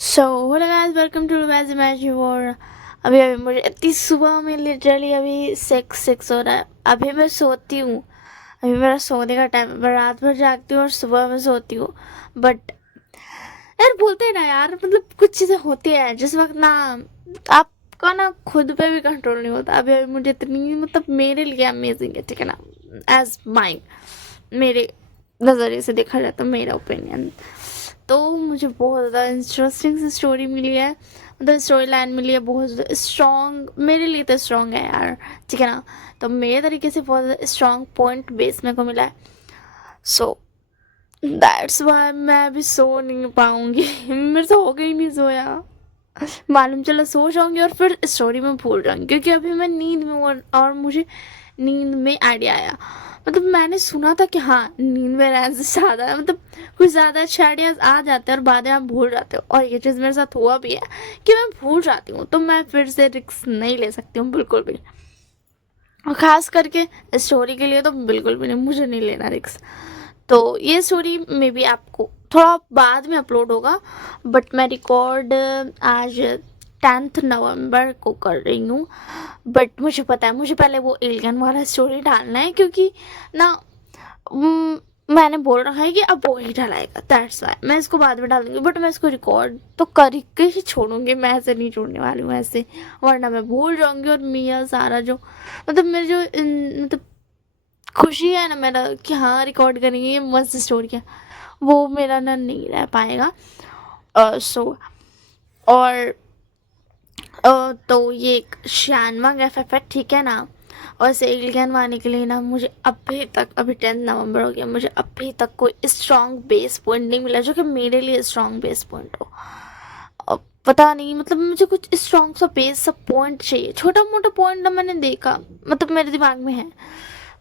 So hello guys, welcome to वैज imagine world. अभी अभी मुझे इतनी सुबह में लिटरली अभी सिक्स सिक्स हो रहा है। अभी मैं सोती हूँ। अभी मेरा सोने का टाइम है। मैं रात भर जागती हूँ और सुबह में सोती हूँ। बट यार बोलते हैं ना यार, मतलब कुछ चीज़ें होती हैं जिस वक्त ना आपका ना खुद पे भी कंट्रोल नहीं होता। अभी अभी मुझे इतनी, मतलब मेरे लिए अमेजिंग है, ठीक है ना, एज माई मेरे नज़रिए से देखा जाए तो, मेरा ओपिनियन तो मुझे बहुत ज़्यादा इंटरेस्टिंग सी स्टोरी मिली है। मतलब स्टोरी लाइन मिली है बहुत स्ट्रॉन्ग, मेरे लिए तो स्ट्रॉन्ग है यार, ठीक है ना। तो मेरे तरीके से बहुत स्ट्रॉन्ग पॉइंट बेस मेरे को मिला है। सो दैट्स वाई मैं अभी सो नहीं पाऊंगी। मेरे से हो गई नहीं सोया। मालूम चला सो जाऊंगी और फिर स्टोरी में भूल जाऊंगी, क्योंकि अभी मैं नींद में हूँ और मुझे नींद में आइडिया आया। मतलब मैंने सुना था कि हाँ, नींद में रहने से ज़्यादा, मतलब कुछ ज़्यादा अच्छे आइडियाज आ जाते हैं और बाद में आप भूल जाते हो, और ये चीज़ मेरे साथ हुआ भी है कि मैं भूल जाती हूँ। तो मैं फिर से रिस्क नहीं ले सकती हूँ बिल्कुल भी, और ख़ास करके स्टोरी के लिए तो बिल्कुल भी नहीं, मुझे नहीं लेना रिस्क। तो ये स्टोरी मे बी आपको थोड़ा बाद में अपलोड होगा, बट मैं रिकॉर्ड आज 10 नवंबर को कर रही हूँ। बट मुझे पता है मुझे पहले वो एलियन वाला स्टोरी डालना है, क्योंकि ना मैंने बोल रखा है कि अब वो ही डलाएगा, दैट्स वाई मैं इसको बाद में डाल दूँगी। बट मैं इसको रिकॉर्ड तो करके ही छोड़ूंगी, मैं ऐसे नहीं छोड़ने वाली हूँ ऐसे, वरना मैं भूल जाऊँगी। और मियाँ सारा जो, मतलब मेरे जो मतलब खुशी है ना मेरा कि हाँ रिकॉर्ड करेंगे ये मस्त स्टोरी है, वो मेरा ना नहीं रह पाएगा। सो और तो ये एक 96 FF है, ठीक है ना। और सेल ज्ञान आने के लिए ना मुझे अभी तक, अभी 10 नवंबर हो गया, मुझे अभी तक कोई स्ट्रॉन्ग बेस पॉइंट नहीं मिला जो कि मेरे लिए स्ट्रॉन्ग बेस पॉइंट हो। पता नहीं, मतलब मुझे कुछ स्ट्रॉन्ग सा बेस सा पॉइंट चाहिए। छोटा मोटा पॉइंट ना मैंने देखा, मतलब मेरे दिमाग में है,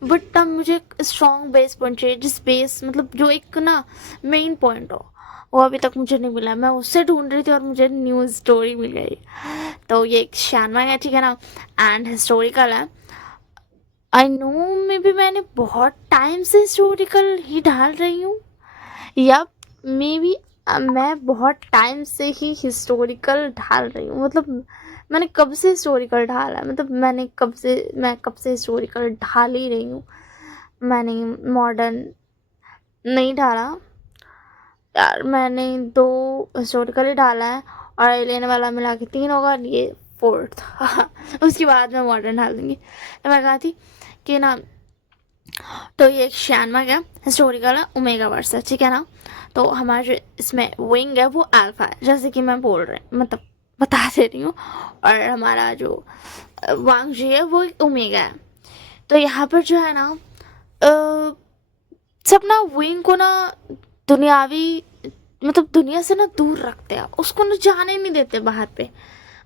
बट तब मुझे एक स्ट्रॉन्ग बेस पॉइंट चाहिए, जिस बेस मतलब जो एक ना मेन पॉइंट हो। वो अभी तक मुझे नहीं मिला। मैं उससे ढूंढ रही थी और मुझे न्यू स्टोरी मिल गई। तो ये एक शानवा है, ठीक है ना, एंड हिस्टोरिकल है। आई नो, मे बी मैंने बहुत टाइम से हिस्टोरिकल ही डाल रही हूँ, या मे बी मैं बहुत टाइम से ही हिस्टोरिकल ढाल रही हूँ। मतलब मैंने कब से हिस्टोरिकल ढाला है, मतलब मैं कब से हिस्टोरिकल ढाल ही रही हूँ। मैंने मॉडर्न नहीं ढाला यार, मैंने दो हिस्टोरिकल ही डाला है, और एलियन वाला मिला के तीन होगा, और ये फोर्थ। उसके बाद मैं मॉडर्न डाल दूँगी। तो मैं कहा थी कि ना, तो ये एक 96 है, हिस्टोरिकल है, ओमेगा वर्स है, ठीक है ना। तो हमारा जो इसमें विंग है वो अल्फा है, जैसे कि मैं बोल रही, मतलब बता दे रही हूँ। और हमारा जो वांग जी है वो ओमेगा है। तो यहाँ पर जो है ना, सब ना विंग को ना दुनियावी, मतलब दुनिया से ना दूर रखते हैं, उसको ना जाने नहीं देते बाहर पे।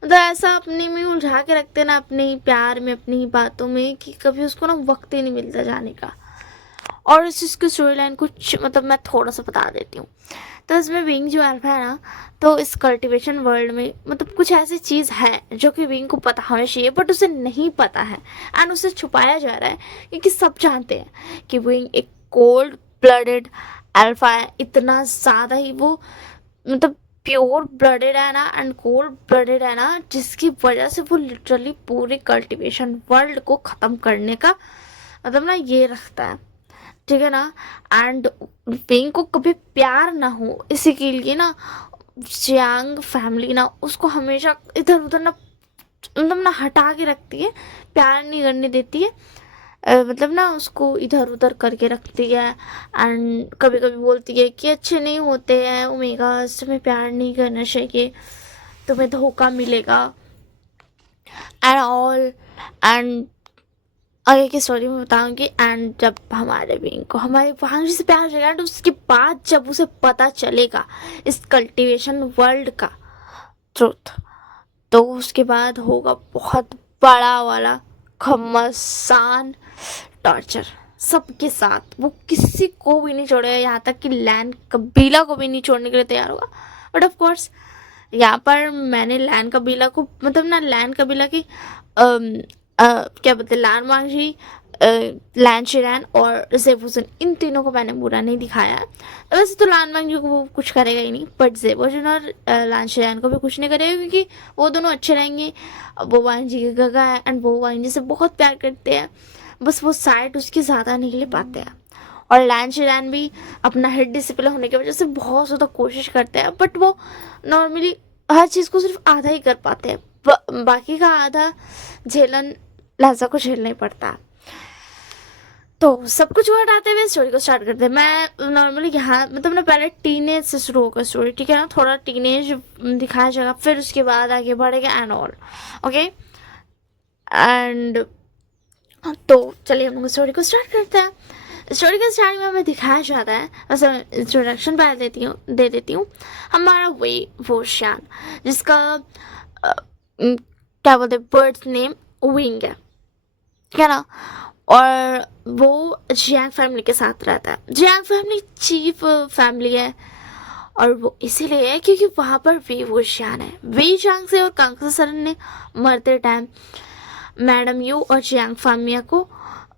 मतलब ऐसा अपने में उलझा के रखते हैं ना, अपने ही प्यार में, अपनी ही बातों में, कि कभी उसको ना वक्त ही नहीं मिलता जाने का। और इस चीज़ की स्टोरी लाइन कुछ, मतलब मैं थोड़ा सा बता देती हूँ। तो इसमें विंग जो अल्फा है ना, तो इस कल्टीवेशन वर्ल्ड में मतलब कुछ ऐसी चीज़ है जो कि विंग को पता होना चाहिए, बट उसे नहीं पता है, एंड उसे छुपाया जा रहा है, क्योंकि सब जानते हैं कि विंग एक कोल्ड ब्लडेड अल्फा है। इतना ज़्यादा ही वो, मतलब प्योर ब्लडेड है ना, एंड कोल्ड ब्लडेड है ना, जिसकी वजह से वो लिटरली पूरे कल्टीवेशन वर्ल्ड को ख़त्म करने का मतलब ना ये रखता है, ठीक है ना। एंड पिंक को कभी प्यार ना हो, इसी के लिए ना जियांग फैमिली ना उसको हमेशा इधर उधर ना, मतलब ना हटा के रखती है, प्यार नहीं करने देती है। मतलब ना उसको इधर उधर करके रखती है, एंड कभी कभी बोलती है कि अच्छे नहीं होते हैं ओमेगा, तुम्हें प्यार नहीं करना चाहिए, तुम्हें धोखा मिलेगा, एंड ऑल। एंड आगे की स्टोरी में बताऊंगी। एंड जब हमारे बींग को हमारे वांग से प्यार हो जाएगा, तो उसके बाद जब उसे पता चलेगा इस कल्टीवेशन वर्ल्ड का ट्रुथ, तो उसके बाद होगा बहुत बड़ा वाला घमासान टॉर्चर सबके साथ। वो किसी को भी नहीं छोड़ेगा, यहाँ तक कि लैंड कबीला को भी नहीं छोड़ने के लिए तैयार होगा। बट ऑफ कोर्स यहाँ पर मैंने लैंड कबीला को, मतलब ना लैंड कबीला की क्या बोलते हैं, लान मांझी लैन शिरैन और ज़ेबोजुन, इन तीनों को मैंने बुरा नहीं दिखाया है। वैसे तो लान वांगजू को वो कुछ करेगा ही नहीं, बट ज़ेबोजुन और लैन शिरैन को भी कुछ नहीं करेगा क्योंकि वो दोनों अच्छे रहेंगे। वो वांगजी के गगा है एंड वो वांगजी से बहुत प्यार करते हैं, बस वो साइड उसकी ज़्यादा नहीं ले पाते हैं। और लैन शिरैन भी अपना हेड डिसिप्लिन होने की वजह से बहुत ज़्यादा कोशिश करते हैं, बट वो नॉर्मली हर चीज़ को सिर्फ आधा ही कर पाते हैं, बाकी का आधा झेलन लहजा को झेलना ही पड़ता है। तो सब कुछ वो हटाते हुए स्टोरी को स्टार्ट करते हैं। मैं नॉर्मली यहाँ मतलब ना पहले टीनेज से शुरू होगा स्टोरी, ठीक है ना, थोड़ा टीनेज दिखाया जाएगा, फिर उसके बाद आगे बढ़ेगा एंड ऑल, ओके। एंड तो चलिए हम लोग स्टोरी को स्टार्ट करते हैं। स्टोरी के स्टार्टिंग में हमें दिखाया जाता है, वैसे इंट्रोडक्शन पहले दे देती हूँ। हमारा वही वो शान, जिसका क्या बोलते हैं बर्थ नेम विंग है, ठीक है ना, और वो जियांग फैमिली के साथ रहता है। जियांग फैमिली चीफ फैमिली है, और वो इसीलिए है क्योंकि वहाँ पर वी वो शान है। वी चांग से और कांगसे सरन ने मरते टाइम मैडम यू और जियांग फामिया को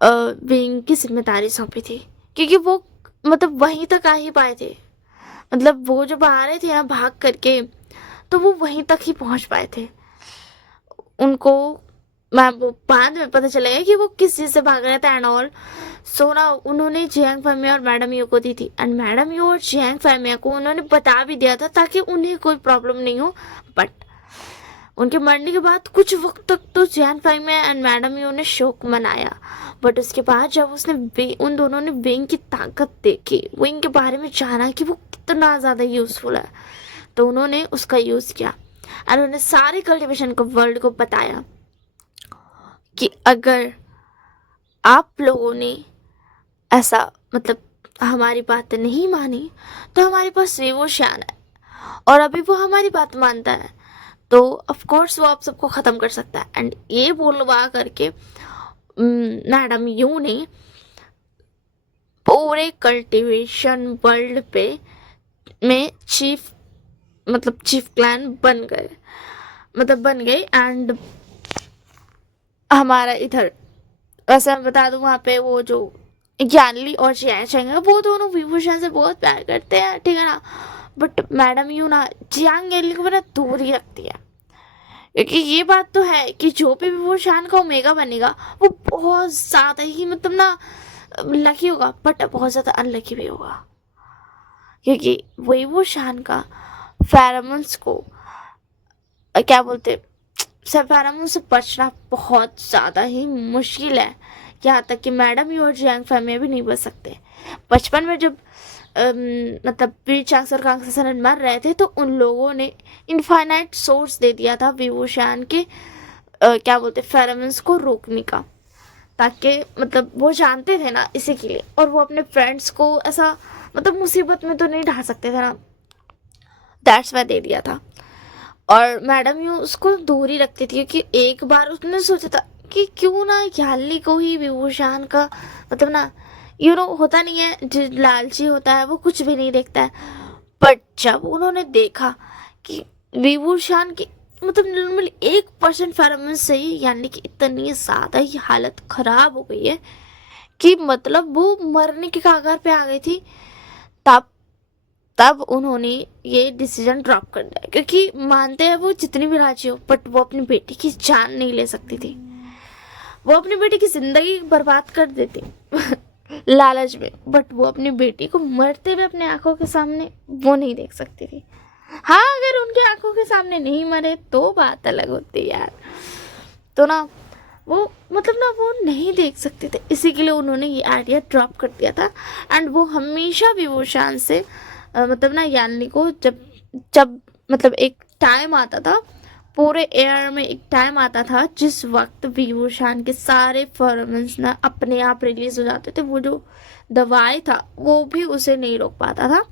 विंग की जिम्मेदारी सौंपी थी, क्योंकि वो मतलब वहीं तक आ ही पाए थे। मतलब वो जब आ रहे थे ना भाग करके, तो वो वहीं तक ही पहुंच पाए थे। उनको बाद में पता चलेगा कि वो किस चीज़ से भाग रहे थे एंड ऑल। सो ना उन्होंने जियांग फामिया और मैडम यू को दी थी, एंड मैडम यू और जियांग फामिया को उन्होंने बता भी दिया था ताकि उन्हें कोई प्रॉब्लम नहीं हो। बट उनके मरने के बाद कुछ वक्त तक तो जियांग फामिया एंड मैडम यू ने शोक मनाया, बट उसके बाद जब उसने उन दोनों ने विंग की ताकत देखी, विंग के बारे में जाना कि वो कितना ज़्यादा यूज़फुल है, तो उन्होंने उसका यूज़ किया और उन्होंने सारे कल्टिवेशन को वर्ल्ड को बताया कि अगर आप लोगों ने ऐसा मतलब हमारी बात नहीं मानी तो हमारे पास वीवो शान है, और अभी वो हमारी बात मानता है तो ऑफ कोर्स वो आप सबको ख़त्म कर सकता है। एंड ये बोलवा करके मैडम यू ने पूरे कल्टीवेशन वर्ल्ड पे में चीफ क्लैन बन गए एंड हमारा इधर वैसे मैं बता दूं वहाँ पे वो जो ज्ञानली और जियांग है वो दोनों विभूषण से बहुत प्यार करते हैं, ठीक है ना, बट मैडम यू ना जियांग गैली को बड़ा दूर ही रखती है, क्योंकि ये बात तो है कि जो भी विभूषण का ओमेगा बनेगा वो बहुत ज़्यादा ही मतलब ना लकी होगा, बट बहुत ज़्यादा अनलकी भी होगा, क्योंकि विभूषण का फेरोमोन्स को क्या बोलते फेरोमोन से बचना बहुत ज़्यादा ही मुश्किल है, यहाँ तक कि मैडम यू और जियांग फैमिली भी नहीं बच सकते। बचपन में जब मतलब वी चांग्स और कांगसे सरन मर रहे थे तो उन लोगों ने इनफाइनाइट सोर्स दे दिया था विवोशान के क्या बोलते फेरोमोन्स को रोकने का, ताकि मतलब वो जानते थे ना इसी के लिए, और वो अपने फ्रेंड्स को ऐसा मतलब मुसीबत में तो नहीं ढा सकते थे ना, दैट्स वाई दे दिया था। और मैडम यू उसको दूर ही रखती थी, क्योंकि एक बार उसने सोचा था कि क्यों ना याली को ही विभूषण का मतलब ना होता नहीं है, जो लालची होता है वो कुछ भी नहीं देखता है, बट जब उन्होंने देखा कि विभूषण की मतलब नॉर्मली 1% फेरोमोन से ही यानी कि इतनी ज़्यादा ही हालत ख़राब हो गई है कि मतलब वो मरने के कगार पे आ गई थी, तब उन्होंने ये डिसीजन ड्रॉप कर दिया, क्योंकि मानते हैं वो जितनी भी राजी हो बट वो अपनी बेटी की जान नहीं ले सकती थी, वो अपनी बेटी की ज़िंदगी बर्बाद कर देती लालच में, बट वो अपनी बेटी को मरते हुए अपने आंखों के सामने वो नहीं देख सकती थी। हाँ अगर उनकी आंखों के सामने नहीं मरे तो बात अलग होती यार, तो ना वो मतलब ना वो नहीं देख सकते थे, इसी के लिए उन्होंने ये आइडिया ड्रॉप कर दिया था। एंड वो हमेशा विभूषण से मतलब ना यानी को जब मतलब एक टाइम आता था पूरे एयर में, एक टाइम आता था जिस वक्त विभूषण के सारे फेरोमोन्स ना अपने आप रिलीज हो जाते थे, वो जो दवाई था वो भी उसे नहीं रोक पाता था।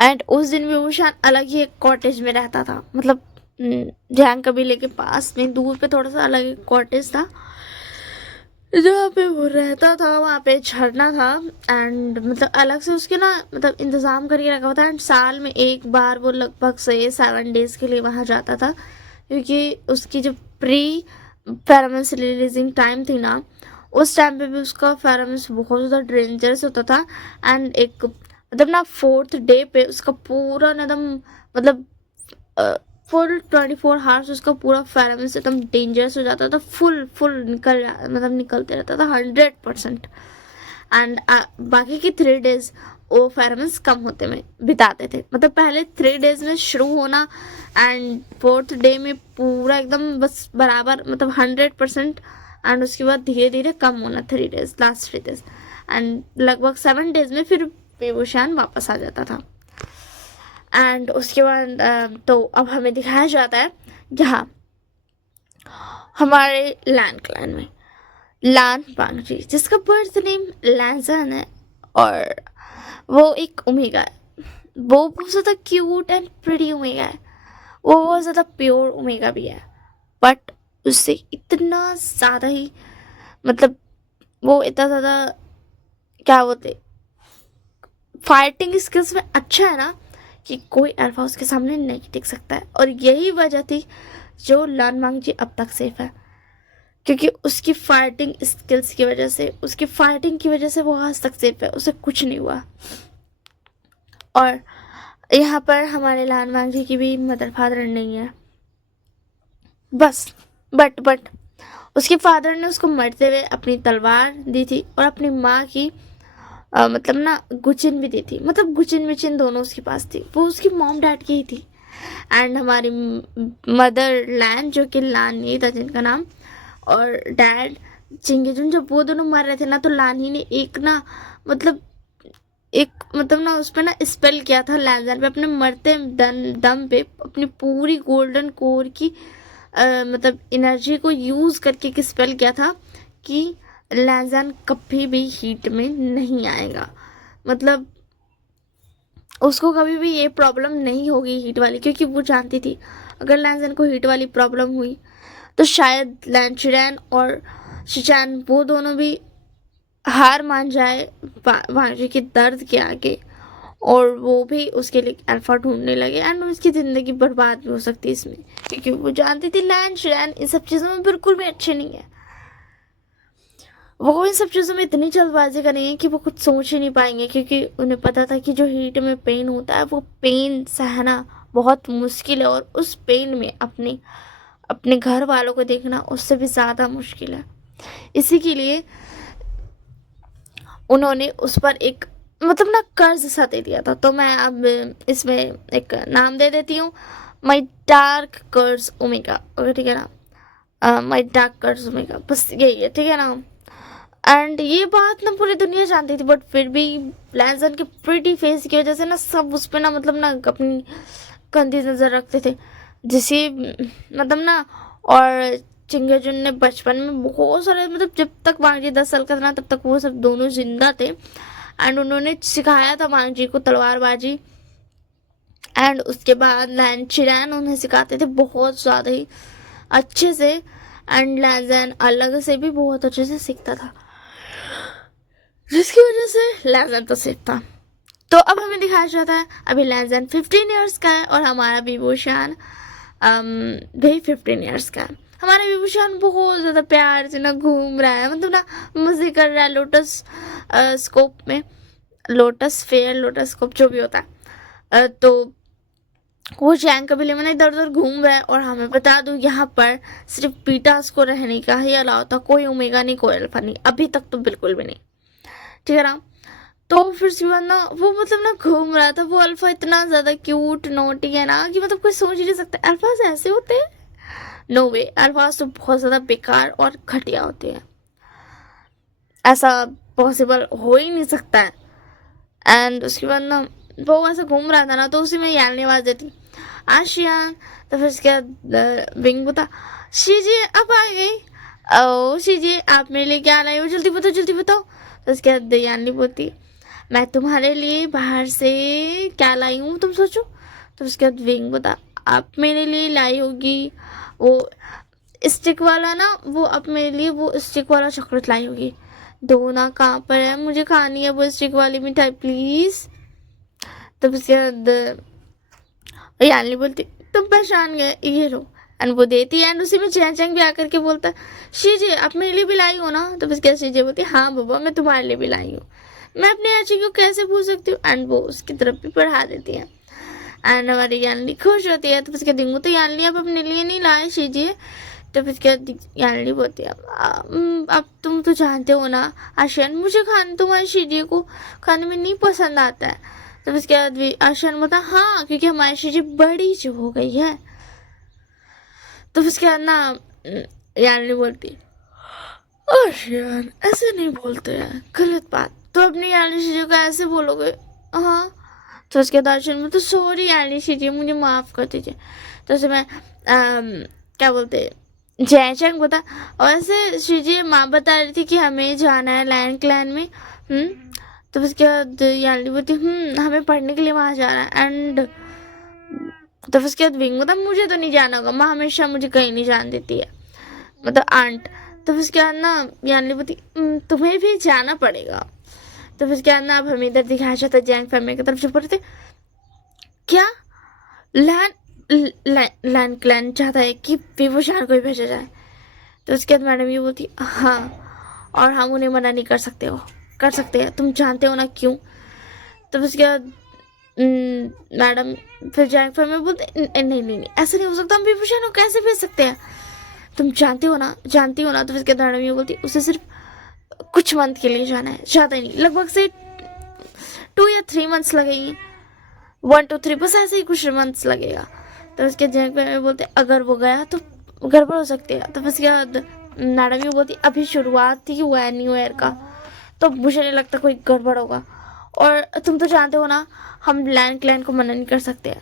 एंड उस दिन विभूषण अलग ही एक कॉटेज में रहता था, मतलब जैंग कबीले के पास में दूर पे थोड़ा सा अलग एक कॉटेज था जहाँ पे वो रहता था, वहाँ पे झरना था एंड मतलब अलग से उसके ना मतलब इंतज़ाम करके रखा हुआ था। एंड साल में एक बार वो लगभग 7 डेज़ के लिए वहाँ जाता था, क्योंकि उसकी जो प्री फेरोमोन रिलीजिंग टाइम थी ना उस टाइम पे भी उसका फेरोमोन्स बहुत ज़्यादा डेंजरस होता था। एंड एक मतलब ना 4th डे पे उसका पूरा ना एकदम मतलब फुल 24 आवर्स उसका पूरा फेरोमोन्स एकदम डेंजरस हो जाता था, फुल फुल मतलब निकलते रहता था 100%। एंड बाकी की 3 डेज वो फेरोमोन्स कम होते में बिताते थे। मतलब पहले 3 डेज में शुरू होना एंड 4th डे में पूरा एकदम बस बराबर मतलब 100%। एंड उसके बाद धीरे धीरे कम होना 3 डेज, लास्ट 3 डेज। एंड लगभग 7 डेज में फिर बेबूशान वापस आ जाता था। एंड उसके बाद तो अब हमें दिखाया जाता है यहाँ हमारे लैन क्लैन में लान बांगजी, जिसका बर्थ नेम लैंजन है और वो एक ओमेगा है। वो बहुत ज़्यादा क्यूट एंड प्रिटी ओमेगा है। वो बहुत ज़्यादा प्योर ओमेगा भी है, बट उससे इतना ज़्यादा ही मतलब वो इतना ज़्यादा क्या बोलते फाइटिंग स्किल्स में अच्छा है ना कि कोई अल्फा उसके सामने नहीं टिक सकता है। और यही वजह थी जो लान मांगजी अब तक सेफ है, क्योंकि उसकी फाइटिंग स्किल्स की वजह से, उसकी फाइटिंग की वजह से वो आज तक सेफ है, उसे कुछ नहीं हुआ। और यहाँ पर हमारे लान मांगजी की भी मदर फादर नहीं है बस। बट उसके फादर ने उसको मरते हुए अपनी तलवार दी थी और अपनी माँ की मतलब ना गुचिन भी दी थी। मतलब गुचिन विचिन दोनों उसके पास थी, वो उसकी मॉम डैड की ही थी। एंड हमारी मदर लैन, जो कि लान नहीं था जिनका नाम, और डैड चिंगेजुन, जब वो दोनों मर रहे थे ना तो लानी ने एक ना मतलब उस पर ना स्पेल किया था लैंजन पे, अपने मरते दम पे अपनी पूरी गोल्डन कोर की मतलब एनर्जी को यूज़ करके एक स्पेल किया था कि लैंजन कभी भी हीट में नहीं आएगा। मतलब उसको कभी भी ये प्रॉब्लम नहीं होगी हीट वाली, क्योंकि वो जानती थी अगर लैंजन को हीट वाली प्रॉब्लम हुई तो शायद लैंचुरैन और शिचैन वो दोनों भी हार मान जाए वांजी के दर्द के आगे, और वो भी उसके लिए अल्फा ढूंढने लगे एंड उसकी ज़िंदगी बर्बाद भी हो सकती है इसमें, क्योंकि वो जानती थी लैंचुरैन इन सब चीज़ों में बिल्कुल भी अच्छे नहीं है। वो इन सब चीज़ों में इतनी जल्दबाजी करेंगे कि वो कुछ सोच ही नहीं पाएंगे, क्योंकि उन्हें पता था कि जो हीट में पेन होता है वो पेन सहना बहुत मुश्किल है, और उस पेन में अपने अपने घर वालों को देखना उससे भी ज़्यादा मुश्किल है। इसी के लिए उन्होंने उस पर एक मतलब ना कर्ज सा दे दिया था। तो मैं अब इसमें एक नाम दे देती हूँ, माई डार्क कर्ज ओमेगा। ओके ठीक है ना, माई डार्क कर्ज ओमेगा, बस यही है, ठीक है ना। एंड ये बात ना पूरी दुनिया जानती थी, बट फिर भी लैंसन के प्रिटी फेस की वजह से ना सब उस पर ना मतलब ना अपनी गंदी नज़र रखते थे, जिसे मतलब ना। और चिंगेजुन ने बचपन में बहुत सारे मतलब जब तक वांगजी 10 साल का था ना तब तक वो सब दोनों जिंदा थे, एंड उन्होंने सिखाया था वांगजी को तलवारबाजी। एंड उसके बाद लैंचिरैन उन्हें सिखाते थे बहुत ज़्यादा ही अच्छे से, एंड लैंजन अलग से भी बहुत अच्छे से सीखता था, जिसकी वजह से लैंजन तो सेफ था। तो अब हमें दिखाया जाता है अभी लैंजन 15 ईयर्स का है और हमारा विभूषण भी 15 ईयर्स का है। हमारा विभूषण बहुत ज़्यादा प्यार से ना घूम रहा है, मतलब ना मज़े कर रहा है लोटस स्कोप में, लोटस फेयर, लोटस स्कोप जो भी होता है। तो वो चैंग कबीले में ना इधर उधर घूम रहा है। और हमें बता दूँ यहाँ पर सिर्फ पीटास को रहने का ही अलाउ था, कोई ओमेगा नहीं, कोई अल्फा नहीं, अभी तक तो बिल्कुल भी नहीं, ठीक है ना। तो फिर उसके बाद ना वो मतलब ना घूम रहा था। वो अल्फा इतना ज़्यादा क्यूट नोटी है ना कि मतलब कोई सोच ही नहीं सकता अल्फाज ऐसे होते हैं। नो वे, अल्फाज तो बहुत ज़्यादा बेकार और घटिया होते हैं, ऐसा पॉसिबल हो ही नहीं सकता है। एंड उसके बाद ना वो ऐसे घूम रहा था ना, तो उसी में यान ने आवाज़ देती आशियान। तो फिर उसके बाद बिंग बता शीजी अब आ गई, ओ शीजी आप मेरे लिए क्या लाई हो, जल्दी बताओ जल्दी बताओ। तो उसके बाद यानली बोलती मैं तुम्हारे लिए बाहर से क्या लाई हूँ तुम सोचो। तो उसके बाद विंग बता आप मेरे लिए लाई होगी वो स्टिक वाला ना, वो आप मेरे लिए वो स्टिक वाला चॉकलेट लाई होगी। दो ना कहाँ पर है, मुझे खानी है वो स्टिक वाली मिठाई प्लीज़। तब उसके बाद यानली बोलती तुम पहचान गए, ये लो एंड वो देती है। एंड उसी में चैंग भी आकर के बोलता है, शीजे आप मेरे लिए भी लाई हो ना? तो बस क्या शीजे बोलती है, हाँ बाबा मैं तुम्हारे लिए भी लाई हूँ, मैं अपने आची को कैसे भूल सकती हूँ। एंड वो उसकी तरफ भी बढ़ा देती है। एंड हमारी यानली खुश होती है। तो बस कहती हूँ तो यानली आप अपने लिए नहीं लाए शीजिए। तो फिर क्या यानली बोलती है, अब तुम तो जानते हो ना आशियान, मुझे खाना तुम्हारे शीजिए को खाने में नहीं पसंद आता है। तो उसके बाद भी आशियान बोलता है, हाँ क्योंकि हमारी शीजी बड़ी जो हो गई है। तो उसके बाद ना यानली बोलती, आशियान ऐसे नहीं बोलते हैं, गलत बात। तो अपनी यानली शीजी को ऐसे बोलोगे? हाँ। तो उसके बाद आशियान बोलते, सॉरी यानली शीजी मुझे माफ़ कर दीजिए। तो उसे मैं क्या बोलते जयचंग बता, और ऐसे शीजी माँ बता रही थी कि हमें जाना है लायन क्लैन में। तो उसके बाद यानली बोलती, हमें पढ़ने के लिए वहाँ जाना है। एंड तो उसके बाद विंग बता, मुझे तो नहीं जाना होगा, माँ हमेशा मुझे कहीं नहीं जान देती है, मतलब आंट। तो उसके बाद ना यानली बोलती, तुम्हें भी जाना पड़ेगा। तो उसके बाद ना अब हमें इधर दिखाया जाता है जैंग फैमिली की तरफ से बोलते, क्या लैन लैन क्लैन चाहता है कि विभूषण को ही भेजा जाए? तो उसके बाद मैडम ये बोलती, हाँ और हम उन्हें मना नहीं कर सकते, हो कर सकते हैं, तुम जानते हो ना क्यों? तो उसके बाद मैडम फिर जैंग फैमिली बोलते, नहीं नहीं नहीं ऐसा नहीं हो सकता, हम विभूषण को कैसे भेज सकते हैं, तुम जानती हो ना? तो उसके बाद मैडम ये बोलती, उसे सिर्फ कुछ मंथ के लिए जाना है, ज़्यादा नहीं, लगभग से 2 या 3 मंथ्स लगेंगे, 1 to 3 बस ऐसे ही कुछ मंथ्स लगेगा। तो उसके जैंग पे बोलते, अगर वो गया तो गड़बड़ हो सकती है। तो बस क्या मैडम ये बोलती, अभी शुरुआत ही हुआ है न्यू ईयर का, तो मुझे नहीं लगता कोई गड़बड़ होगा, और तुम तो जानते हो ना हम लैंड क्लैन को मना नहीं कर सकते।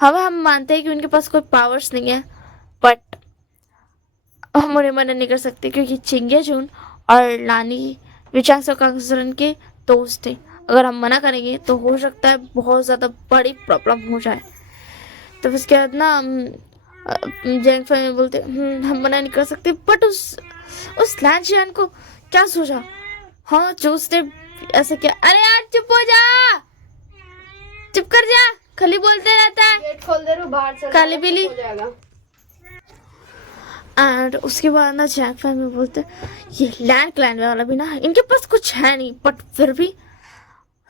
हम मानते हैं कि उनके पास कोई पावर्स नहीं है, बट हम उन्हें मना नहीं कर सकते क्योंकि चिंगे जून और लानी विचांग कांगसरन के दोस्त थे। अगर हम मना करेंगे तो हो सकता है बहुत ज़्यादा बड़ी प्रॉब्लम हो जाए। तो उसके बाद ना जैंग फैमिली बोलते, हम मना नहीं कर सकते, बट उस लैंड को क्या सोचा? हाँ जो उसने ऐसे क्या, अरे यार चुप हो जा, चुप कर जा, खाली बोलते रहता है, गेट खोल दे, बाहर चल काली बिल्ली। हो जाएगा। एंड उसके बाद ना जैंग फैमिली बोलते, ये लैंड क्लैन वाला भी ना इनके पास कुछ है नहीं, बट फिर भी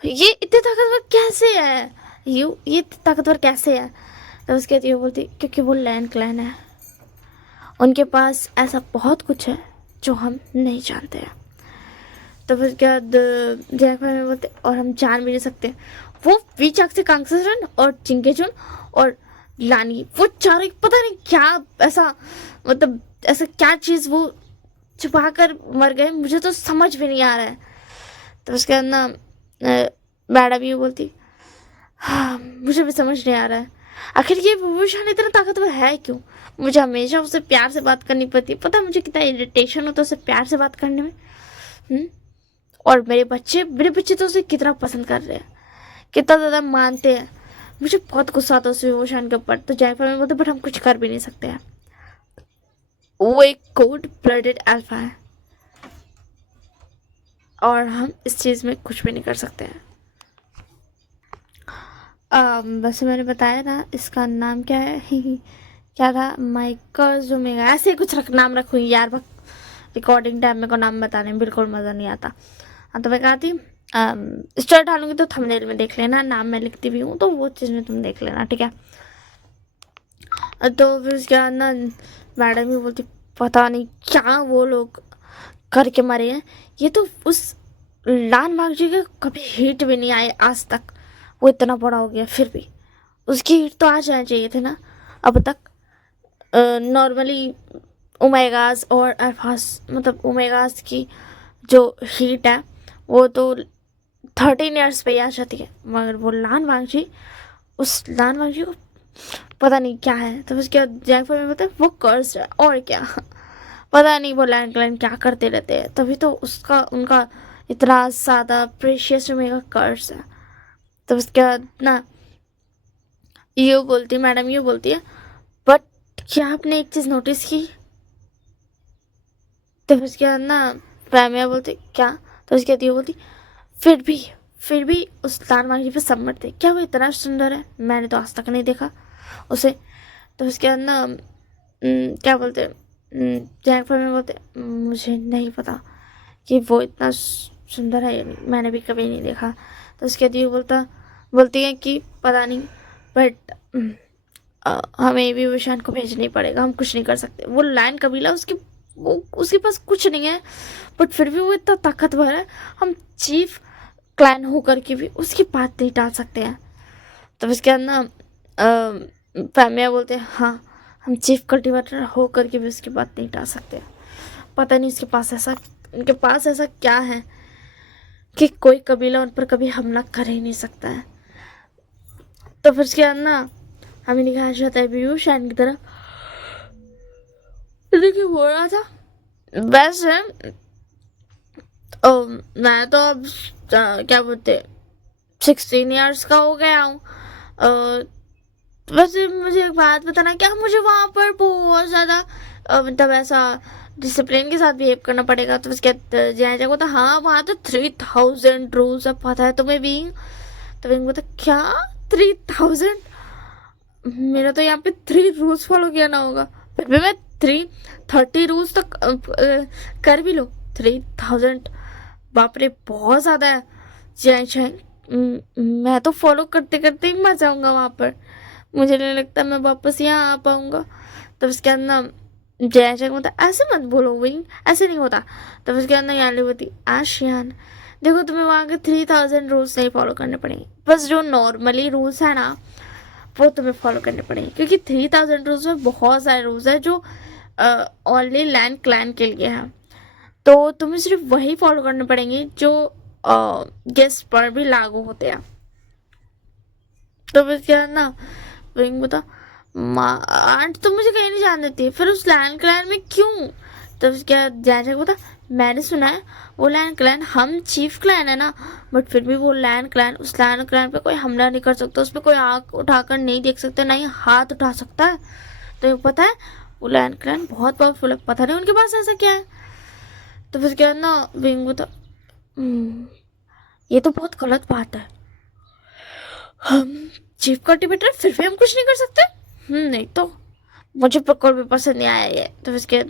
ये इतने ताकतवर कैसे है, ये ताकतवर कैसे है? तो उसके बाद ये बोलती, क्योंकि वो लैंड क्लैन है, उनके पास ऐसा बहुत कुछ है जो हम नहीं जानते हैं। तो फिर क्या जैक में बोलते, और हम जान भी नहीं सकते, वो वीचाक से कांगसरन और चिंगेचुन और लानी, वो चारों पता नहीं क्या ऐसा, मतलब ऐसा क्या चीज़ वो छुपा कर मर गए, मुझे तो समझ भी नहीं आ रहा है। तो उसके बाद ना मैडम ये बोलती, हाँ मुझे भी समझ नहीं आ रहा है, आखिर ये विभूषण इतना ताकतवर है क्यों? मुझे हमेशा उससे प्यार से बात करनी पड़ती है, पता है मुझे कितना इरिटेशन होता है उससे प्यार से बात करने में। और मेरे बच्चे तो उसे कितना पसंद कर रहे हैं, कितना ज़्यादा मानते हैं, मुझे बहुत गुस्सा आता है उस विभूषण के ऊपर। तो जयफल में बोलते, बट हम कुछ कर भी नहीं सकते हैं, वो एक कोल्ड ब्लडेड अल्फा है और हम इस चीज़ में कुछ भी नहीं कर सकते हैं। वैसे मैंने बताया ना इसका नाम क्या है, क्या था, माइकल जोमेगा, ऐसे कुछ नाम रखूँगी यार, रिकॉर्डिंग टाइम में को नाम बताने में बिल्कुल मज़ा नहीं आता। हाँ तो मैं कहा थी स्टार डालूंगी तो थंबनेल में देख लेना, नाम मैं लिखती भी हूँ तो वो चीज़ में तुम देख लेना, ठीक है। तो फिर उसके बाद ना मैडम ही बोलती, पता नहीं क्या वो लोग करके मरे हैं, ये तो उस लान बागजी के कभी हिट भी नहीं आए आज तक, वो इतना बड़ा हो गया फिर भी उसकी हिट तो आ जाना चाहिए थे ना अब तक। नॉर्मली ओमेगास और अल्फास, मतलब ओमेगास की जो हीट है वो तो 13 ईयर्स पे ही आ जाती है, मगर वो लान वांगजी, उस लान वांगजी को पता नहीं क्या है। तो उसके बाद जैंग में बताए वो कर्स है और क्या, पता नहीं वो लैंड क्लैन क्या करते रहते हैं, तभी तो उसका उनका इतना ज़्यादा प्रेशियस ओमेगा कर्स है। तो उसके बाद ना ये बोलती मैडम, ये बोलती है, बट क्या आपने एक चीज़ नोटिस की? तो उसके बाद ना पैमिया बोलती, क्या? तो उसके बाद ये बोलती, फिर भी उस लाल मांगी पे सब मरते, क्या वो इतना सुंदर है? मैंने तो आज तक नहीं देखा उसे। तो उसके बाद ना क्या बोलते हैं, जैंग फैमिली बोलते हैं, मुझे नहीं पता कि वो इतना सुंदर है या नहीं, मैंने भी कभी नहीं देखा। तो उसके बाद ये बोलती है कि पता नहीं, बट हमें भी विशान को भेजना ही पड़ेगा, हम कुछ नहीं कर सकते। वो लायन कबीला उसके पास कुछ नहीं है, बट फिर भी वो इतना ताकतवर है, हम चीफ क्लैन होकर के भी उसकी बात नहीं टाल सकते हैं। तो उसके बाद ना फैमिया बोलते हैं हाँ, हम चीफ कल्टीवेटर होकर के भी उसकी बात नहीं टाल सकते। पता नहीं उनके पास ऐसा क्या है कि कोई कबीला उन पर कभी हमला कर ही नहीं सकता है। तो फिर उसके बाद ना हमें दिखाया जाता है व्यू शाइन की तरफ। देखिए हो रहा था वैसे, मैं तो अब क्या बोलते 16 ईयर्स का हो गया हूँ। वैसे मुझे एक बात बताना, क्या मुझे वहाँ पर बहुत ज़्यादा मतलब ऐसा डिसिप्लिन के साथ बिहेव करना पड़ेगा? तो उसके जय को तो हाँ वहाँ तो 3000 रूल्स अब पता है तुम्हें बीइंग। तो विंग बोलता क्या 3000? मेरा तो यहाँ पे 3 रूल्स फॉलो किया ना होगा, फिर भी मैं 330 रूल्स तक कर भी लो। 3000 बाप रे बहुत ज़्यादा है। जय मैं तो फॉलो करते करते ही मर जाऊंगा वहाँ पर, मुझे नहीं लगता मैं वापस यहाँ आ पाऊंगा। तब उसके अंदर जय होता ऐसे मत बोलो विंग, ऐसे नहीं होता। तब उसके अंदर यानी होती आशियान, देखो तुम्हें वहाँ के 3000 रूल्स नहीं फॉलो करने पड़ेंगे, बस जो नॉर्मली रूल्स है ना वो तुम्हें फॉलो करने पड़ेंगे, क्योंकि 3000 रूल्स में बहुत सारे रूल्स है जो ओनली लैंड क्लैन के लिए हैं। तो तुम्हें सिर्फ वही फॉलो करने पड़ेंगे जो गेस्ट पर भी लागू होते हैं। तो फिर क्या ना विंग बता आंट तो मुझे कहीं नहीं जान देती, फिर उस लैंड क्लैन में क्यों? तो क्या जैसे बता मैंने सुना है वो लैंड क्लैन, हम चीफ क्लैन है ना, बट फिर भी वो लैंड क्लैन उस लैंड क्लैन पे कोई हमला नहीं कर सकता, उस पर कोई आँख उठाकर नहीं देख सकता, ना ही हाथ उठा सकता है। तो पता है वो लैंड क्लैन बहुत पावरफुल है, पता नहीं उनके पास ऐसा क्या है। तो फिर क्या ना विंग बता ये तो बहुत गलत बात है, हम चीफ कल्टीवेटर फिर भी हम कुछ नहीं कर सकते। नहीं तो मुझे बिल्कुल भी पसंद नहीं आया ये। तो उसके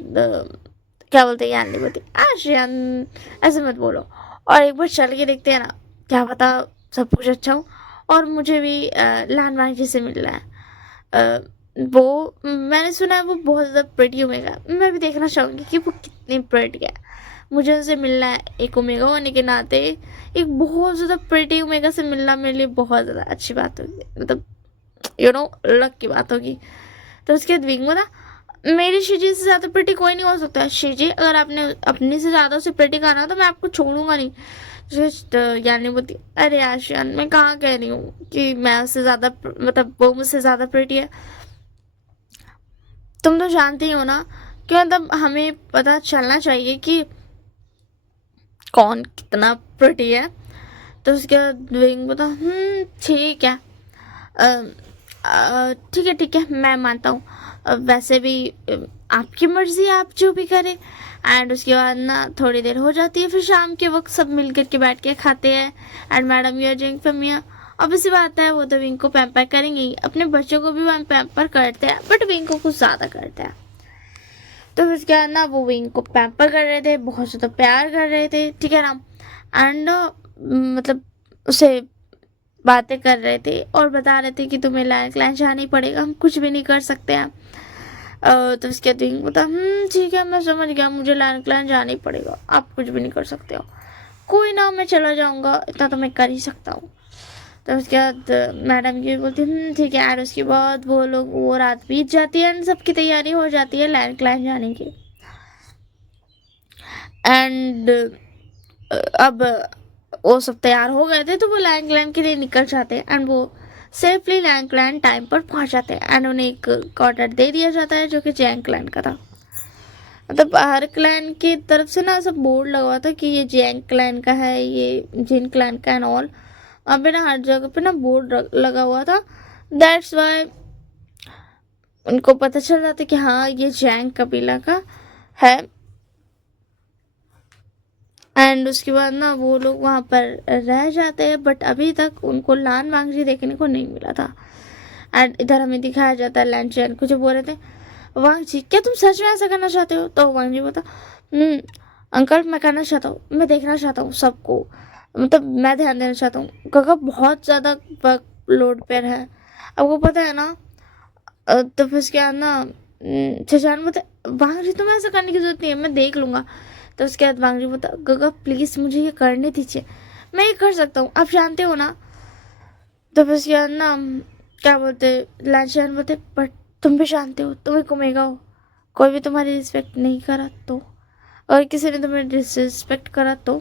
क्या बोलते हैं यान नहीं बोलती आशियान, ऐसे मत बोलो, और एक बार चल के देखते हैं ना, क्या पता सब कुछ अच्छा हो और मुझे भी लैंडमार्क जी से मिल रहा है। वो मैंने सुना है वो बहुत ज़्यादा प्रेटी ओमेगा, मैं भी देखना चाहूँगी कि वो कितनी प्रेटी है। मुझे उनसे मिलना है, एक ओमेगा होने के नाते एक बहुत ज़्यादा प्रेटी ओमेगा से मिलना मेरे लिए बहुत ज़्यादा अच्छी बात होगी, मतलब लक की बात होगी। तो उसके बाद विंग बोला मेरी शिजी से ज़्यादा प्रेटी कोई नहीं हो सकता है। शिजी अगर आपने अपनी से ज़्यादा उसे प्रेटी कहा ना तो मैं आपको छोड़ूंगा नहीं। तो यानी बोलती अरे आशियान मैं कहाँ कह रही हूँ कि मैं उससे ज़्यादा, मतलब वो मुझसे ज़्यादा प्रेटी है, तुम तो जानते ही हो ना कि मतलब हमें पता चलना चाहिए कि कौन कितना प्रेटी है। तो उसके बाद विंग बता ठीक है, ठीक है मैं मानता हूँ, वैसे भी आपकी मर्जी है, आप जो भी करें। एंड उसके बाद ना थोड़ी देर हो जाती है, फिर शाम के वक्त सब मिल करके बैठ के खाते हैं। And madam you are doing for मिया, ऑब्वियस सी बात है वो तो विंग को पैम्पर करेंगे ही, अपने बच्चों को भी वो पैम्पर करते हैं, बट विंग को कुछ ज़्यादा करते हैं। तो फिर उसके बाद ना वो विंग को पैम्पर कर रहे थे, बहुत ज़्यादा प्यार कर रहे थे, ठीक है ना। एंड मतलब उसे बातें कर रहे थे और बता रहे थे कि तुम्हें लैंड क्लैन जाना ही पड़ेगा, हम कुछ भी नहीं कर सकते हैं। तो उसके बाद बता ठीक है मैं समझ गया, मुझे लैंड क्लैन जाना ही पड़ेगा, आप कुछ भी नहीं कर सकते हो, कोई ना मैं चला जाऊँगा, इतना तो मैं कर ही सकता हूँ। तो उसके बाद मैडम ये बोलती ठीक है। और उसके बाद वो रात बीत जाती है, सबकी तैयारी हो जाती है लैंड क्लैन जाने की। एंड अब वो सब तैयार हो गए थे, तो वो लैंड क्लैन के लिए निकल जाते हैं एंड वो सेफली लैंड क्लैन टाइम पर पहुंच जाते हैं। एंड उन्हें एक क्वार्टर दे दिया जाता है जो कि जैंग क्लैन का था। मतलब हर क्लैन की तरफ से ना सब बोर्ड लगा हुआ था कि ये जैंग क्लैन का है, ये जिन क्लैन का एंड ऑल, वहाँ पे ना हर जगह पे ना बोर्ड लगा हुआ था। दैट्स वाई उनको पता चल जाता कि हाँ ये जैंग कबीला का है। एंड उसके बाद ना वो लोग वहाँ पर रह जाते हैं, बट अभी तक उनको लान वांगजी देखने को नहीं मिला था। एंड इधर हमें दिखाया जाता है लैंड चैन को जो बोल रहे थे वांग जी क्या तुम सच में ऐसा करना चाहते हो? तो वांग जी बोलता अंकल मैं करना चाहता हूँ, मैं देखना चाहता हूँ सबको, मतलब मैं ध्यान देना चाहता हूँ। काका बहुत ज़्यादा वर्क लोड पर है, आपको पता है ना। तो फिर उसके बाद ना शशान बोलता वांग जी तुम्हें ऐसा करने की जरूरत नहीं है, मैं देख लूँगा। तो उसके बाद वांग जी बोलता काका प्लीज़ मुझे ये करने दीजिए, मैं ये कर सकता हूँ, आप जानते हो ना। तो फिर उसके बाद ना क्या बोलते लाचान बोलते बट तुम भी जानते हो तुम एक ओमेगा हो, कोई भी तुम्हारी रिस्पेक्ट नहीं करा तो, और किसी ने तुम्हें डिसरिस्पेक्ट करा तो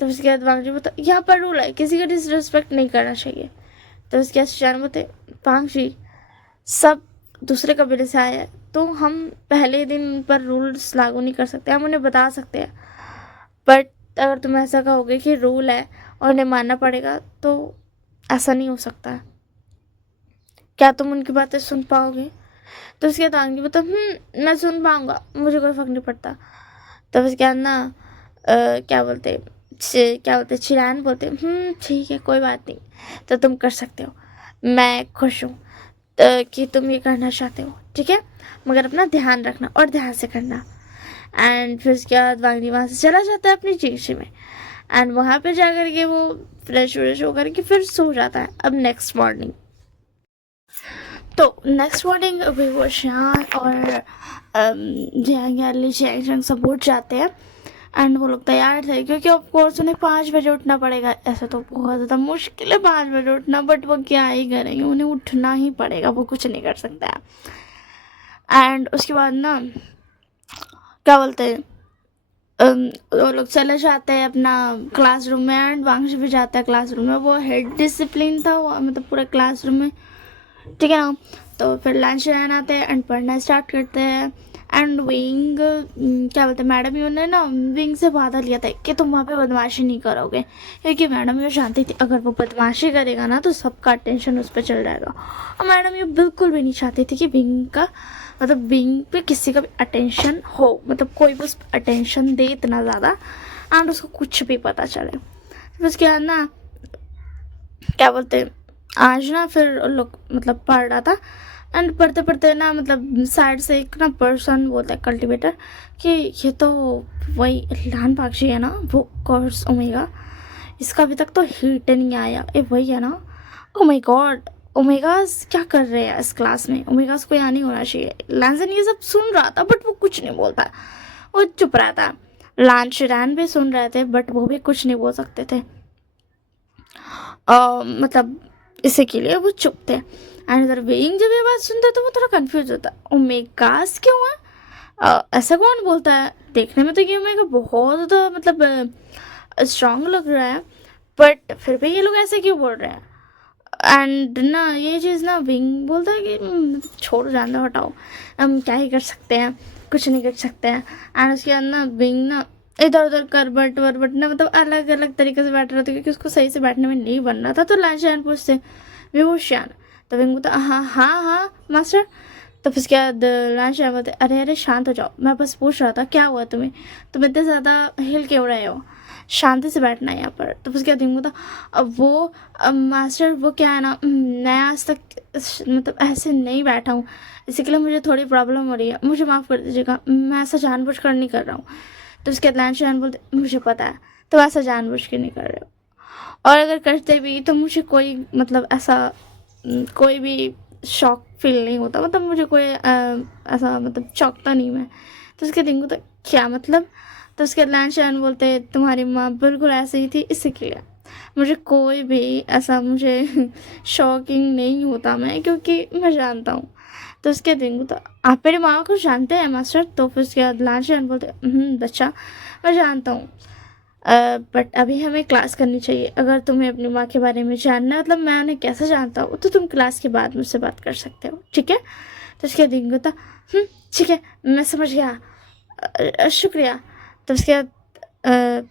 उसके बाद वांगजी बोलता यहाँ पर रूल है किसी का डिसरिस्पेक्ट नहीं करना चाहिए। तो उसके बाद शशान बोलते वांगजी सब दूसरे कबीले से आए हैं, तो हम पहले दिन उन पर रूल्स लागू नहीं कर सकते, हम उन्हें बता सकते हैं, बट अगर तुम ऐसा कहोगे कि रूल है और उन्हें मानना पड़ेगा तो ऐसा नहीं हो सकता है, क्या तुम उनकी बातें सुन पाओगे? तो उसके बाद आंगी बोलता मैं सुन पाऊंगा, मुझे कोई फर्क नहीं पड़ता। तो उसके बाद ना क्या बोलते चिरान बोलते ठीक है कोई बात नहीं, तो तुम कर सकते हो, मैं खुश हूँ कि तुम ये करना चाहते हो, ठीक है, मगर अपना ध्यान रखना और ध्यान से करना। एंड फिर उसके बाद वांगनी वहाँ से चला जाता है अपनी जीशी में, एंड वहाँ पे जा कर के वो फ्रेश व्रेश होकर के फिर सो जाता है। अब नेक्स्ट मॉर्निंग अभी वो शान और जैंग सब उठ जाते हैं, एंड वो लोग तैयार थे क्योंकि ऑफकोर्स उन्हें 5 बजे उठना पड़ेगा। ऐसा तो बहुत ज़्यादा मुश्किल है 5 बजे उठना, बट वो क्या ही करेंगे, उन्हें उठना ही पड़ेगा, वो कुछ नहीं कर सकता है। एंड उसके बाद ना क्या बोलते हैं वो लोग चले जाते हैं अपना क्लासरूम में, एंड वांगशी भी जाता है क्लासरूम में, वो हेड डिसिप्लिन था वो, मतलब पूरे क्लासरूम में, ठीक है ना। तो फिर लंच लेने आते हैं एंड पढ़ना स्टार्ट करते हैं। एंड विंग क्या बोलते हैं मैडम यू ने ना विंग से वादा लिया था कि तुम वहाँ पे बदमाशी नहीं करोगे, क्योंकि मैडम यू जानती थी अगर वो बदमाशी करेगा ना तो सबका अटेंशन उस पर चल जाएगा, और मैडम यू बिल्कुल भी नहीं चाहती थी कि विंग का मतलब विंग पे किसी का भी अटेंशन हो, मतलब कोई भी उस अटेंशन दे इतना ज़्यादा एंड उसको कुछ भी पता चले। फिर उसके बाद ना क्या बोलते हैं आज ना फिर लोग मतलब पढ़ रहा था, एंड पढ़ते पढ़ते ना मतलब साइड से एक ना पर्सन बोलता है कल्टिवेटर कि ये तो वही लान पाक्षी है ना, वो कोर्स ओमेगा, इसका अभी तक तो हीट नहीं आया, ये वही है ना। ओ माय गॉड ओमेगास क्या कर रहे हैं इस क्लास में, ओमेगास को यहाँ नहीं होना चाहिए। लैंसन ये सब सुन रहा था बट वो कुछ नहीं बोलता, वो चुप रहा था। लांशरैन भी सुन रहे थे बट वो भी कुछ नहीं बोल सकते थे, मतलब इसी के लिए वो चुप थे। एंड इधर वेइंग जब ये बात सुनता है तो वो थोड़ा कंफ्यूज होता है, ओमेगास क्यों है, ऐसा कौन बोलता है, देखने में तो ये ओमेगा बहुत ज़्यादा मतलब स्ट्रांग लग रहा है, बट फिर भी ये लोग ऐसे क्यों बोल रहे हैं। एंड ना ये चीज़ ना विंग बोलता है कि छोड़ो जान दो हटाओ, हम क्या ही कर सकते हैं, कुछ नहीं कर सकते हैं। एंड उसके बाद ना विंग ना इधर उधर करबट वरबट ना मतलब अलग अलग तरीके से बैठ रहा था क्योंकि उसको सही से बैठने में नहीं बन रहा था। तो लांशान पूछते विभूषण, तो विंग बोलता हाँ हाँ हाँ मास्टर। तो फिर उसके बाद लांशान बोलते अरे अरे शांत हो जाओ, मैं बस पूछ रहा था क्या हुआ तुम्हें, तुम इतने ज़्यादा हिल क्यों रहे हो, शांति से बैठना है यहाँ पर। तो उसके बाद विंग बोलता अब वो मास्टर वो क्या है ना मैं आज तक मतलब ऐसे नहीं बैठा हूँ, इसी के लिए मुझे थोड़ी प्रॉब्लम हो रही है, मुझे माफ़ कर दीजिएगा, मैं ऐसा जानबूझकर नहीं कर रहा हूँ। तो उसके बाद लांशान बोलते मुझे पता है तो ऐसा जानबूझ के नहीं कर रहे हो, और अगर करते भी तो मुझे कोई मतलब ऐसा कोई भी शौक फील नहीं होता, मतलब मुझे कोई ऐसा मतलब चौंकता नहीं मैं। तो उसके दिन को तो क्या मतलब। तो उसके लांशान बोलते तुम्हारी माँ बिल्कुल ऐसे ही थी, इसी के लिए मुझे कोई भी ऐसा मुझे शॉकिंग नहीं होता मैं, क्योंकि मैं जानता हूँ। तो उसके दिन को तो आप मेरी माँ को जानते हैं मास्टर। तो फिर उसके बाद लांशान बोलते बच्चा मैं जानता हूँ, बट अभी हमें क्लास करनी चाहिए, अगर तुम्हें अपनी माँ के बारे में जानना है मतलब मैं उन्हें कैसे जानता हूँ तो तुम क्लास के बाद मुझसे बात कर सकते हो, ठीक है। तो उसके बाद दिन था ठीक है मैं समझ गया, शुक्रिया। तो उसके बाद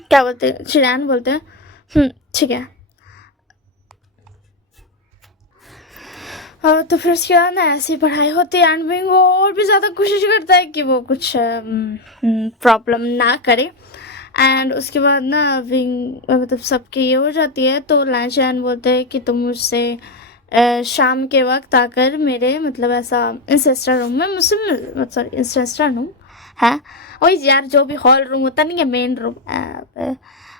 क्या बोलते हैं चिड़ैन बोलते हैं ठीक है। तो फिर उसके बाद ना ऐसी पढ़ाई होती है, एंड विंग और भी ज़्यादा कोशिश करता है कि वो कुछ प्रॉब्लम ना करे। एंड उसके बाद ना विंग मतलब सबकी ये हो जाती है, तो लांशान बोलते हैं कि तुम मुझसे शाम के वक्त आकर मेरे मतलब ऐसा इंसेस्टर रूम में मुझसे सॉरी इंसेस्टर रूम है, वही यार जो भी हॉल रूम होता नहीं है मेन रूम,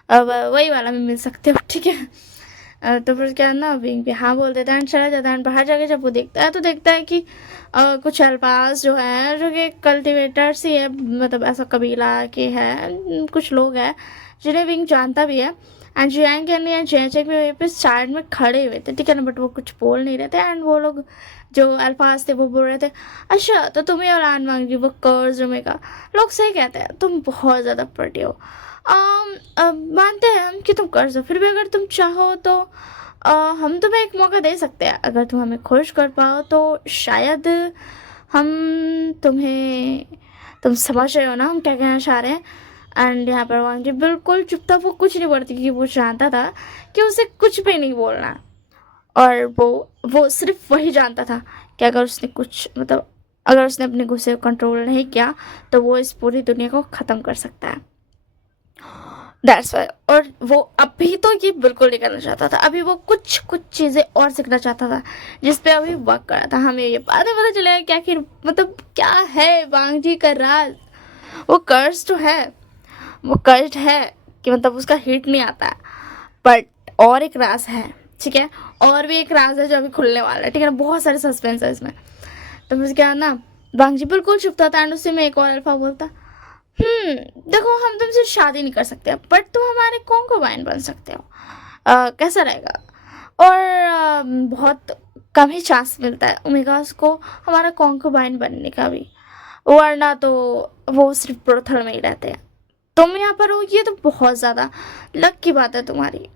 अब वही वाला में मिल सकते हो, ठीक है। तो फिर क्या है ना, विंग पे हाँ बोल देता है एंड चला जाता है। बाहर जाके जब वो देखता है तो देखता है कि कुछ अल्फाज जो है जो कि कल्टिवेटर्स ही है, मतलब ऐसा कबीला के है, कुछ लोग हैं जिन्हें विंग जानता भी है। एंड जियांग एंड जैचेक भी वहीं पे साइड में खड़े हुए थे, ठीक है ना, बट वो कुछ बोल नहीं रहे थे। एंड वो लोग जो अल्फाज थे वो बोल रहे थे, अच्छा तो तुम्हें और आन मांग जी वो कर्ज का लोग सही कहते हैं, तुम बहुत ज़्यादा प्रटी हो। मानते हैं हम कि तुम कर्ज हो, फिर भी अगर तुम चाहो तो हम तुम्हें एक मौका दे सकते हैं। अगर तुम हमें खुश कर पाओ तो शायद हम तुम समझ रहे हो ना हम क्या कहना चाह रहे हैं। एंड यहाँ पर वांग जी बिल्कुल चुप था, वो कुछ नहीं बोलती क्योंकि वो जानता था कि उसे कुछ भी नहीं बोलना। और वो सिर्फ वही जानता था कि अगर उसने कुछ मतलब अगर उसने अपने गुस्से को कंट्रोल नहीं किया तो वो इस पूरी दुनिया को ख़त्म कर सकता है। That's why. और वो अभी तो ये बिल्कुल नहीं करना चाहता था, अभी वो कुछ चीज़ें और सीखना चाहता था जिस पे अभी वर्क कर रहा था। हमें ये बाद में पता चलेगा कि आखिर मतलब क्या है वांग जी का राज। वो कर्ज तो है, वो कर्ज है कि मतलब उसका हिट नहीं आता है, बट और एक राज है, ठीक है, और भी एक राज है जो अभी खुलने वाला है, ठीक है ना। बहुत सारे सस्पेंस है इसमें। तो मुझे क्या ना, वांग जी बिल्कुल चुप था एंड उसी में एक और अल्फा बोलता, देखो हम तुमसे शादी नहीं कर सकते बट तुम हमारे कॉन्कुबाइन बन सकते हो, कैसा रहेगा। और बहुत कम ही चांस मिलता है ओमेगास को हमारा कॉन्कुबाइन बनने का भी, वरना तो वो सिर्फ ब्रोथल में ही रहते हैं। तुम यहाँ पर हो ये तो बहुत ज़्यादा लक की बात है तुम्हारी।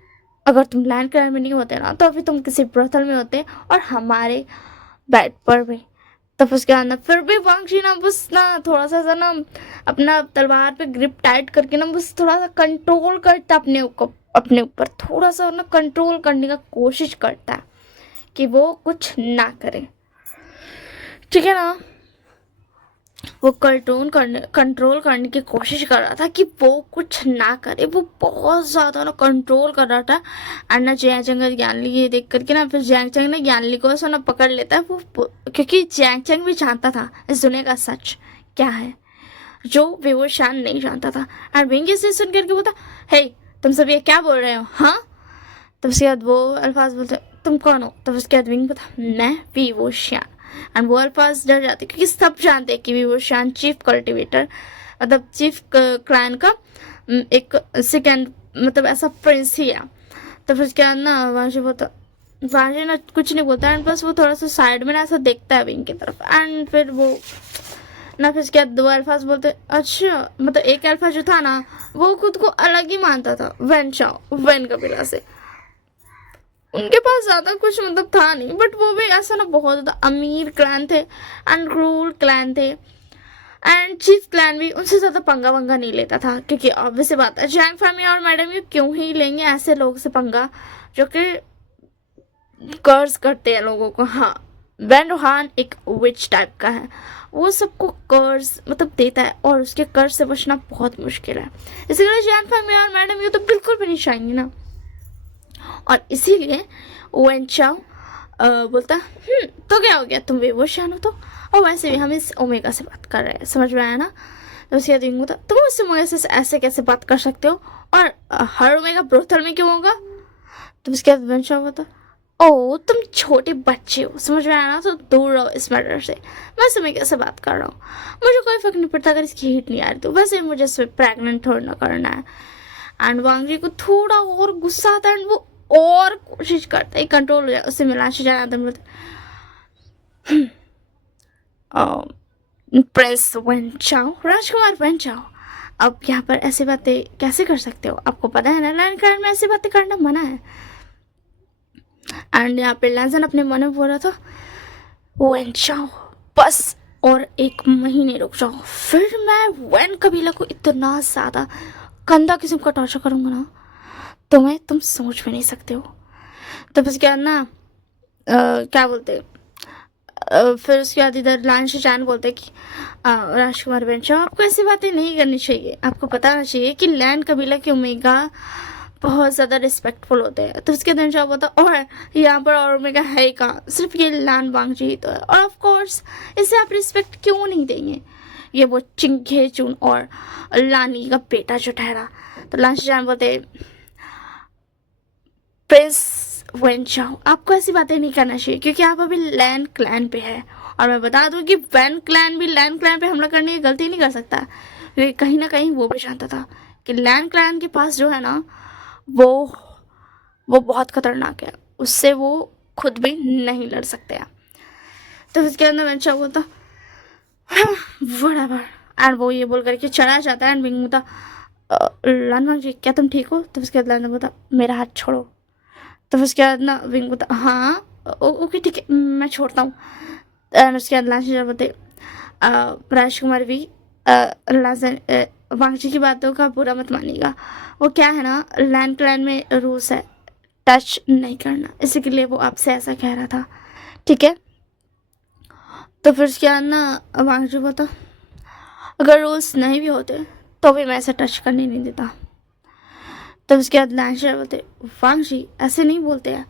अगर तुम लैंड क्राइम में नहीं होते ना तो अभी तुम किसी ब्रोथल में होते और हमारे बेड पर भी। तो उसके अंदर फिर भी वांगशी ना बस ना थोड़ा सा ना अपना तलवार पे ग्रिप टाइट करके ना बस थोड़ा सा कंट्रोल करता अपने ऊपर थोड़ा सा ना कंट्रोल करने का कोशिश करता है कि वो कुछ ना करे, ठीक है ना। वो कंट्रोल करने की कोशिश कर रहा था कि वो कुछ ना करे, वो बहुत ज़्यादा ना कंट्रोल कर रहा था। और ना जैंग चंग ज्ञानली ये देख करके ना फिर जैंग चंग ने ज्ञानली को ऐसा ना पकड़ लेता है वो, क्योंकि जैंग चंग भी जानता था इस दुनिया का सच क्या है जो विवोशान नहीं जानता था। और विंगी से सुन करके बोलता, हे तुम सब ये क्या बोल रहे हो, हाँ। तब उसके बाद वो अल्फाज बोलते, तुम कौन हो। तब उसके बाद विंग बोलता, मैं विवोशान। एंड वो अल्फाज डर जाते क्योंकि सब जानते हैं कि विवोशान चीफ कल्टिवेटर मतलब चीफ क्लैन का एक सेकेंड मतलब ऐसा प्रिंस ही है। तो फिर क्या ना वांशी बोलता, वांशी ना कुछ नहीं बोलता एंड बस वो थोड़ा सा साइड में ना ऐसा देखता है विंग की तरफ। एंड फिर वो ना फिर क्या दो अल्फाज बोलते, अच्छा मतलब एक अल्फा जो था ना वो खुद को अलग ही मानता था वेन चाओ वेन कबीला से। उनके पास ज़्यादा कुछ मतलब था नहीं बट वो भी ऐसा ना बहुत ज़्यादा अमीर क्लैन थे एंड रूल क्लैन थे। एंड चीफ क्लैन भी उनसे ज़्यादा पंगा वंगा नहीं लेता था क्योंकि ऑब्वियस बात है जैंग फैमिली और मैडम ये क्यों ही लेंगे ऐसे लोग से पंगा जो कि कर्ज करते हैं लोगों को। हाँ वैन रोहान एक विच टाइप का है, वो सबको कर्ज मतलब देता है और उसके कर्ज से बचना बहुत मुश्किल है। इसीलिए जैंग फैमिली और मैडम ये तो बिल्कुल भी नहीं चाहेंगे ना। और इसीलिए वेन चाओ बोलता, तो क्या हो गया तुम विवोशान हो तो, और वैसे भी हम इस ओमेगा से बात कर रहे हैं, समझ में आया ना। तो उसके बाद बोलता, तुम उससे ओमेगा से ऐसे कैसे बात कर सकते हो और हर ओमेगा ब्रोथल में क्यों होगा। तो उसके बाद वेन चाओ बोलता, ओ तुम छोटे बच्चे हो, समझ में आया ना, तो दूर रहो इस मैटर से, मैं समय कैसे बात कर रहा हूँ, मुझे कोई फर्क नहीं पड़ता अगर इसकी हीट नहीं आ रही तो, वैसे मुझे इस पर प्रेगनेंट थोड़ा ना करना है। एंड वांगजी को थोड़ा और गुस्सा आता है एंड वो और कोशिश करता है कंट्रोल हो जाए, उससे मिलान से जाना बोलते, प्रिंस वेन चाओ राजकुमार वेन चाओ अब यहाँ पर ऐसी बातें कैसे कर सकते हो, आपको पता है ना लैंड क्राइम में ऐसी बातें करना मना है। एंड यहाँ पे लैंसन अपने मन में बोल रहा था, वेन चाओ बस और 1 महीने रुक जाओ फिर मैं वेन कबीला को इतना ज़्यादा गंदा किस्म का टॉर्चर करूँगा ना तुम सोच भी नहीं सकते हो। तो बस क्या ना क्या बोलते फिर उसके बाद इधर लांशी चान बोलते कि राजकुमार बेंचो आपको ऐसी बातें नहीं करनी चाहिए, आपको पता होना चाहिए कि लैंड कबीला के ओमेगा बहुत ज़्यादा रिस्पेक्टफुल होते हैं। तो उसके अंदर क्या होता है, और यहाँ पर और ओमेगा है ही कहाँ, सिर्फ ये लान वांगजी ही तो है। और ऑफ कोर्स इसे आप रिस्पेक्ट क्यों नहीं देंगे, ये वो चिंगे चुन और लानी का बेटा जो ठहरा। तो लांशिजान बोलते प्रिंस वेन चाओ, आपको ऐसी बातें नहीं करना चाहिए क्योंकि आप अभी लैन क्लैन पे है। और मैं बता दूं कि वैन क्लैन भी लैन क्लैन पे हमला करने की गलती नहीं कर सकता, क्योंकि कहीं ना कहीं वो भी जानता था कि लैन क्लैन के पास जो है ना वो बहुत खतरनाक है, उससे वो खुद भी नहीं लड़ सकते हैं। तो उसके अंदर वेंचा बोलता वड़ावर, एंड वो ये बोल करके चला जाता है। एंड विंग बोलता लानवांग जी क्या तुम ठीक हो? तो उसके बाद लान बोलता मेरा हाथ छोड़ो। तो उसके बाद ना विंग बोलता हाँ ओके ठीक है मैं छोड़ता हूँ। एंड उसके बाद लांशिजा बोलते राजकुमार भी वांगजी की बातों का बुरा मत मानिएगा, वो क्या है ना लैंड क्लैन में रूल्स है टच नहीं करना, इसीलिए वो आपसे ऐसा कह रहा था, ठीक है। तो फिर उसके बाद ना वांगजी बोलता अगर रूल्स नहीं भी होते तो भी मैं ऐसे टच करने नहीं देता। तो उसके बाद लांशिजा बोलते वांगजी ऐसे नहीं बोलते हैं।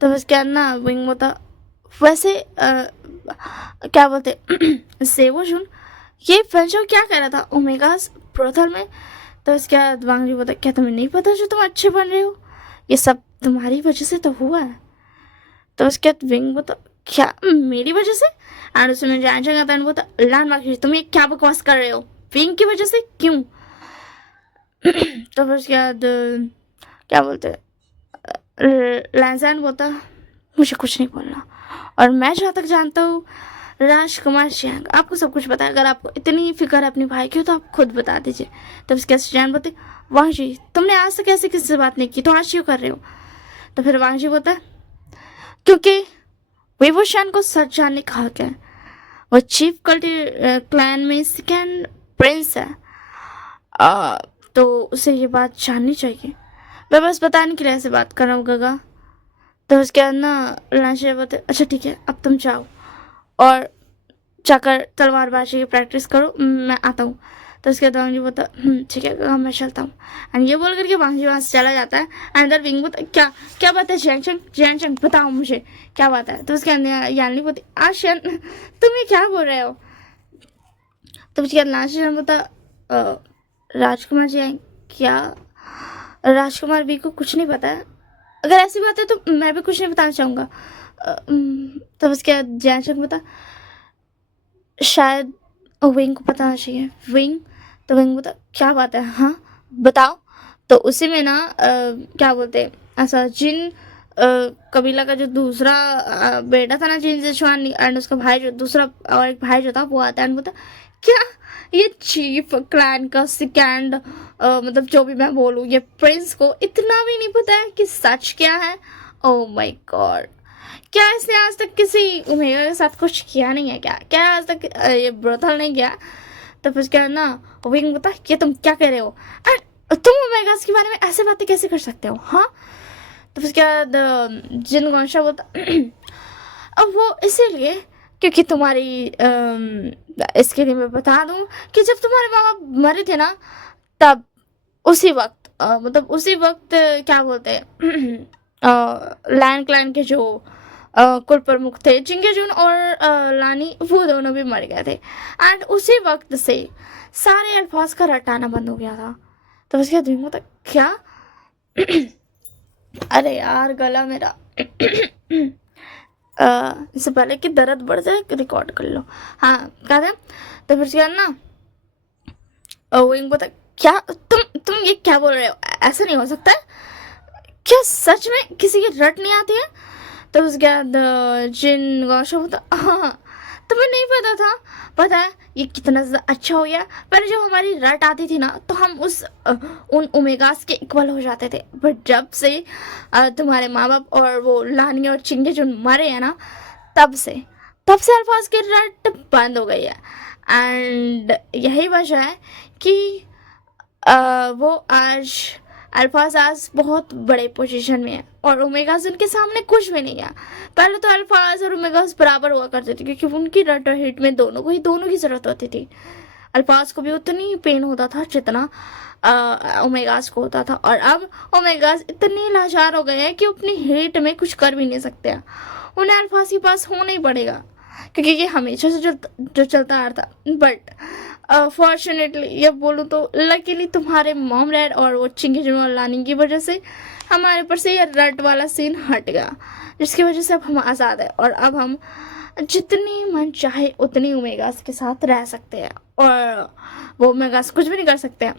तो उसके बाद ना विंग बोलता वैसे क्या बोलते सेवोजुन ये वेंचो क्या कह रहा था ओमेगास ब्रोथल में। तो उसके बाद वांगजी बोलता क्या तुम्हें नहीं पता जो तुम अच्छे बन रहे हो, ये सब तुम्हारी वजह से तो हुआ है। तो उसके बाद विंग बोलता क्या मेरी वजह से? एंड उसमें जान जाता है बोलता लान वांगजी तुम ये क्या बकवास कर रहे हो, विंग की वजह से क्यों? तो फिर उसके बाद क्या बोलते लैंसैन बोलता मुझे कुछ नहीं बोलना, और मैं जहाँ तक जानता हूँ राजकुमार शियांग आपको सब कुछ पता है, अगर आपको इतनी फिक्र है अपने भाई की तो आप खुद बता दीजिए। तब उसके बाद शियांग बोलते वांगजी तुमने आज तक ऐसे किसी से बात नहीं की तो आज क्यों कर रहे हो? तो फिर वांगजी बोलता है क्योंकि विवोशान को सच जानने का हक है, वो चीफ क्लैन में सेकेंड प्रिंस है, तो उसे ये बात जाननी चाहिए। मैं बस बताने के लिए ऐसे बात कर रहा हूँ गगा। तो उसके बाद ना लांशिया बोलते अच्छा ठीक है अब तुम जाओ और जाकर तलवारबाजी की प्रैक्टिस करो, मैं आता हूँ। तो उसके बाद वांगजी बोलता ठीक है मैं चलता हूँ। एंड ये बोल करके वांगजी वहाँ से चला जाता है। एंड इधर विंग बोलता क्या क्या बात है जैनचंग बताओ मुझे क्या बात है। तो उसके अंदर यानी बोलती आशियन तुम ये क्या बोल रहे हो? तो उसके बाद लांशिया बोलता राजकुमार जी आए क्या? राजकुमार भी को कुछ नहीं पता है, अगर ऐसी बात है तो मैं भी कुछ नहीं बताना चाहूँगा। तब उसके बाद जैनचंग बता शायद विंग को पता चाहिए। विंग तो विंग बता क्या बात है हाँ बताओ। तो उसी में ना क्या बोलते ऐसा जिन कबीला का जो दूसरा बेटा था ना जिन जिशवान एंड उसका भाई जो दूसरा और एक भाई जो था वो आता है एंड बोलता क्या ये चीफ क्लैन का सेकेंड मतलब जो भी मैं बोलूँ ये प्रिंस को इतना भी नहीं पता है कि सच क्या है। ओह माय गॉड क्या इसने आज तक किसी ओमेगा के साथ कुछ किया नहीं है क्या? क्या आज तक ये ब्रोथल नहीं किया? तो फिर क्या ना विंग बता कि तुम क्या कह रहे हो, तुम ओमेगास के बारे में ऐसे बातें कैसे कर सकते हो हाँ? तो फिर क्या जिन गोंशा बोलता अब वो इसीलिए क्योंकि तुम्हारी इसके लिए मैं बता दूं कि जब तुम्हारे माँ बाप मरे थे ना तब उसी वक्त मतलब उसी वक्त क्या बोलते हैं लैंड क्लैन के जो कुल प्रमुख थे चिंगेजुन और लानी वो दोनों भी मर गए थे। एंड उसी वक्त से सारे अल्फाज का रटाना बंद हो गया था। तो उसके बाद विंग तक क्या अरे यार गला मेरा इससे पहले कि दर्द बढ़ जाए रिकॉर्ड कर लो। हाँ क्या था? तो फिर उसके बाद ना विंग बता क्या तुम ये क्या बोल रहे हो, ऐसा नहीं हो सकता है क्या सच में किसी की रट नहीं आती है? तो उसके बाद जिन गौशा होता हाँ तुम्हें नहीं पता था, पता है ये कितना अच्छा हो गया, पहले जब हमारी रट आती थी ना तो हम उन ओमेगास के इक्वल हो जाते थे, बट जब से तुम्हारे माँ बाप और वो लानी और चिंगे जो मरे हैं ना तब से अल्फाज की रट बंद हो गई है। एंड यही वजह है कि वो आज अल्फाज आज बहुत बड़े पोजीशन में है और ओमेगास उनके सामने कुछ भी नहीं है। पहले तो अल्फाज और ओमेगास बराबर हुआ करते थे क्योंकि उनकी रट और हिट में दोनों की ज़रूरत होती थी, अल्फाज को भी उतनी ही पेन होता था जितना ओमेगास को होता था। और अब ओमेगास इतने लाचार हो गए हैं कि अपनी हेट में कुछ कर भी नहीं सकते हैं, उन्हें अल्फाज के पास होना ही पड़ेगा, क्योंकि ये हमेशा से जो चलता आ रहा था। बट फॉर्चुनेटली ये बोलूँ तो लकीली तुम्हारे मॉम डैड और वो चिंकी जुनून लानी की वजह से हमारे ऊपर से ये रट वाला सीन हट गया, जिसकी वजह से अब हम आज़ाद है और अब हम जितनी मन चाहे उतनी ओमेगास के साथ रह सकते हैं और वो ओमेगास कुछ भी नहीं कर सकते हैं।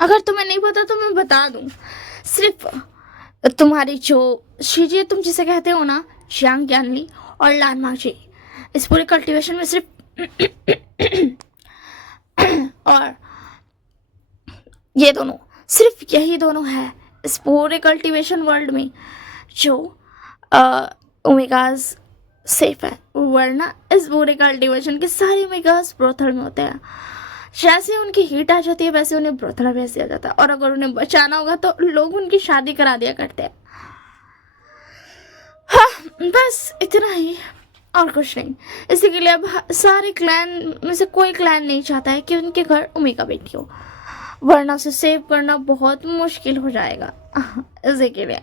अगर तुम्हें नहीं पता तो मैं बता दूं, सिर्फ तुम्हारी जो शीजिए तुम जिसे कहते हो ना, जियांग ज्ञानली और लान मांगजी, इस पूरे कल्टीवेशन में सिर्फ और ये दोनों, सिर्फ यही दोनों है इस पूरे कल्टीवेशन वर्ल्ड में जो ओमेगास सेफ है, वरना इस पूरे कल्टीवेशन के सारे ओमेगास ब्रोथल में होते हैं। जैसे उनकी हीट आ जाती है वैसे उन्हें ब्रोथल भेज दिया जाता है, और अगर उन्हें बचाना होगा तो लोग उनकी शादी करा दिया करते हैं। हाँ, बस इतना ही और कुछ नहीं। इसी के लिए अब सारे क्लैन में से कोई क्लैन नहीं चाहता है कि उनके घर ओमेगा बेटी हो, वरना उसे सेव करना बहुत मुश्किल हो जाएगा। इसी के लिए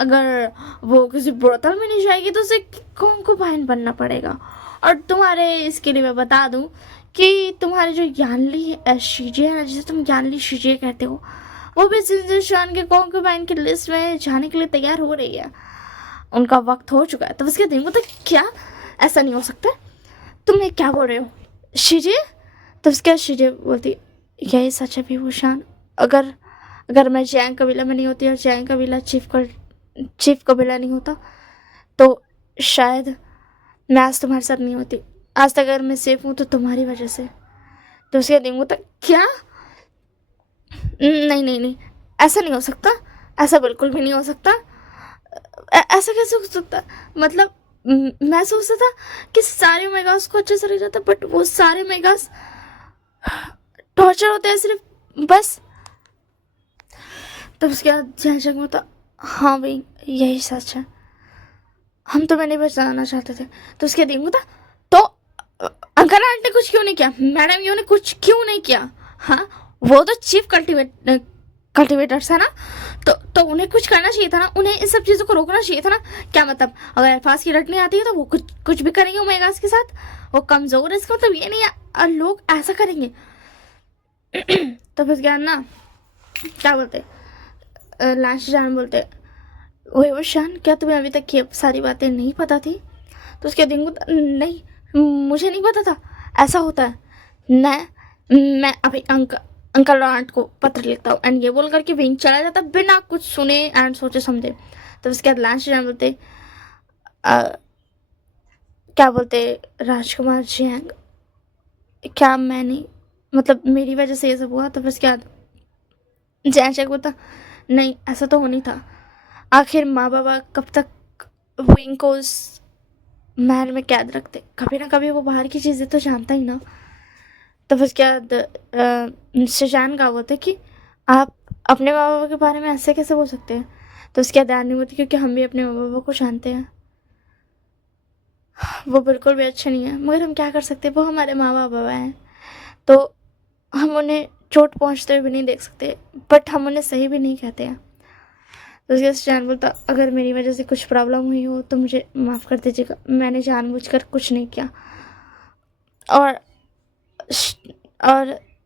अगर वो किसी ब्रोथल में नहीं जाएगी तो उसे कॉन्कुबाइन बनना पड़ेगा। और तुम्हारे इसके लिए मैं बता दूं कि तुम्हारे जो यानली शीजे है, जिसे तुम यानली शीजे कहते हो, वो भी सिंजुशान के कॉन्कुबाइन की लिस्ट में जाने के लिए तैयार हो रही है। उनका वक्त हो चुका है। तो उसके दिन तो क्या ऐसा नहीं हो सकता, तुम ये क्या बोल रहे हो शीजे? तो उसके शीजे बोलती यही सच है विभूषण, अगर मैं जैंग कबीला में नहीं होती और जैंग कबीला चीफ कबीला नहीं होता तो शायद मैं आज तुम्हारे साथ नहीं होती। आज तक अगर मैं सेफ हूँ तो तुम्हारी वजह से। तो उसके दिन तक क्या? नहीं नहीं नहीं, ऐसा नहीं हो सकता, ऐसा बिल्कुल भी नहीं हो सकता। ऐसा कैसे हो सकता? मतलब मैं सोचता था कि सारे ओमेगास को अच्छे से रह जाता, बट वो सारे ओमेगास टॉर्चर होते हैं सिर्फ, बस। तब उसके बाद जैसे में था, हाँ भाई यही सच है, हम तुम्हें नहीं बचाना चाहते थे। तो उसके दिन था तो अंकल आंटी ने कुछ क्यों नहीं किया, मैडम यू ने कुछ क्यों नहीं किया? हाँ, वो तो चीफ कल्टिवेटर्स है ना, तो उन्हें कुछ करना चाहिए था ना, उन्हें इन सब चीज़ों को रोकना चाहिए था ना। क्या मतलब अगर अल्फाज की रटनी आती है तो वो कुछ भी करेंगे ओमेगास के साथ, वो कमज़ोर है, इसका मतलब ये नहीं है लोग ऐसा करेंगे। तो फिर क्या ना, क्या बोलते लास्ट जान बोलते, वही वो शान, क्या तुम्हें अभी तक ये सारी बातें नहीं पता थी? तो उसके दिन नहीं, मुझे नहीं पता था ऐसा होता है। मैं अभी अंकल आंट को पत्र लिखता हूँ, एंड ये बोल करके विंग चला जाता बिना कुछ सुने एंड सोचे समझे। तो उसके बाद लास्ट जान बोलते क्या बोलते राजकुमार जियांग, क्या मैंने मतलब मेरी वजह से ये सब हुआ? तो फिर उसके बाद जैसे बोलता नहीं, ऐसा तो नहीं था। आखिर माँ बाबा कब तक विंग को उस महल में कैद रखते, कभी ना कभी वो बाहर की चीज़ें तो जानता ही ना। तो फिर उसके बाद शशान का बोलते कि आप अपने माँ बाबा के बारे में ऐसे कैसे बोल सकते हैं? तो उसके बाद ध्यान नहीं होती, क्योंकि हम भी अपने माँ बाबा को जानते हैं, वो बिल्कुल भी अच्छे नहीं है, मगर हम क्या कर सकते हैं, वो हमारे माँ बाबा हैं, तो हम उन्हें चोट पहुंचते हुए भी नहीं देख सकते, बट हम उन्हें सही भी नहीं कहते हैं। तो उसके स्टैंड बोलता अगर मेरी वजह से कुछ प्रॉब्लम हुई हो तो मुझे माफ़ कर दीजिएगा, मैंने जानबूझकर कुछ नहीं किया। और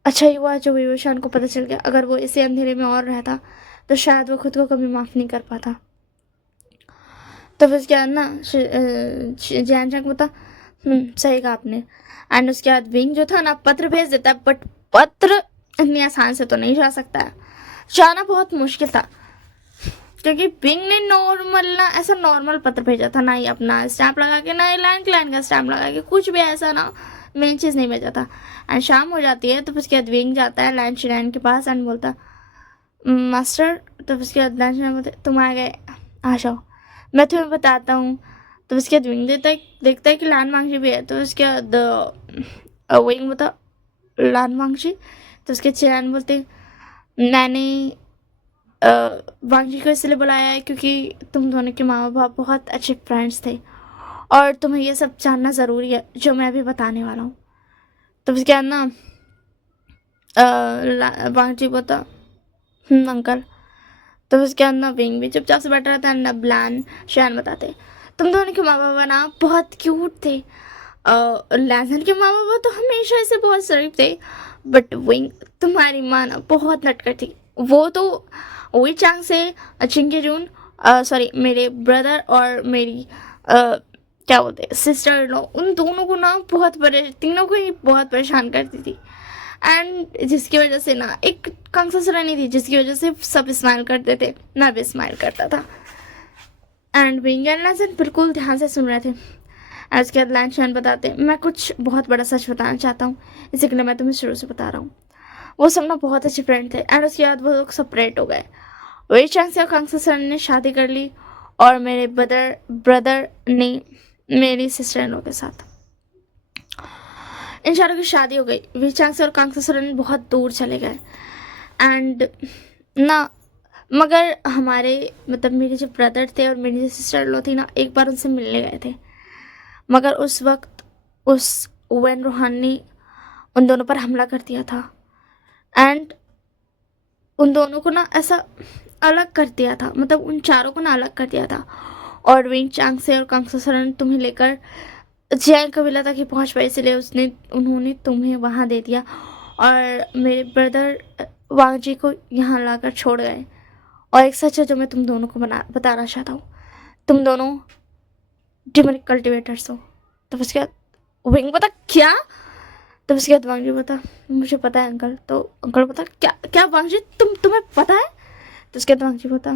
अच्छा ही हुआ जो विभूषण को पता चल गया, अगर वो इसी अंधेरे में और रहता तो शायद वो खुद को कभी माफ़ नहीं कर पाता। तो फिर उसके बाद ना जैन चंग बोलता सही कहा आपने। एंड उसके बाद विंग जो था ना पत्र भेज देता है, बट पत्र इतनी आसान से तो नहीं जा सकता है, जाना बहुत मुश्किल था, क्योंकि विंग ने ऐसा नॉर्मल पत्र भेजा था, ना ही अपना स्टैम्प लगा के, ना ही लाइन का स्टैम्प लगा के, कुछ भी ऐसा ना मेन चीज़ नहीं भेजा था। एंड शाम हो जाती है तो फिर उसके बाद विंग जाता है लैंड के पास एंड बोलता मास्टर। तो उसके बाद लैंड बोलते तुम आ गए, आ जाओ मैं तुम्हें बताता हूँ। तो उसके बाद विंग देखता है कि लान मांगजी भी है। तो उसके बाद विंग बोलता लान मांगजी। तो उसके चैन बोलते मैंने वांगजी को इसलिए बुलाया है क्योंकि तुम दोनों के माँ बाप बहुत अच्छे फ्रेंड्स थे और तुम्हें ये सब जानना ज़रूरी है जो मैं अभी बताने वाला हूँ। तो उसके बाद ना वांगजी बोलता अंकल। तो उसके बाद ना विंग भी चुपचाप से बैठा रहता है, ना ब्लान शैन बताते तुम दोनों के माँ बाबा ना बहुत क्यूट थे। लैजन के माँ बाबा तो हमेशा ऐसे बहुत शरीफ थे, बट विंग तुम्हारी माँ ना बहुत नटखट थी। वो तो वही चांग से चिंगे जून, सॉरी मेरे ब्रदर और मेरी क्या बोलते हैं सिस्टर लो, उन दोनों को ना तीनों को ही बहुत परेशान करती थी। एंड जिसकी वजह से ना एक कंससरा नहीं थी, जिसकी वजह से सब स्माइल करते थे, मैं भी स्माइल करता था। एंड विंग एंड लैजन बिल्कुल ध्यान से सुन रहे थे। आज के बाद लैंशन बताते मैं कुछ बहुत बड़ा सच बताना चाहता हूँ, इसी के लिए मैं तुम्हें शुरू से बता रहा हूँ। वो सब ना बहुत अच्छे फ्रेंड थे, एंड उसके बाद वो लोग सेपरेट हो गए। वही चांस से कांगसा ने शादी कर ली, और मेरे ब्रदर ने मेरी सिस्टर इन लोग के साथ। इन चारों की शादी हो गई। वी चांस और कांगसा बहुत दूर चले गए। एंड ना मगर हमारे मतलब मेरे जो ब्रदर थे और मेरी जो सिस्टर लो थी ना, एक बार उनसे मिलने गए थे, मगर उस वक्त उस ओवेन रोहान ने उन दोनों पर हमला कर दिया था। एंड उन दोनों को ना ऐसा अलग कर दिया था, मतलब उन चारों को ना अलग कर दिया था। और विंग चांग से और कांगसा तुम्हें लेकर जैन कबीला तक ही पहुँच पाई, इसलिए उन्होंने तुम्हें वहाँ दे दिया, और मेरे ब्रदर वांगजी को यहाँ लाकर छोड़ गए। और एक सच है जो मैं तुम दोनों को बताना चाहता हूँ, तुम दोनों डिमोनिक कल्टिवेटर्स हो। तो उसके बाद विंग बता क्या? तो उसके बाद वांगजी बता मुझे पता है अंकल। तो अंकल बता क्या क्या वांगजी तुम्हें पता है? तो उसके बाद वांगजी बता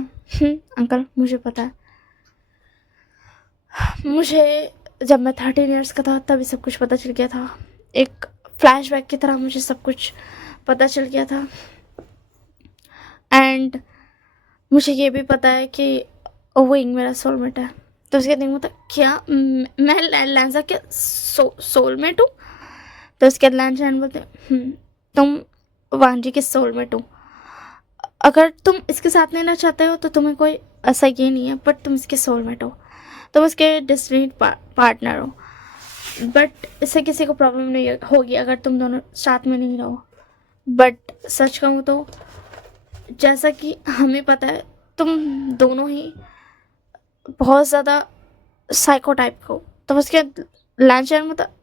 अंकल मुझे पता है। मुझे जब मैं 13 ईयर्स का था तभी सब कुछ पता चल गया था। एक फ्लैशबैक की तरह मुझे सब कुछ पता चल गया था। एंड मुझे ये भी पता है कि विंग मेरा सोलमेट है। तो उसके दिन मतलब क्या मैं लैंसा क्या सोलमेट हूँ? तो उसके बाद लैंसा बोलते तुम वांजी के सोलमेट हो। अगर तुम इसके साथ लेना चाहते हो तो तुम्हें कोई ऐसा ये नहीं है, बट तुम इसके सोलमेट हो, तुम उसके डेस्टिनी पार्टनर हो। बट इससे किसी को प्रॉब्लम नहीं होगी अगर तुम दोनों साथ में नहीं रहो। बट सच कहूँ तो जैसा कि हमें पता है तुम दोनों ही बहुत ज़्यादा साइको टाइप को। तो उसके लैंचन मतलब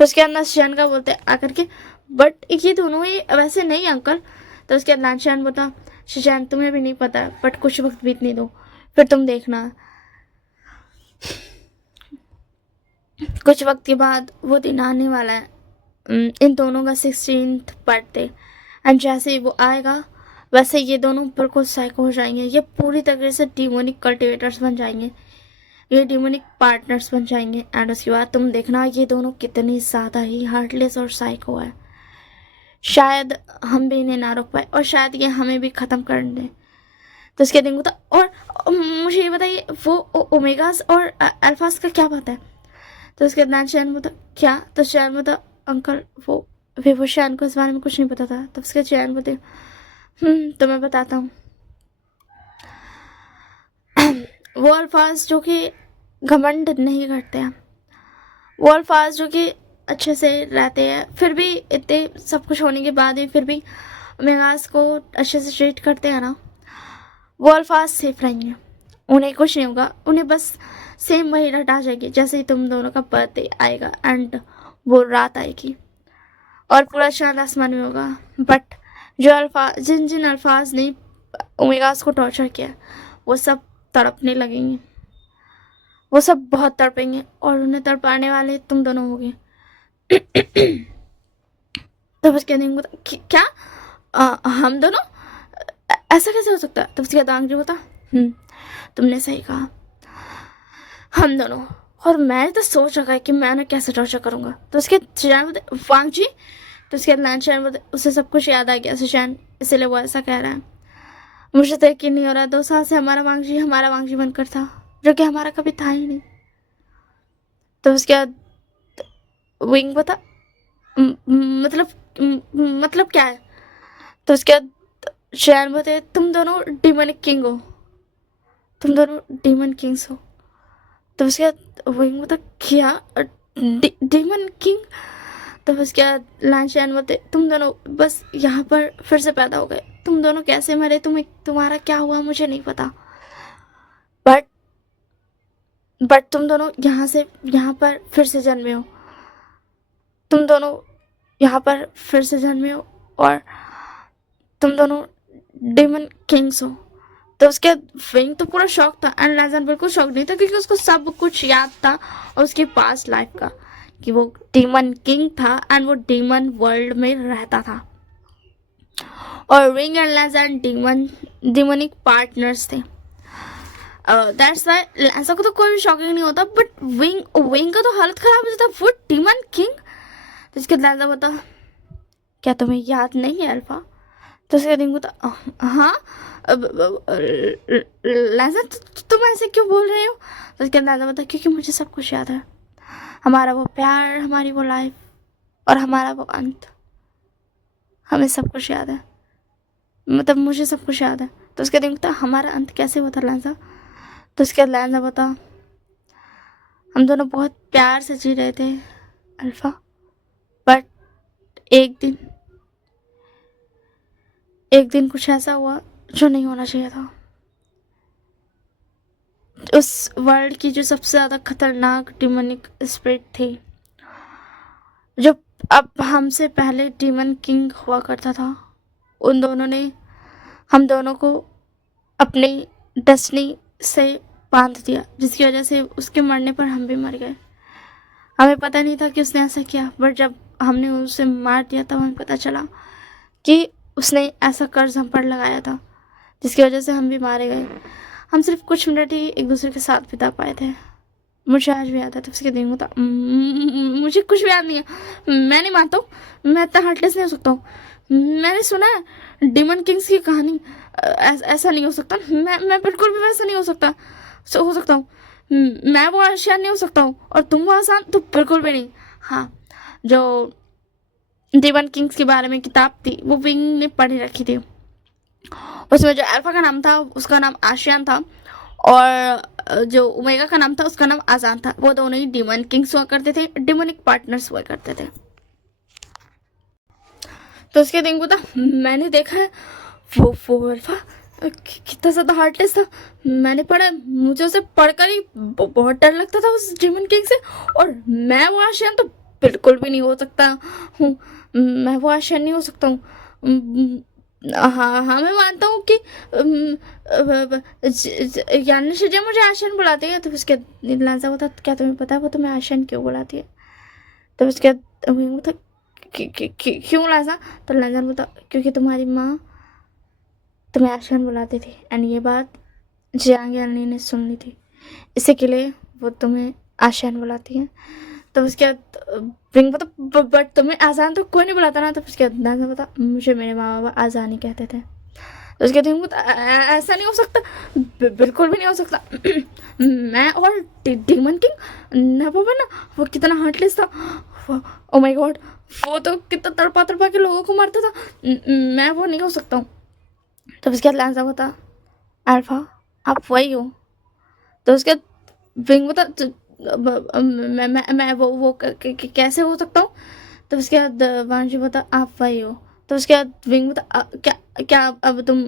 फिर उसके अंदर शियान का बोलते आकर के बट ये दोनों ही वैसे नहीं अंकल। तो उसके बाद लैंचन बोलता शिशान तुम्हें भी नहीं पता बट कुछ वक्त बीतने दो, फिर तुम देखना कुछ वक्त के बाद वो दिन आने वाला है। इन दोनों का 16th बर्थडे, एंड जैसे ही वो आएगा वैसे ये दोनों बिल्कुल साइको हो जाएंगे। ये पूरी तरह से डिमोनिक कल्टिवेटर्स बन जाएंगे, ये डिमोनिक पार्टनर्स बन जाएंगे। एंड उसके बाद तुम देखना ये दोनों कितनी ज़्यादा ही हार्टलेस और साइको है। शायद हम भी इन्हें ना रोक पाए और शायद ये हमें भी ख़त्म कर दें। तो उसके दिन बता और मुझे ये बताइए वो ओमेगास और अल्फास का क्या बात है? तो उसके बाद शैन बता क्या? तो शैन बता अंकल वो शैन को इस बारे में कुछ नहीं पता था। तो उसके शैन बोलते तो मैं बताता हूँ। वो अल्फाज जो कि घमंड नहीं करते हैं, वो अल्फाज जो कि अच्छे से रहते हैं, फिर भी इतने सब कुछ होने के बाद भी फिर भी मेगास को अच्छे से ट्रीट करते हैं ना, वो अल्फाज सेफ रहेंगे, उन्हें कुछ नहीं होगा। उन्हें बस सेम वही रट आ जाएगी जैसे ही तुम दोनों का बर्थडे आएगा एंड वो रात आएगी और पूरा चांद आसमान में होगा। बट जो जिन अल्फाज ने ओमेगास को टॉर्चर किया वो सब तड़पने लगेंगे, वो सब बहुत तड़पेंगे और उन्हें तड़पाने वाले तुम दोनों होगे। तो बस कहने को क्या हम दोनों? ऐसा कैसे हो सकता है? तो उसके बाद आंगरी बोता तुमने सही कहा, हम दोनों। और मैंने तो सोच रखा है कि मैं उन्हें कैसे टॉर्चर करूँगा। तो उसके सुशान बोलते वांग जी। तो उसके बाद लैंशन बोलते उसे सब कुछ याद आ गया सुशान, इसलिए वो ऐसा कह रहा है। मुझे तो यकीन नहीं हो रहा 2 साल से हमारा वांग जी बनकर था, जो कि हमारा कभी था ही नहीं। तो उसके बाद विंग बता मतलब क्या है? तो उसके बाद शैन बोलते तुम दोनों डीमन किंग हो, तुम दोनों डीमन किंग्स हो। तो उसके बाद विंग बता क्या डीमन किंग? तो उसके बाद लानशान बोलते तुम दोनों बस यहाँ पर फिर से पैदा हो गए, तुम दोनों कैसे मरे, तुम्हारा क्या हुआ मुझे नहीं पता, बट तुम दोनों यहाँ पर फिर से जन्मे हो, तुम दोनों यहाँ पर फिर से जन्मे हो और तुम दोनों डेमन किंग्स हो। तो उसके विंग तो पूरा शौक था एंड लेजन बिल्कुल शौक नहीं था, क्योंकि उसको सब कुछ याद था और उसकी पास्ट लाइफ का, कि वो डेमन किंग था एंड वो डेमन वर्ल्ड में रहता था और wing and legion demonic partners थे। दैट्स वाई लेंसा को तो कोई भी शॉकिंग नहीं होता, बट विंग का तो हालत खराब हो जाता, वो डेमन किंग। तो इसके लेंसा बता क्या तुम्हें याद नहीं है अल्फा? तो उसके रिंग बता हाँ लेंसा तुम ऐसे क्यों बोल रहे हो? तो उसके लेंसा बता क्योंकि मुझे सब कुछ याद है, हमारा वो प्यार, हमारी वो लाइफ और हमारा वो अंत, हमें सब कुछ याद है, मतलब मुझे सब कुछ याद है। तो उसके रिंग बता हमारा अंत कैसे हुआ था लेंसा? तो उसके लेंसा बता हम दोनों बहुत प्यार से जी रहे थे अल्फा, बट एक दिन कुछ ऐसा हुआ जो नहीं होना चाहिए था। उस वर्ल्ड की जो सबसे ज़्यादा खतरनाक डिमोनिक स्पिरिट थी, जो अब हमसे पहले डीमन किंग हुआ करता था, उन दोनों ने हम दोनों को अपनी डेस्टिनी से बांध दिया, जिसकी वजह से उसके मरने पर हम भी मर गए। हमें पता नहीं था कि उसने ऐसा किया, बट जब हमने उसे मार दिया तब हमें पता चला कि उसने ऐसा कर्ज हम पर लगाया था, जिसकी वजह से हम भी मारे गए। हम सिर्फ कुछ मिनट ही एक दूसरे के साथ बिता पाए थे, मुझे आज भी याद है। तो उसके दिन था मुझे कुछ भी याद नहीं है, मैं नहीं मानता हूँ, मैं इतना हार्टलेस नहीं हो सकता हूँ। मैंने सुना है डेमन किंग्स की कहानी, ऐसा नहीं हो सकता, मैं बिल्कुल भी वैसा नहीं हो सकता हो सकता हूँ, मैं वो आशियान नहीं हो सकता हूँ और तुम वो आसान तो बिल्कुल भी नहीं। हाँ, जो डेमन किंग्स के बारे में किताब थी वो विंग ने पढ़ी रखी थी, उसमें जो अल्फा का नाम था उसका नाम आशियान था और जो ओमेगा का नाम था उसका नाम आजान था। वो दोनों ही डेमन किंग्स हुआ करते थे, डेमोनिक पार्टनर्स हुआ करते थे। तो उसके दिन को था मैंने देखा है वो अल्फा कितना ज़्यादा हार्टलेस था, मैंने पढ़ा, मुझे उसे पढ़कर ही बहुत डर लगता था उस डेमन किंग से, और मैं वो आशियान तो बिल्कुल भी नहीं हो सकता हूँ, मैं वो आशियान नहीं हो सकता हूँ। हाँ, मैं मानता हूँ कि यानी से जब मुझे आशियान बुलाती है तो उसके लांसा बता क्या तुम्हें पता है वो तुम्हें आशियान क्यों बुलाती है? तो उसके बता क्यों लांसा? तो लांसा बता क्योंकि तुम्हारी माँ तुम्हें आशियान बुलाती थी एंड ये बात जियांग यानी ने सुन ली थी, इसी के लिए वो तुम्हें आशियान बुलाती है। तो उसके बाद बता बट तुम्हें आजान तो कोई नहीं बुलाता ना? तो उसके बाद बता मुझे मेरे माँ बाबा आजान ही कहते थे। तो उसके बाद ऐसा नहीं हो सकता, बिल्कुल भी नहीं हो सकता। मैं और डेमन किंग ना बाबा ना, वो कितना हार्टलेस था, ओ माय गॉड, वो तो कितना तड़पा तड़पा के लोगों को मारता था, मैं वो नहीं हो सकता हूँ। तो उसके बाद लांसा बता अल्फा आप वही हो? तो उसके विंग बता मैं वो कैसे हो सकता हूँ? तो उसके बाद वांशी बता आप वही हो। तो उसके बाद विंग बता क्या अब तुम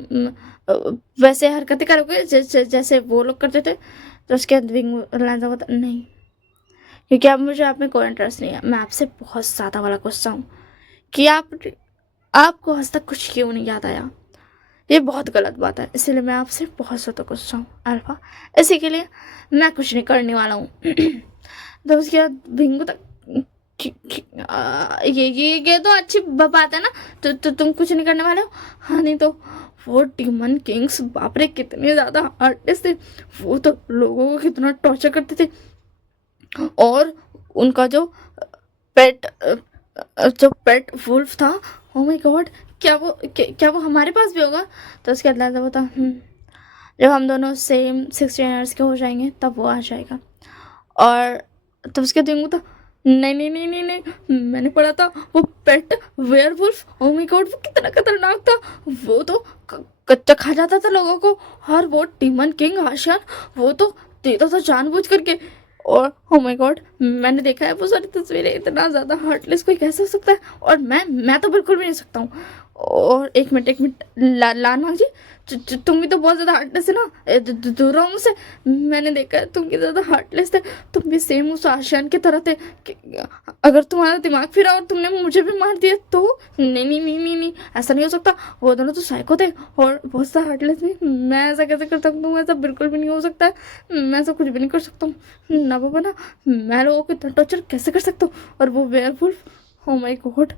वैसे हरकतें करोगे जैसे वो लोग करते थे? तो उसके बाद विंग लांसा बता नहीं, क्योंकि अब मुझे आप में कोई इंटरेस्ट नहीं है। मैं आपसे बहुत ज़्यादा वाला गुस्सा हूँ कि आपको आज तक कुछ क्यों नहीं याद आया, ये बहुत गलत बात है, इसलिए मैं आपसे बहुत ज़्यादा गुस्सा हूँ अल्फा, इसी के लिए मैं कुछ नहीं करने वाला हूँ। तो उसके बाद भिंगू तक ये तो अच्छी बात है ना, तो तुम कुछ नहीं करने वाले हो? हाँ, नहीं तो वो डीमन किंग्स बाप रे कितने ज़्यादा आर्टिस्ट थे, वो तो लोगों को कितना टॉर्चर करते थे, और उनका जो पेट वुल्फ था, ओ माय गॉड, क्या वो हमारे पास भी होगा? तो उसके बाद बता जब हम दोनों सेम 16 ईयर्स के हो जाएंगे तब वो आ जाएगा। और तो उसके दिन था नहीं, मैंने पढ़ा था वो पेट वेयरवुल्फ, ओ माय गॉड, वो कितना खतरनाक था, वो तो कच्चा खा जाता था लोगों को, और वो डीमन किंग आशियान वो तो देता था जानबूझ करके, और ओ माय गॉड, मैंने देखा है वो सारी तस्वीरें, इतना ज़्यादा हार्टलेस कोई कैसे हो सकता है, और मैं तो बिल्कुल भी नहीं सकता हूँ। और एक मिनट लान जी, तुम भी तो बहुत ज़्यादा हार्टलेस है ना, दूर रहो मुझसे। मैंने देखा है तुम भी ज़्यादा हार्टलेस थे, तुम भी सेम उस आशियान की तरह थे अगर तुम्हारा दिमाग फिरा और तुमने मुझे भी मार दिया तो। नहीं नहीं नहीं नहीं नहीं, ऐसा नहीं हो सकता, वो दोनों तो साइको थे और बहुत सा हार्टलेस भी। मैं ऐसा कैसे कर सकता हूँ, ऐसा बिल्कुल भी नहीं हो सकता है, मैं ऐसा कुछ भी नहीं कर सकता हूँ ना बाबा ना। मैं लोगों को इतना टॉर्चर कैसे कर सकता हूँ, और वो werewolf, oh my God.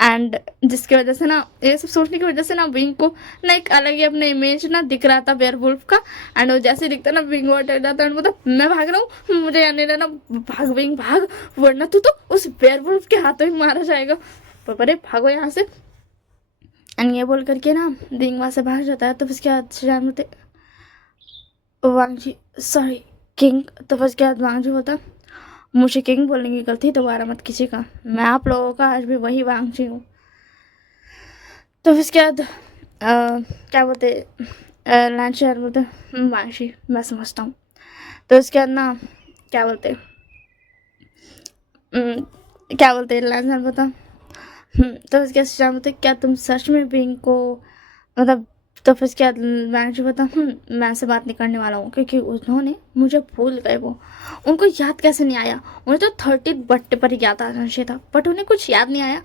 And जिसकी वजह से ना, ये सब सोचने की वजह से ना विंग को ना एक अलग ही अपना इमेज ना दिख रहा था वेयरवुल्फ का। एंड वो जैसे दिखता ना विंग वो अटैक जाता है, मतलब मैं भाग रहा हूँ, मुझे आने रहना, भाग विंग भाग, वरना तू तो उस वेयरवुल्फ के हाथों ही मारा जाएगा, अरे भागो यहाँ से। एंड ये बोल करके ना विंग वहाँ से भाग जाता है। तो उसके बाद श्रीराम वांगजी, सॉरी किंग। तो उसके बाद वांगजी बोलता, मुझे किंग बोलने की गलती दोबारा मत कीजिएगा, मैं आप लोगों का आज भी वही वांगजी हूँ। तो उसके बाद क्या बोलते, लैंड बोलते, वांगजी मैं समझता हूँ। तो उसके बाद ना क्या बोलते, लैंड बोलता, तो उसके बाद बोलते, क्या तुम सच में बिंग को, मतलब, तो फिर उसके बाद मैनेजर बता, मैं से बात नहीं करने वाला हूँ, क्योंकि उन्होंने मुझे भूल गए, वो उनको याद कैसे नहीं आया, उन्हें तो 30 बर्थडे पर ही याद आना चाहिए था, बट उन्हें कुछ याद नहीं आया।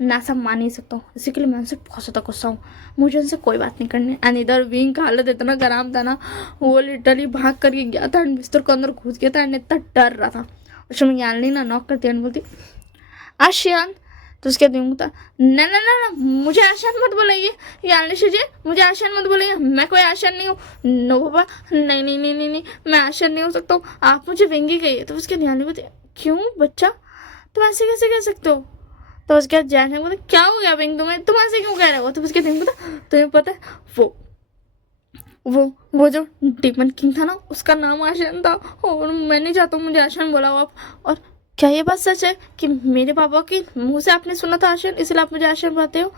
मैं ऐसा मान नहीं सकता हूँ, इसी के लिए मैं उनसे बहुत ज़्यादा गुस्सा हूँ, मुझे उनसे कोई बात नहीं करनी। एंड इधर विंग का हालत इतना खराब था ना, वो लिटरली भाग करके गया था एंड बिस्तर के अंदर घुस गया था एंड इतना डर रहा था। उस समय यानी ना नॉक करती एंड बोलती, आशियान। तो उसके बाद होता, ना ना ना ना, मुझे आशियान मत बोलाइए, यानी जी मुझे आशियान मत बोलाइए, मैं कोई आशियान नहीं हूँ। नो बाबा, नहीं नहीं नहीं नहीं नहीं, मैं आशियान नहीं हो सकता हूँ, आप मुझे विंगी कहिए। तो उसके ध्यान नहीं बोलते, क्यों बच्चा, तुम ऐसे कैसे कह सकते हो। तो उसके बाद जैन बोलते, क्या हो गया विंग तुम्हें, तुम ऐसे क्यों कह रहे हो। तो उसके दिन पता, तुम्हें पता है वो जो डीमन किंग था ना, उसका नाम आशियान था, और मैं नहीं चाहता हूँ मुझे आशियान बोला हो आप। और क्या ये बात सच है कि मेरे पापा के मुंह से आपने सुना था आशियान, इसलिए आप मुझे आशियान बताते हो।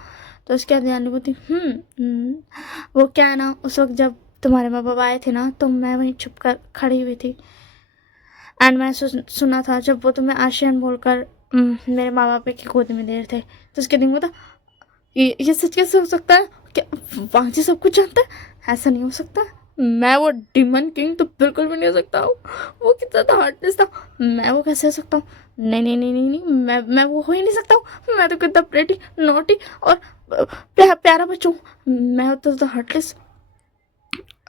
तो उसके बाद ध्यान बोलती, वो क्या है ना, उस वक्त जब तुम्हारे माँ बाप आए थे ना, तो मैं वहीं छुप कर खड़ी हुई थी एंड मैं सुना था जब वो तुम्हें आशियान बोलकर मेरे माँ बाप की गोद में दे रहे थे। तो उसके दिन बोला, ये सच कैसे हो सकता है, क्या वांची सब कुछ जानता है, ऐसा नहीं हो सकता, मैं वो डिमन किंग तो बिल्कुल भी नहीं हो सकता हूँ, वो कितना था हार्टलेस था, मैं वो कैसे हो सकता हूँ, नहीं नहीं नहीं नहीं नहीं, मैं वो हो ही नहीं सकता हूँ, मैं तो कितना प्रेटी नोटी और प्यारा बच्चा हूँ, मैं होता तो हार्टलेस,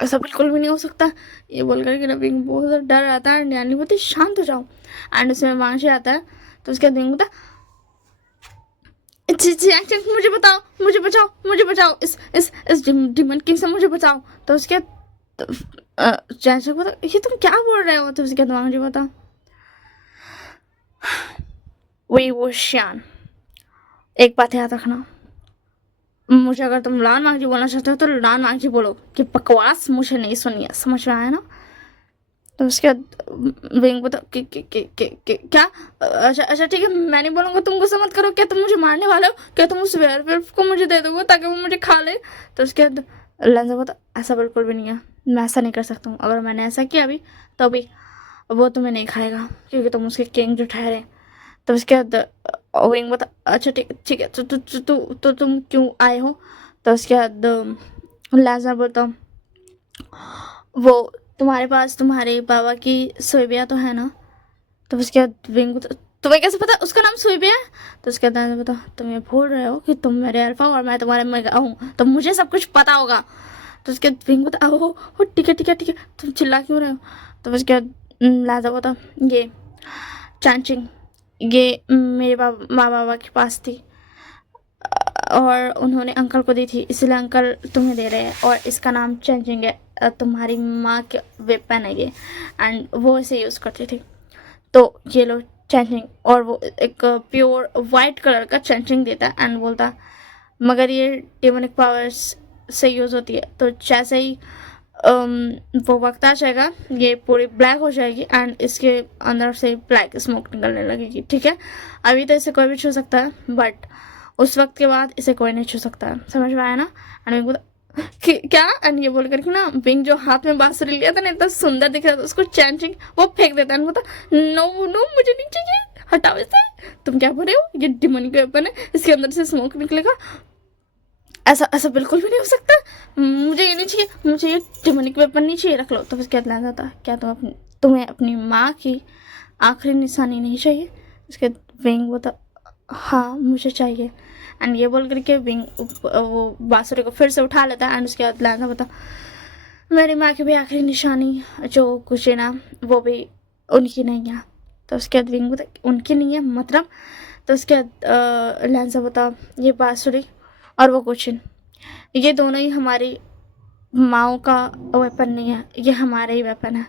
ऐसा बिल्कुल भी नहीं हो सकता। ये बोलकर कि रवि बहुत ज़्यादा डर आता है एंड यानी बोलती, शांत हो जाओ। एंड उसमें वांशी आता है। तो उसके दिन बोलता, मुझे बताओ, मुझे बचाओ, मुझे बचाओ, इस डिमन किंग से मुझे बचाओ। तो उसके चैंचक बता, ये तुम क्या बोल रहे हो। तो उसके बाद वांशी बता, वही वो श्यान, एक बात याद रखना, मुझे अगर तुम लान मांगजी बोलना चाहते हो तो लान मांगजी बोलो, कि बकवास मुझे नहीं सुनी है, समझ में आया ना। तो उसके बाद विंग बता, क्या, अच्छा ठीक है, मैं नहीं बोलूँगा, तुम गुस्सा मत करो, क्या तुम मुझे मारने वाले हो, क्या तुम उस वेयरवुल्फ को मुझे दे दोगे ताकि वो मुझे खा ले। तो उसके बाद लंजा बता, ऐसा बिल्कुल भी नहीं है, मैं ऐसा नहीं कर सकता हूँ, अगर मैंने ऐसा किया अभी तो अभी वो तुम्हें नहीं खाएगा, क्योंकि तुम उसके किंग जो ठहरे। तो उसके बाद विंग बता, अच्छा ठीक है, तो तुम क्यों आए हो। तो उसके बाद लाजा बोलता, वो तुम्हारे पास तुम्हारे बाबा की सोइबिया तो है ना। तो उसके बाद विंग बता, तुम्हें कैसे पता उसका नाम सोइबिया है। तो उसके बाद बता, तुम ये भूल रहे हो कि तुम मेरे अल्फा और मैं तुम्हारे मेगा हूँ, तो मुझे सब कुछ पता होगा। तो उसके बाद विंग बता, ओहो ठीक है ठीक है ठीक है, तुम चिल्ला क्यों रहे हो। तो उसके बाद लाजा बता, ये चांचिंग, ये मेरे माँ बाबा के पास थी और उन्होंने अंकल को दी थी, इसलिए अंकल तुम्हें दे रहे हैं, और इसका नाम चेंजिंग है, तुम्हारी माँ के वेपन है ये, एंड वो इसे यूज़ करती थी। तो ये लो चेंजिंग, और वो एक प्योर वाइट कलर का चेंजिंग देता है एंड बोलता, मगर ये डेमोनिक पावर्स से यूज़ होती है, तो जैसे ही वो वक्त आ जाएगा ये पूरी ब्लैक हो जाएगी एंड इसके अंदर से ब्लैक स्मोक निकलने लगेगी, ठीक है। अभी तो इसे कोई भी छू सकता है, बट उस वक्त के बाद इसे कोई नहीं छू सकता है, समझ में आया ना। एंड क्या, एंड ये बोल करके ना विंग जो हाथ में बांसुरी लिया था ना, इतना सुंदर दिख रहा था, उसको चैंचिंग वो फेंक देता है, बोलता नो नो मुझे नहीं चाहिए, हटाओ इसे, तुम क्या बोल रहे हो, ये डिमोनिक वेपन है, इसके अंदर से स्मोक निकलेगा, ऐसा ऐसा बिल्कुल भी नहीं हो सकता, मुझे ये नहीं चाहिए, मुझे ये डिमोनिक वेपन नहीं चाहिए, रख लो। तो फिर क्या प्लान था, क्या तुम्हें अपनी माँ की आखिरी निशानी नहीं चाहिए? उसके विंग बोलता हाँ मुझे चाहिए, एंड ये बोल करके विंग वो बांसुरी को फिर से उठा लेता है, एंड उसके बाद प्लान बता मेरी माँ की भी आखिरी निशानी जो कुछ है ना वो भी उनकी नहीं है। तो उसके बाद विंग बता उनकी नहीं है मतलब? तो उसके बाद लैंसा बता ये बांसुरी और वो कुचिन ये दोनों ही हमारी माओ का वेपन नहीं है, ये हमारे ही वेपन है,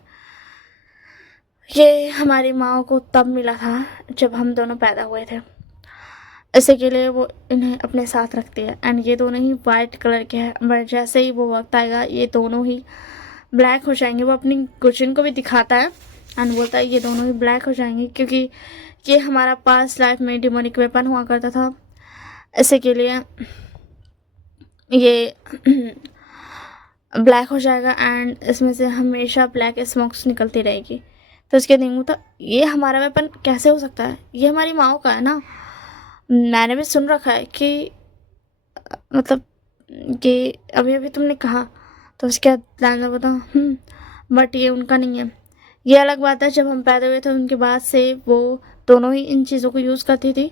ये हमारी माओ को तब मिला था जब हम दोनों पैदा हुए थे, इसी के लिए वो इन्हें अपने साथ रखती है, एंड ये दोनों ही वाइट कलर के हैं, बट जैसे ही वो वक्त आएगा ये दोनों ही ब्लैक हो जाएंगे। वो अपनी कुचिन को भी दिखाता है एंड बोलता है ये दोनों ही ब्लैक हो जाएंगे क्योंकि ये हमारा पास्ट लाइफ में डिमोनिक वेपन हुआ करता था, इसी के लिए ये ब्लैक हो जाएगा एंड इसमें से हमेशा ब्लैक स्मोक्स निकलती रहेगी। तो उसके दिन तो ये हमारा वेपन कैसे हो सकता है, ये हमारी माओ का है ना, मैंने भी सुन रखा है कि मतलब कि अभी अभी तुमने कहा। तो उसके बाद बता बट ये उनका नहीं है, ये अलग बात है, जब हम पैदा हुए थे उनके बाद से वो दोनों ही इन चीज़ों को यूज़ करती थी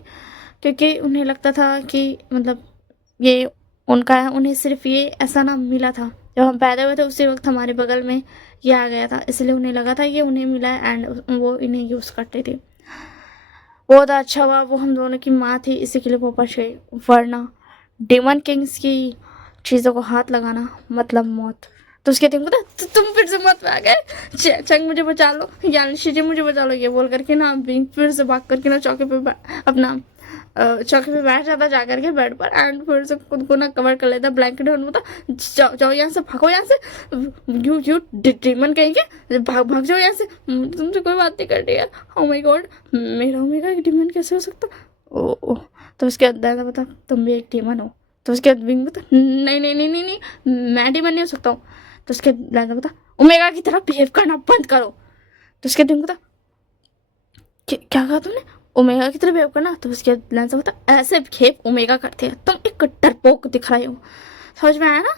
क्योंकि उन्हें लगता था कि मतलब ये उनका है, उन्हें सिर्फ ये ऐसा ना मिला था, जब हम पैदा हुए थे उसी वक्त हमारे बगल में ये आ गया था, इसलिए उन्हें लगा था ये उन्हें मिला है एंड वो इन्हें यूज़ करते थे। बहुत अच्छा हुआ वो हम दोनों की माँ थी, इसी के लिए वो बच गई, वरना डेमन किंग्स की चीज़ों को हाथ लगाना मतलब मौत। तो उसके दिन को तुम फिर से मौत में आ गए, चंग मुझे बचा लो, यानी जी मुझे बचा लो, ये बोल करके ना बिंग फिर से भाग करके ना चौके पे अपना चौकी पे बैठ जाता जा करके बेड पर एंड फिर से खुद को ना कवर कर लेता ब्लैंकेट और बोलता जाओ यहाँ से, भागो यहाँ से, यू डीमन कहेंगे, भाग जाओ यहाँ से, तुमसे कोई बात नहीं करनी है। ओ माय गॉड मेरा ओमेगा एक डीमन कैसे हो सकता? ओ तो उसके बाद बता तुम भी एक डीमन हो? तो उसके बाद विंग बता नहीं नहीं नहीं नहीं नहीं मैं डीमन नहीं हो सकता हूँ। तो उसके बाद बता ओमेगा की तरह बिहेव करना बंद करो। तो उसके बाद बता क्या कहा तुमने? ओमेगा की तरह बिहेव करना? तो उसके बाद बता ऐसे बिहेव ओमेगा करते हैं, तुम एक डरपोक दिख रहे हो, समझ में आया ना?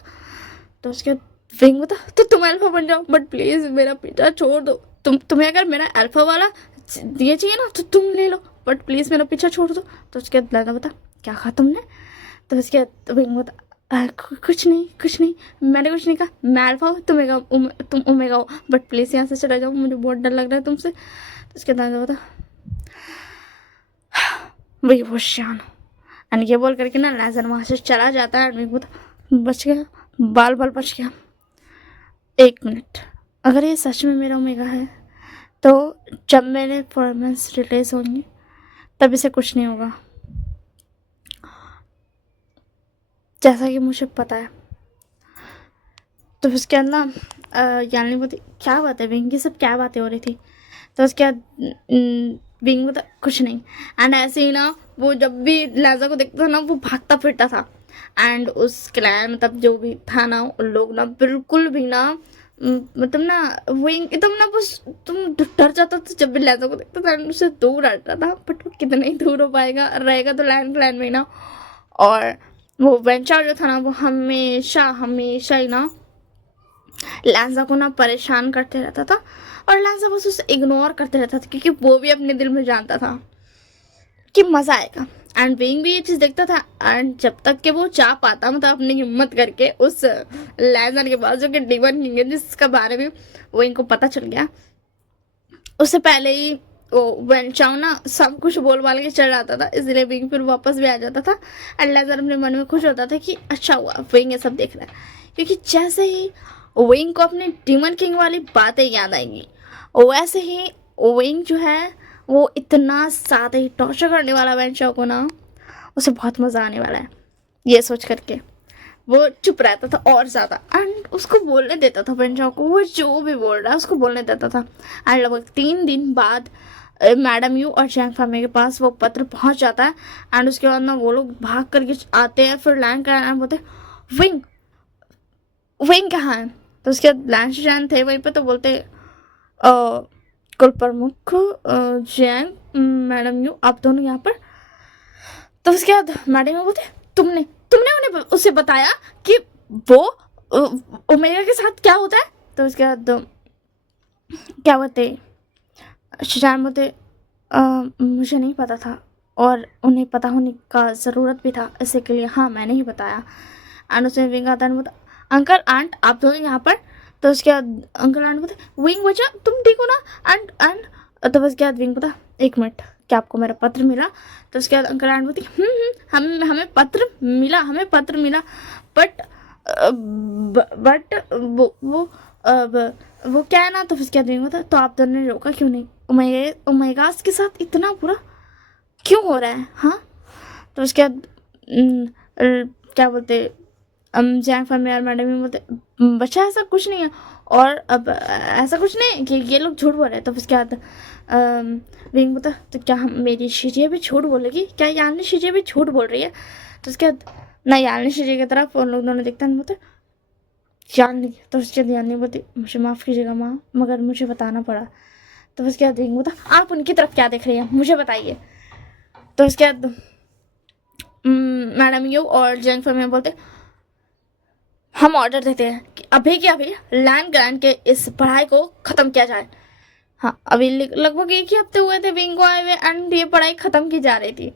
तो उसके विंग बता तो तुम अल्फा बन जाओ, बट प्लीज मेरा पीछा छोड़ दो, तुम्हें अगर मेरा अल्फा वाला ये चाहिए ना तो तुम ले लो, बट प्लीज मेरा पीछा छोड़ दो। तो उसके बाद बता क्या कहा तुमने? तो उसके बाद विंग बता कुछ नहीं मैंने कुछ नहीं कहा, मैं अल्फा हूँ तुम ओमेगा हो, बट प्लीज यहाँ से चला जाओ, मुझे बहुत डर लग रहा है तुमसे। तो उसके बाद बता वही बहुत शान एंड ये बोल करके ना लेजर वहाँ से चला जाता है एंड बता बच गया, बाल बच गया। एक मिनट, अगर ये सच में मेरा ओमेगा है तो जब मेरे परफॉर्मेंस रिलीज होंगे तब इसे कुछ नहीं होगा, जैसा कि मुझे पता है। तो उसके बाद ना यानी बोलती क्या बात है विंग, ये सब क्या बातें हो रही थी? तो उसके बाद विंग बता कुछ नहीं, एंड ऐसे ही ना वो जब भी लेजा को देखता था ना वो भागता फिरता था एंड उस क्लैन मतलब जो भी था ना उन लोग ना बिल्कुल भी ना मतलब ना विंग एकदम ना बस तुम डर जाता था जब भी लेजा को देखता था, उससे दूर हटता था, बट वो कितना ही दूर हो पाएगा, रहेगा तो लैंड क्लैन में ना। और वो वेंचर जो था ना वो हमेशा ही ना लैंजा को ना परेशान करते रहता था और लैंजा बस उसे इग्नोर करते रहता था क्योंकि वो भी अपने दिल में जानता था कि मज़ा आएगा एंड विंग भी ये चीज़ देखता था। एंड जब तक कि वो जा पाता मतलब अपनी हिम्मत करके उस लैंजर के पास जो कि डिमन किंग है जिसका बारे में विंग को पता चल गया, उससे पहले ही वो वेंचाओ ना सब कुछ बोल बाल के चल जाता था, इसलिए विंग फिर वापस भी आ जाता था एंड लेजर अपने मन में खुश होता था कि अच्छा हुआ विंग ये सब देख रहा है, क्योंकि जैसे ही विंग को अपने डीमन किंग वाली बातें याद आएंगी वैसे ही विंग जो है वो इतना ज़्यादा ही टॉर्चर करने वाला वेंचाओ को ना, उसे बहुत मज़ा आने वाला है। ये सोच करके वो चुप रहता था और ज़्यादा एंड उसको बोलने देता था वेंचाओ को, वो जो भी बोल रहा है उसको बोलने देता था। एंड लगभग 3 दिन बाद मैडम यू और जैंग फार्मे के पास वो पत्र पहुंच जाता है एंड उसके बाद ना वो लोग भाग करके आते हैं, फिर लैंड कर बोलते विंग विंग कहाँ है? तो उसके बाद लैंश जैन थे वहीं पे, तो बोलते कुल प्रमुख जैन मैडम यू आप दोनों यहाँ पर। तो उसके बाद मैडम यू बोलते तुमने तुमने उन्हें उसे बताया कि वो ओमेगा के साथ क्या होता है? तो उसके बाद क्या बोलते शिजान बोलते मुझे नहीं पता था और उन्हें पता होने का ज़रूरत भी था, इसी के लिए हाँ मैंने ही बताया। एंड उसमें विंग आता है, बोलता अंकल आंट आप दोनों यहाँ पर। तो उसके बाद अंकल आंट बोलते विंग बचा तुम ठीक हो ना? एंड तो उसके बाद विंग बोलता एक मिनट क्या आपको मेरा पत्र मिला? तो उसके बाद अंकल आंट बोलती हमें पत्र मिला बट वो क्या है ना। तो उसके बाद विंग बोलता तो आप दोनों ने रोका क्यों नहीं? ओमेगास के साथ इतना बुरा क्यों हो रहा है? हाँ। तो उसके बाद क्या बोलते जैंग फर्मियार मैडम भी बोलते बच्चा ऐसा कुछ नहीं है, और अब ऐसा कुछ नहीं है कि ये लोग झूठ बोल रहे हैं। तो उसके बाद विंग बोलता तो क्या हम मेरी शीजिए भी झूठ बोलेगी? क्या यानी शीजिए भी झूठ बोल रही है? तो उसके बाद ना यानी शीजिए की तरफ उन लोग दोनों देखते हैं, बोलते यानी। तो उसके बाद यानी बोलती मुझे माफ़ कीजिएगा माँ, मगर मुझे बताना पड़ा। तो उसके बाद विंग बोलता आप उनकी तरफ क्या देख रही हैं, मुझे बताइए। तो उसके बाद मैडम यू और जैंग फर्मियार बोलते हम ऑर्डर देते हैं कि अभी के अभी लैंड ग्रांट के इस पढ़ाई को ख़त्म किया जाए। हाँ अभी लगभग एक ही हफ्ते हुए थे विंग को आए हुए एंड ये पढ़ाई ख़त्म की जा रही थी।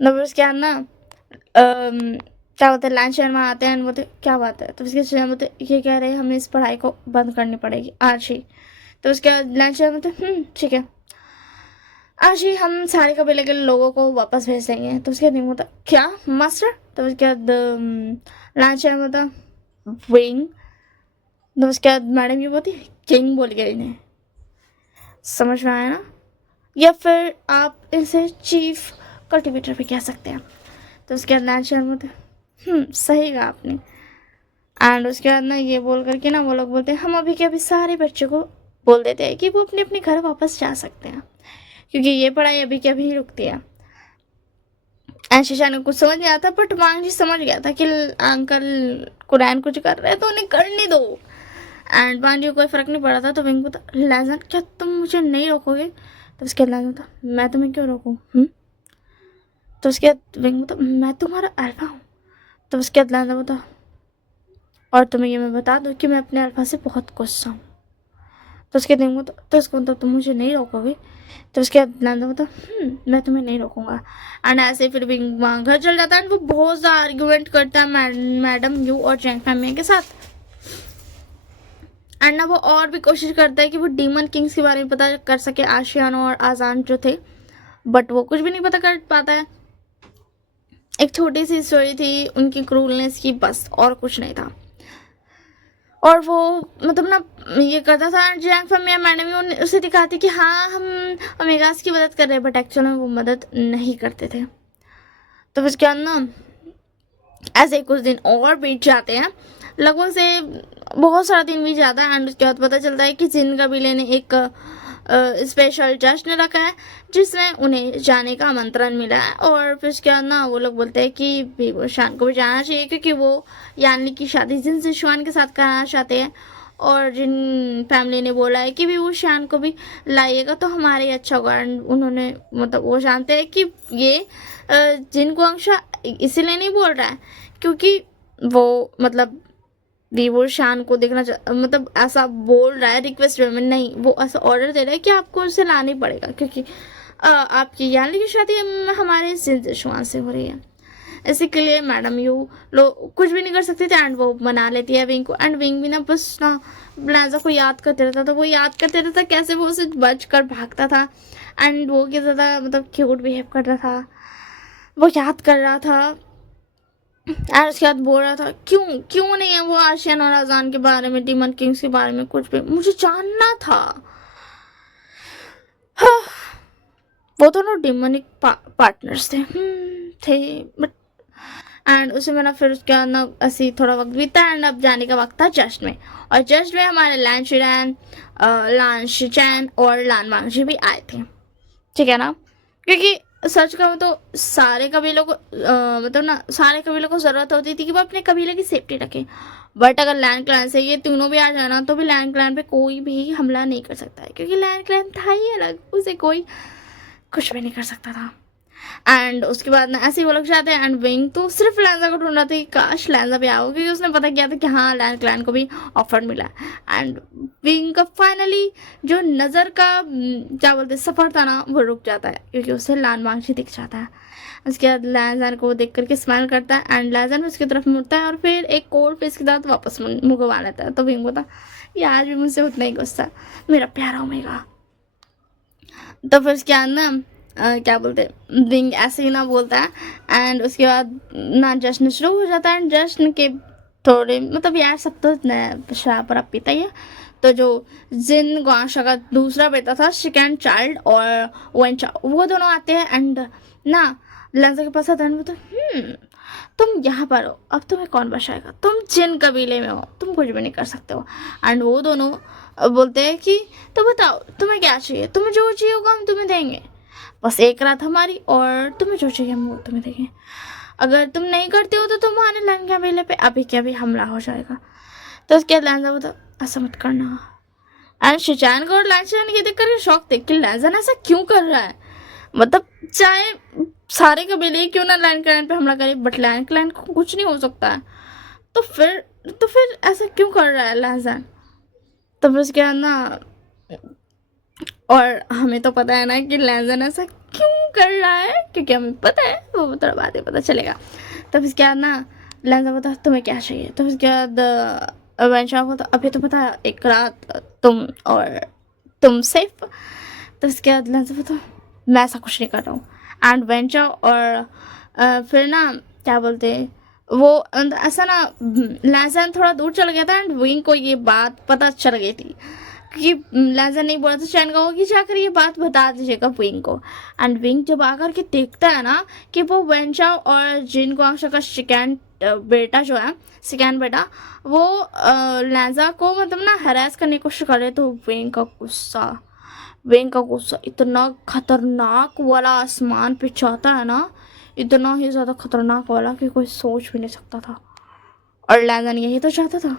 नंबर उसके बाद ना क्या बोलते हैं लैंड शर्मा आते हैं, बोलते क्या बात है? तो उसके बाद बोलते ये कह रहे हैं हमें इस पढ़ाई को बंद करनी पड़ेगी आज ही। तो उसके बाद लैंड शर्मा बोलते ठीक है आज ही हम सारे कबीले के लोगों को वापस भेज देंगे। तो उसके बाद होता क्या मास्टर? तो उसके बाद लैंड शर्मा होता विंग। तो उसके बाद मैडम ये बोलती किंग बोल गया इन्हें, समझ में आया ना? या फिर आप इसे चीफ कल्टिवेटर भी कह सकते हैं। तो उसके बाद लैंड शर्मा होते सही कहा आपने। एंड उसके बाद ना ये बोल करके ना वो लोग बोलते हैं हम अभी के अभी सारे बच्चों को बोल देते हैं कि वो अपने अपने घर वापस जा सकते हैं, क्योंकि ये पढ़ाई अभी के अभी ही रुकती है। एंड शीशा ने कुछ समझ नहीं आता, बट वांग जी समझ गया था कि अंकल कुरैन कुछ कर रहे हैं तो उन्हें करने दो। एंड वांग जी को कोई फ़र्क नहीं पड़ा था। तो विंग को था लैजन क्या तुम मुझे नहीं रोकोगे? तो उसके बाद लैजन था मैं तुम्हें क्यों रोकूँ? तो उसके बाद विंग था मैं तुम्हारा अल्फा हूँ। तो उसके बाद लैजन था और तुम्हें ये मैं बता दूँ कि मैं अपने अल्फा से बहुत गुस्सा हूँ। तो उसके दिन तो उसको मतलब तुम मुझे नहीं रोकोगे? तो उसके बाद नंदा बोलता मैं तुम्हें नहीं रोकूंगा। एंड ऐसे फिर भी वहाँ घर चल जाता है एंड वो बहुत ज़्यादा आर्ग्यूमेंट करता है मैडम यू और जैंग फैमिली के साथ। एंड ना वो और भी कोशिश करता है कि वो डीमन किंग्स के बारे में पता कर सके, आशियान और आजान जो थे, बट वो कुछ भी नहीं पता कर पाता है। एक छोटी सी स्टोरी थी उनकी क्रूरनेस की, बस और कुछ नहीं था। और वो मतलब ना ये करता था जैंग फैमिली मैडम भी उसे दिखाती कि हाँ हम ओमेगास की मदद कर रहे हैं, बट एक्चुअल में वो मदद नहीं करते थे। तो उसके बाद ना ऐसे कुछ दिन और बीत जाते हैं, लगभग से बहुत सारा दिन बीत जाता है। एंड उसके बाद पता चलता है कि जिन कबीले ने एक स्पेशल जश्न रखा है जिसमें उन्हें जाने का आमंत्रण मिला है। और फिर उसके बाद ना वो लोग बोलते हैं कि विवशान को भी जाना चाहिए, क्योंकि वो यानी की शादी जिन सिशवान के साथ कराना चाहते हैं, और जिन फैमिली ने बोला है कि विवशान को भी लाइएगा तो हमारे ही अच्छा होगा। उन्होंने मतलब वो जानते हैं कि ये जिनको अंशा इसीलिए नहीं बोल रहा है क्योंकि वो मतलब वीवो शान को देखना मतलब ऐसा बोल रहा है रिक्वेस्ट में, नहीं वो ऐसा ऑर्डर दे रहा है कि आपको उसे लाना ही पड़ेगा, क्योंकि आपकी यानी की शादी हमारे सिंजुआन से हो रही है। इसी के लिए मैडम यू लोग कुछ भी नहीं कर सकते थे एंड वो मना लेती है विंग को। एंड विंग भी ना बस ना ब्लाजा को याद करते रहता था, वो याद करते रहता कैसे वो उसे बच कर भागता था एंड वो कितना ज़्यादा मतलब क्यूट बिहेव करता था, वो याद कर रहा था। और उसके बाद बोल रहा था क्यों नहीं है वो आशियान और अजान के बारे में, डीमन किंग्स के बारे में कुछ भी मुझे जानना था। हाँ, वो दोनों डीमनिक पार्टनर्स थे बट एंड उसे मैंने फिर उसके बाद ना ऐसे थोड़ा वक्त बीता एंड अब जाने का वक्त था जश्न में। और जश्न में हमारे लान शिरैन, लान शिचैन और लान वांगजी भी आए थे, ठीक है ना, क्योंकि सच कहूँ तो सारे कबीलों को मतलब ना सारे कबीलों को जरूरत होती थी कि वो अपने कबीले की सेफ्टी रखें। बट अगर लैंड क्लैन से ये तीनों भी आ जाए ना, तो भी लैंड क्लैन पे कोई भी हमला नहीं कर सकता है, क्योंकि लैंड क्लैन था ही अलग, उसे कोई कुछ भी नहीं कर सकता था। एंड उसके बाद ना ऐसे ही वो लोग जाते हैं, एंड विंग तो सिर्फ लैंजा को ढूंढ रहा था कि काश लैंजा भी आओ, क्योंकि उसने पता किया था कि हाँ लैंड क्लैन को भी ऑफर मिला है। एंड विंग का फाइनली जो नज़र का क्या बोलते हैं सफ़र था ना, वो रुक जाता है, क्योंकि उसे लैंडमार्क ही दिख जाता है। उसके बाद लैंजन को देख करके स्माइल करता है, एंड लैंजन उसकी तरफ मुड़ता है और फिर एक कोल्ड फेस के साथ वापस मुँह घुमा लेता है। तो विंग बोलता ये आज भी मुझसे उतना ही गुस्सा, मेरा प्यारा ओमेगा। तो फिर उसके बाद ना क्या बोलते हैं विंग ऐसे ही ना बोलता है, एंड उसके बाद ना जश्न शुरू हो जाता है। एंड जश्न के थोड़े मतलब यार सब तो शराब पर पीता ही है। तो जो जिन गुआंशा का दूसरा बेटा था सेकंड चाइल्ड और वेंचा, वो दोनों आते हैं एंड ना लंजा के पास आते हैं। तो तुम यहाँ पर हो, अब तुम्हें कौन बचाएगा, तुम जिन कबीले में हो, तुम कुछ भी नहीं कर सकते हो। एंड वो दोनों बोलते हैं कि तो बताओ तुम्हें क्या चाहिए, तुम्हें जो चाहिए होगा हम तुम्हें देंगे, बस एक रात हमारी, और तुम्हें जो चाहिए हम वो तुम्हें देंगे। अगर तुम नहीं करते हो तो तुम्हारे लैंड कबीले पे अभी के अभी हमला हो जाएगा। तो उसके बाद लैंजा बोलता ऐसा मत करना। एंड शिचान को और लैंशन ये देख कर शौक थे कि लैंजन ऐसा क्यों कर रहा है, मतलब चाहे सारे कबीले क्यों ना लैंड क्लैन पे हमला करे, बट लैंड क्लैन को कुछ नहीं हो सकता है। तो फिर ऐसा क्यों कर रहा है लैंजन। तो फिर उसके बाद ना, और हमें तो पता है ना कि लैंजन ऐसा क्यों कर रहा है, क्योंकि हमें पता है, वो थोड़ा बाद में पता चलेगा। तो फिर उसके बाद ना लैंजन बोलता तुम्हें क्या चाहिए। तो उसके बाद वंशा बोलता अभी तो पता है एक रात तुम सेफ। तो उसके बाद लैंजन बोलता मैं ऐसा कुछ नहीं कर रहा हूँ। एंड वेंचर और फिर ना क्या बोलते वो ऐसा ना लैंजन थोड़ा दूर चला गया था, एंड विंग को ये बात पता चल गई थी, क्योंकि लैंजन नहीं बोला था चैन का कि जाकर ये बात बता दीजिएगा विंग को। एंड विंग जब आकर के देखता है ना कि वो वेंचा और जिन गुआंशा का सेकंड बेटा जो है सेकंड बेटा वो लैंजा को मतलब ना हरास करने की कोशिश कर रहे, तो विंग का गुस्सा इतना खतरनाक वाला आसमान पे चाहता है ना, इतना ही ज़्यादा खतरनाक वाला कि कोई सोच भी नहीं सकता था। और लैंजन यही तो चाहता था,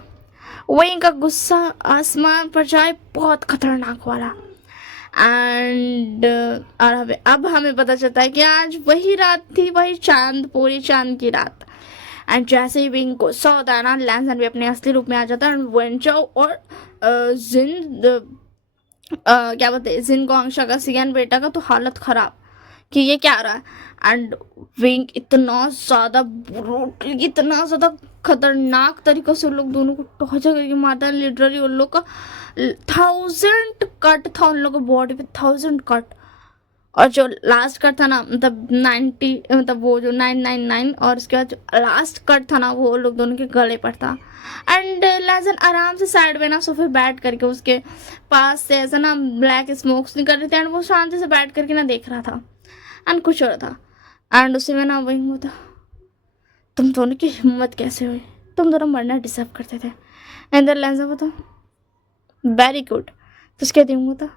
विंग का गुस्सा आसमान पर जाए, बहुत खतरनाक वाला। एंड और अब हमें पता चलता है कि आज वही रात थी, वही पूरी चांद की रात। एंड जैसे ही विंग गुस्सा होता है ना, लैंजन भी अपने असली रूप में आ जाता है। एंड वेंचाओ और क्या बोलते हैं जिन गुआंशा का सेकंड बेटा का तो हालत खराब कि ये क्या आ रहा है। एंड विंग इतना ज़्यादा ब्रूटली इतना ज़्यादा खतरनाक तरीक़े से उन लोग दोनों को टॉर्चर करके मारता है। लिटरली उन लोग का 1000 कट था, उन लोग का बॉडी पे 1000 कट, और जो लास्ट कट था ना मतलब 90 मतलब वो जो 999, और उसके बाद जो लास्ट कट था ना वो लोग दोनों के गले पर था। एंड लैंजन आराम से साइड में ना सोफे बैठ करके उसके पास से ऐसा ना ब्लैक स्मोक्स निकल रहे थे, एंड वो शांति से बैठ करके ना देख रहा था एंड कुछ हो रहा था। एंड उसी में ना वही होता तुम दोनों की हिम्मत कैसे हुई, तुम दोनों मरना डिजर्व करते थे। एंड लैंजा होता वेरी गुड। तो उसके दिन होता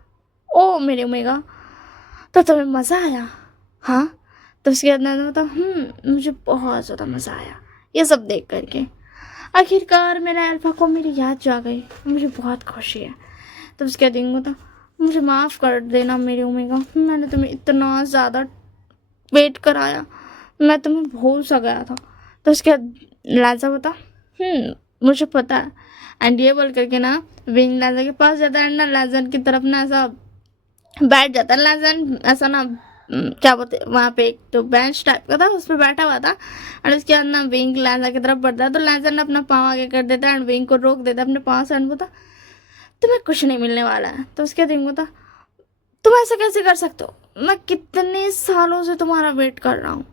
ओ मेरे ओमेगा तो तुम्हें मज़ा आया। हाँ, तो उसके बाद होता मुझे बहुत ज़्यादा मज़ा आया ये सब देख करके, आखिरकार मेरा अल्फा को मेरी याद जा गई, मुझे बहुत खुशी है। तो उसके दिन होता मुझे माफ़ कर देना मेरी ओमेगा, मैंने तुम्हें इतना ज़्यादा वेट कराया, मैं तुम्हें भूल सा गया था। तो उसके बाद लैंजा होता मुझे पता है। एंड ये बोल करके ना विंग लैंजा के पास जाता है, ना लैंजन की तरफ ना ऐसा बैठ जाता है। लैंजन ऐसा ना क्या बोलते वहाँ पे एक तो बेंच टाइप का था, उस पर बैठा हुआ था। और उसके बाद ना विंग लैंजा की तरफ बढ़ता है, तो लैंजन अपना पाँव आगे कर देता है एंड विंग को रोक देता है अपने पाँव से। एंड बोलता तुम्हें कुछ नहीं मिलने वाला है। तो उसके दिन होता तुम ऐसा कैसे कर सकते हो, मैं कितने सालों से तुम्हारा वेट कर रहा हूँ,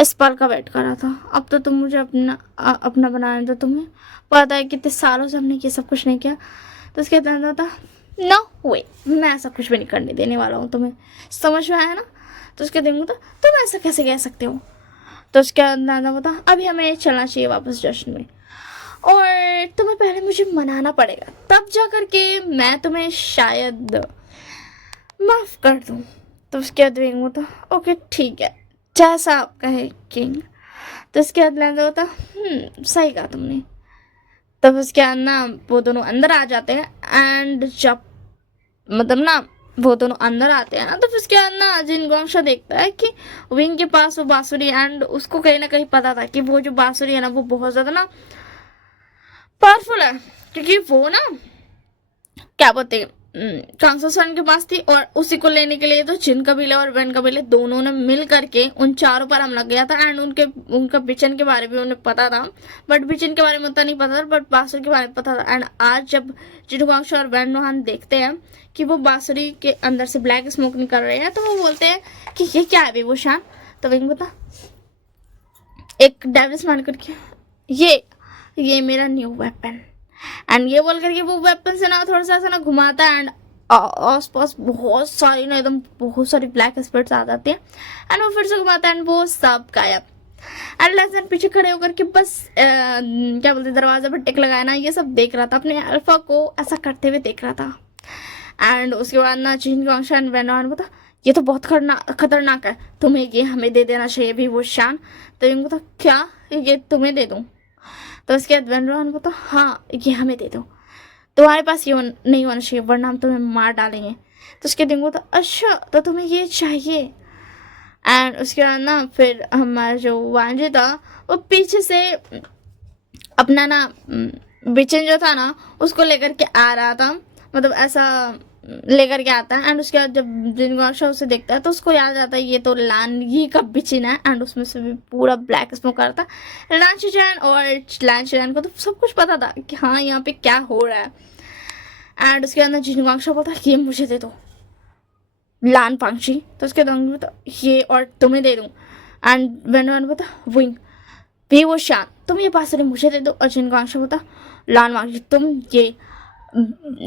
इस पल का वेट कर रहा था, अब तो तुम मुझे अपना बनाने दो, तुम्हें पता है कितने सालों से हमने ये सब कुछ नहीं किया। तो उसके बाद होता नो वे, मैं ऐसा कुछ भी नहीं करने देने वाला हूँ तुम्हें, समझ में आया ना। तो उसके दिन होता तुम ऐसा कैसे कह सकते हो। तो उसके अंदाजा होता अभी हमें चलना चाहिए वापस जश्न में, और तुम्हें पहले मुझे मनाना पड़ेगा, तब जा कर के मैं तुम्हें शायद माफ़ कर दूँ। तो उसके बाद विंग होता ओके ठीक है, जैसा आप कहे किंग। तो उसके बाद लैंजा होता सही कहा तुमने। तब उसके बाद ना वो दोनों अंदर आ जाते हैं, एंड जब मतलब ना वो दोनों अंदर आते हैं ना, तो फिर उसके बाद ना जिनगोंगशा देखता है कि विंग के पास वो बांसुरी, एंड उसको कहीं ना कहीं पता था कि वो जो बांसुरी है ना वो बहुत ज्यादा ना पावरफुल है, क्योंकि वो ना क्या बोलते हैं कांगसोसन के पास थी, और उसी को लेने के लिए तो चिन कबीले और वेन कबीले दोनों ने मिल करके उन चारों पर हमला किया था। एंड उनका बिचन के बारे में उन्हें पता था, बट बिचन के बारे में उतना नहीं पता था, बट बांसुरी के बारे में पता था। एंड आज जब जिनगोंगशा और वेन रोहान देखते हैं कि वो बांसुरी के अंदर से ब्लैक स्मोक निकल रहे हैं, तो वो बोलते हैं कि ये क्या है विभूषण। तो विंग बता एक डेविल्स मान करके ये मेरा न्यू वेपन। एंड ये बोल करके वो वेपन से ना थोड़ा सा ऐसा ना घुमाता है, एंड आस पास बहुत सारी ना एकदम बहुत सारी ब्लैक स्पिरिट्स आ जाती हैं, एंड वो फिर से घुमाता है, एंड वो सब गायब। एंड लेसन पीछे खड़े होकर के बस क्या बोलते दरवाजे पर टिक लगाया ना, ये सब देख रहा था, अपने अल्फा को ऐसा करते हुए देख रहा था। एंड उसके बाद ना जिनगोंगशा एंड वेन रोहान बता ये तो बहुत खतरनाक है, तुम्हें ये हमें दे देना चाहिए भी वो शान। तो इनको तो क्या ये तुम्हें दे दूं। तो उसके बाद वेन रोहान बोलता हाँ ये हमें दे दो, तुम्हारे पास ये नहीं होना चाहिए वरना हम तुम्हें मार डालेंगे। तो उसके दिन बोलता अच्छा तो तुम्हें ये चाहिए। एंड उसके बाद ना फिर हमारा जो वांजी था वो पीछे से अपना ना बिचन जो था ना उसको लेकर के आ रहा था, मतलब ऐसा लेकर के आता है। एंड उसके बाद जब जिनगोंगशा उसे देखता है तो उसको याद आता है ये तो लान ये का बिचिन है, एंड उसमें से भी पूरा ब्लैक स्मोक आ रहा था। लान शिजैन और लान शिजैन को तो सब कुछ पता था कि हाँ यहाँ पे क्या हो रहा है। एंड उसके अंदर जिनगोंगशा बोलता ये मुझे दे दो लान पांगची। तो उसके बाद ये और तुम्हें दे दूँ। एंड वेन बोलता विंग भी वो शान तुम ये बांसुरी मुझे दे दो, और जिनगोंगशा बोलता लान पांगची तुम ये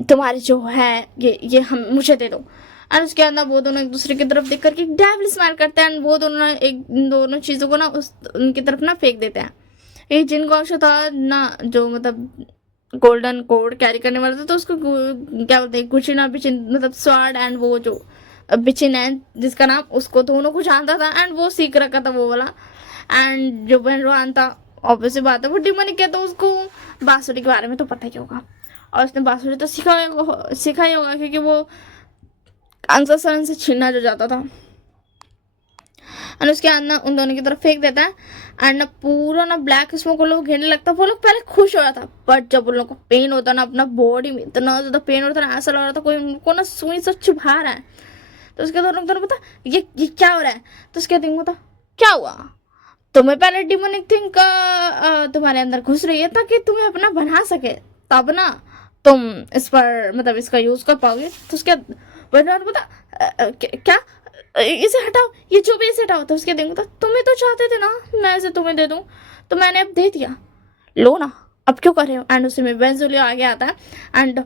तुम्हारी जो है ये हम मुझे दे दो। एंड उसके अंदर वो दोनों एक दूसरे की तरफ देख करके डेविल स्माइल करते हैं, एंड वो दोनों एक दोनों चीज़ों को ना उनकी तरफ ना फेंक देते हैं। ये जिनगोंगशा था ना जो मतलब गोल्डन कोड कैरी करने वाला था, तो उसको क्या बोलते हैं गुचिन और बिचिन मतलब स्वार्ड एंड वो जो बिचिन है जिसका नाम उसको दोनों को जानता था, एंड वो सीख रखा था वो वाला। एंड जो वेन रोहान था ऑब्वियसली बात है वो डिमोनिक है, तो उसको बांसुरी के बारे में तो पता ही होगा, और उसने बांसुरी तो सीखा ही होगा क्योंकि वो कांगसोसन से छीना जो जाता था। एंड उसके बाद ना उन दोनों की तरफ फेंक देता है, एंड ना पूरा ना ब्लैक स्मोक वो लोग घेरने लगता है। वो लोग पहले खुश हो रहा था, बट जब उन लोग को पेन होता ना अपना बॉडी में इतना ज्यादा पेन होता ना ऐसा लग रहा था कोई उनको ना सुई से चुभा रहा है। तो उसके दोनों पता ये क्या हो रहा है। तो उसके दिन होता क्या हुआ तुम्हें पहले डिमोनिक थिंग का तुम्हारे अंदर घुस रही है ताकि तुम्हें अपना बना सके, तब ना तुम इस पर मतलब इसका यूज कर पाओगे। तो उसके पता क्या इसे हटाओ ये जो भी इसे हटाओ। तो उसके देंगे तुम्हें तो चाहते थे ना मैं इसे तुम्हें दे दूं, तो मैंने अब दे दिया, लो ना अब क्यों कर रहे हो। एंड उसी में वेंजुलियो आगे आता है, एंड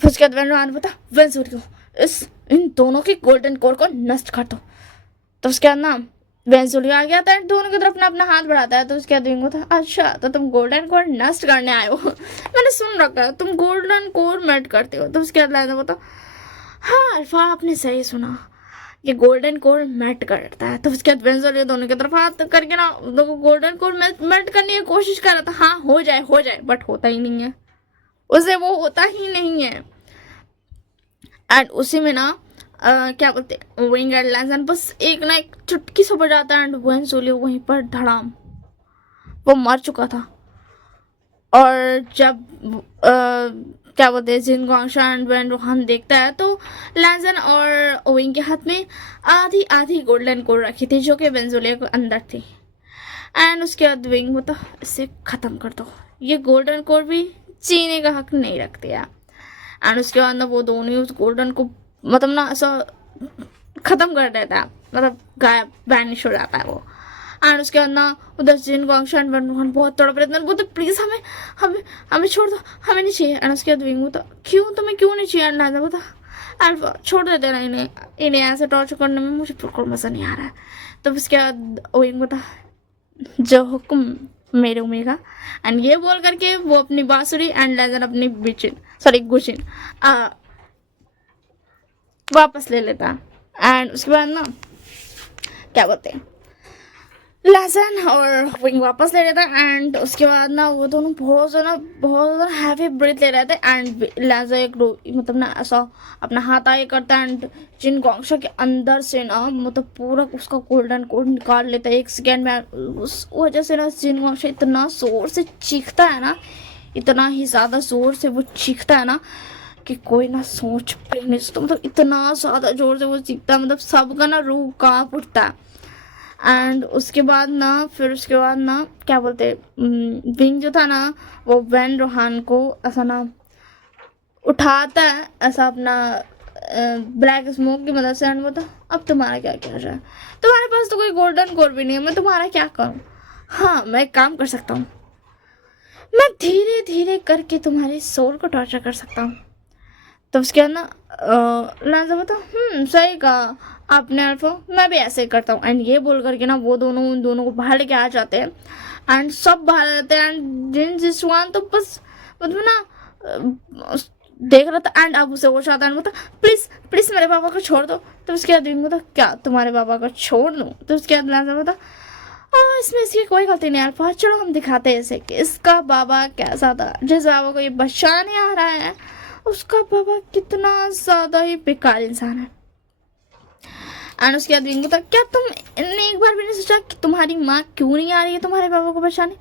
उसके बाद वेन बता वेंजुलियो इन दोनों की गोल्डन कोर को नष्ट कर दो। तो उसके बाद ना वेंजुलियो आ गया था, दोनों की तरफ अपना हाथ बढ़ाता है। तो उसके बाद विंग था अच्छा तो तुम गोल्डन कोर नष्ट करने आए हो मैंने सुन रखा है तुम गोल्डन कोर मेल्ट करते हो। तो उसके बाद लैंजा बोलता हाँ अल्फा आपने सही सुना, ये गोल्डन कोर मेल्ट करता है। तो उसके बाद वेंजुलियो दोनों की तरफ हाथ करके ना गोल्डन कोर मेल्ट करने की कोशिश कर रहा था, हाँ हो जाए बट होता ही नहीं है, उसे वो होता ही नहीं है। एंड उसी में ना क्या बोलते विंग एंड लैंसन बस एक ना एक चुटकी से बजाता है, एंड वेंजुलियो वहीं पर धड़ाम वो मर चुका था। और जब क्या बोलते हैं जिनगोंगशा एंड वेन रोहान देखता है तो लैंसन और विंग के हाथ में आधी आधी गोल्डन कोर रखी थी जो कि वेंजुलियो के अंदर थी। एंड उसके बाद विंग होता इसे ख़त्म कर दो, ये गोल्डन कोर भी जीने का हक नहीं रखते यार। एंड उसके बाद ना वो दोनों उस गोल्डन को मतलब ना ऐसा ख़त्म कर देता है, मतलब गायब वैनिश हो जाता है वो। एंड उसके बाद ना उधर जिनगोंगशा एंड वेन रोहान बहुत तड़प रहे थे, बोलते प्लीज़ हमें हमें हमें छोड़ दो, हमें नहीं चाहिए। एंड उसके बाद विंग होता क्यों तुम्हें क्यों नहीं चाहिए। एंड लैंजा बोलता अल्फा छोड़ देते ना इन्हें ऐसे टॉर्चर करने में मुझे बिल्कुल मज़ा नहीं आ रहा है। तो उसके बाद विंग बोलता जो हुक्म मेरे उमेगा। एंड ये बोल करके वो अपनी बांसुरी एंड लैंजन अपनी गुचिन वापस ले लेता। एंड उसके बाद ना क्या बोलते हैं, लहसन और विंग वापस ले रहे थे। एंड उसके बाद ना वो दोनों बहुत ज़्यादा हैवी ब्रीथ ले रहे थे। एंड लहजा एक मतलब ना ऐसा अपना हाथ आगे करता है एंड जिन गोंगशा के अंदर से ना मतलब पूरा उसका गोल्डन कोड निकाल लेता है 1 सेकेंड में। उस वजह से ना जिन गोंगशा इतना ज़ोर से चीखता है ना, इतना ही ज़्यादा ज़ोर से वो चीखता है ना कि कोई ना सोच भी नहीं सकता। मतलब इतना ज़्यादा ज़ोर से वो चीखता है, मतलब सबका ना रूह कांप उठता है। एंड उसके बाद ना क्या बोलते, विंग जो था ना वो वैन रोहान को ऐसा ना उठाता है ऐसा अपना ब्लैक स्मोक की मदद से। एंड बोलता अब तुम्हारा क्या किया जाए, तुम्हारे पास तो कोई गोल्डन कोर भी नहीं है, मैं तुम्हारा क्या करूँ। हाँ मैं एक काम कर सकता हूँ, मैं धीरे धीरे करके तुम्हारे सोल को टॉर्चर कर सकता हूँ। तो उसके बाद ना लांजा बता सही कहा आपने अल्फा, मैं भी ऐसे ही करता हूँ। एंड ये बोल करके ना वो दोनों उन दोनों को बाहर लेके आ जाते हैं। एंड सब बाहर आ जाते हैं। एंड जिन जिसवान तो बस मतलब ना देख रहा था। एंड अब उसे वो चाहता है, मतलब प्लीज प्लीज मेरे पापा को छोड़ दो। तो उसके बाद दिन बता क्या तुम्हारे पापा को छोड़ दूँ। तो उसके बाद लांजा बता इसमें इसकी कोई गलती नहीं अल्फा, चलो हम दिखाते हैं इसे कि इसका बाबा कैसा था। जिस बाबा को ये बचा नहीं आ रहा है उसका बाबा कितना ज्यादा ही बेकार इंसान है। एंड उसके बाद विंग था क्या तुमने एक बार भी नहीं सोचा कि तुम्हारी माँ क्यों नहीं आ रही है तुम्हारे बाबा को बचाने।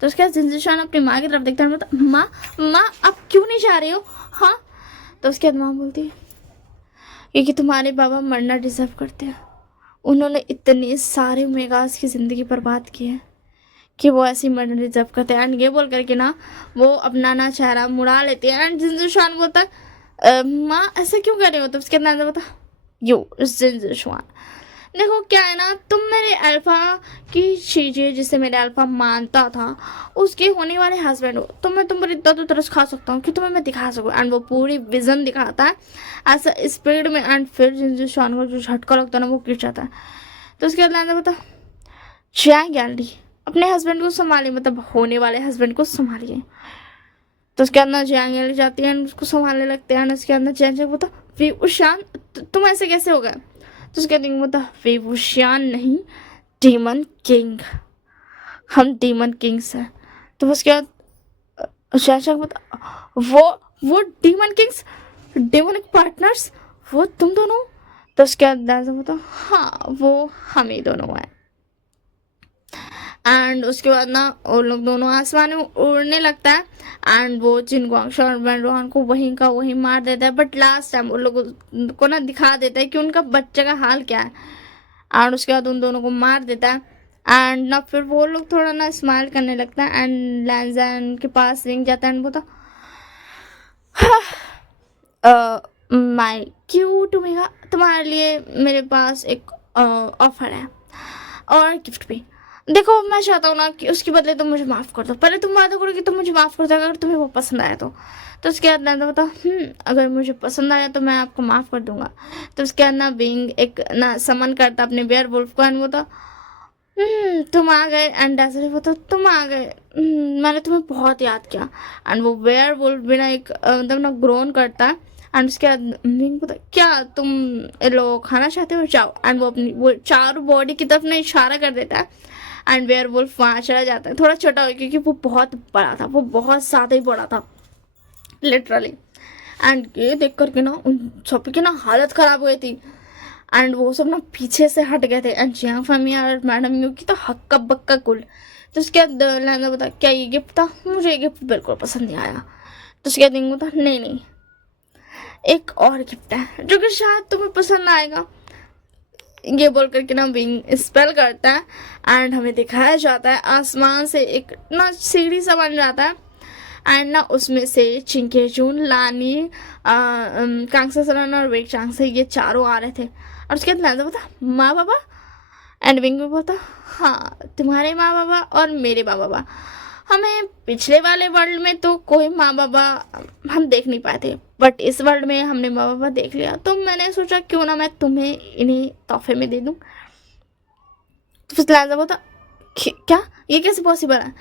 तो उसके बाद जिंजिशान अपनी माँ की तरफ देखता है, माँ माँ आप क्यों नहीं जा रही हो। हाँ तो उसके बाद माँ बोलती है क्योंकि तुम्हारे बाबा मरना डिजर्व करते हैं, उन्होंने इतने सारे ओमेगास की ज़िंदगी बर्बाद की है कि वो ऐसी मरना डिजर्व करते हैं। एंड ये बोल करके ना वो अपना ना चेहरा मुड़ा लेती है। एंड जिंजुशान बोलता है माँ ऐसा क्यों कर रहे हो। तो उसके अंदर बोलता यू जिंजुशान देखो क्या है ना, तुम मेरे अल्फा की चीज़ें जिसे मेरे अल्फा मानता था उसके होने वाले हस्बैंड हो, तो मैं तुम पर इतना तो तरस खा सकता हूँ कि तुम्हें मैं दिखा सकूँ। एंड वो पूरी विजन दिखाता है ऐसा स्पीड में। एंड फिर जिंजुशान को जो झटका लगता है ना वो गिर जाता है। तो उसके बाद बता जय गैलरी अपने हस्बैंड को संभालिए, मतलब होने वाले हस्बैंड को संभालिए। तो उसके अंदर जयांग जाती है उसको संभालने लगते हैं। उसके अंदर जैन बोलता विभूषण तुम ऐसे कैसे हो गए। तो उसके बाद बोलता विभूषण नहीं डीमन किंग, हम डीमन किंग्स हैं। तो उसके बाद जैन बोलता वो डीमन किंग्स डेमोनिक पार्टनर्स वो तुम दोनों। तो उसके बाद बोलता हाँ वो हम ही दोनों हैं। एंड उसके बाद ना वो लोग दोनों आसमान में उड़ने लगता है। एंड वो जिन गुआंगशा और वैन रोहान को वहीं का वहीं मार देता है। बट लास्ट टाइम उन लोगों को ना दिखा देता है कि उनका बच्चे का हाल क्या है। एंड उसके बाद उन दोनों को मार देता है। एंड ना फिर वो लोग थोड़ा ना स्माइल करने लगता है। एंड लैंजन के पास रिंग जाता है एंड बोलता माई क्यूट ओमेगा तुम्हारे लिए मेरे पास एक ऑफर है और गिफ्ट भी। देखो मैं चाहता हूँ ना कि उसके बदले तुम मुझे माफ़ कर दो, पहले तुम वादा करो कि तुम मुझे माफ़ कर दो अगर तुम्हें वो पसंद आया तो। तो उसके बाद ना बता अगर मुझे पसंद आया तो मैं आपको माफ़ कर दूंगा। तो उसके बाद ना बिंग एक ना समन करता अपने वेयर वुल्फ को। एंड बोलता तुम आ गए। एंड ऐसे बोलता तुम आ गए, मैंने तुम्हें बहुत याद किया। एंड वो वेयर वुल्फ भी ना एक मतलब ना ग्रोन करता है। एंड उसके बाद बिंग बोलता क्या तुम लोग खाना चाहते हो जाओ। एंड वो अपनी वो चारों बॉडी की तरफ ना इशारा कर देता है। एंड वेयर वुल्फ वहाँ चला जाता है, थोड़ा छोटा हो क्योंकि वो बहुत बड़ा था, वो बहुत ज़्यादा ही बड़ा था लिटरली। एंड ये देख करके ना उन सब की ना हालत ख़राब हो गई थी। एंड वो सब ना पीछे से हट गए थे। एंड जियांग फैमी और मैडम यू की तो हक्का बक्का कुल। तो उसके बाद लहंगा बता क्या ये गिफ्ट था, मुझे ये गिफ्ट बिल्कुल पसंद नहीं आया। तो उसके बाद बता नहीं एक और गिफ्ट है जो कि शायद तुम्हें पसंद आएगा। ये बोल करके ना विंग स्पेल करता है। एंड हमें दिखाया जाता है आसमान से एक ना सीढ़ी सा बन जाता है। एंड ना उसमें से चिंके जून लानी कांगसा सरन और वेक चांग से ये चारों आ रहे थे। और उसके बाद लैंजा बोलता माँ बाबा। एंड विंग भी बोलता हाँ तुम्हारे माँ बाबा और मेरे माँ बाबा। हमें पिछले वाले वर्ल्ड में तो कोई माँ बाबा हम देख नहीं पाए थे, बट इस वर्ल्ड में हमने माँ बाबा देख लिया। तो मैंने सोचा क्यों ना मैं तुम्हें इन्हीं तोहफे में दे दूँ। तो फिर लैंजा बोलता क्या ये कैसे पॉसिबल है।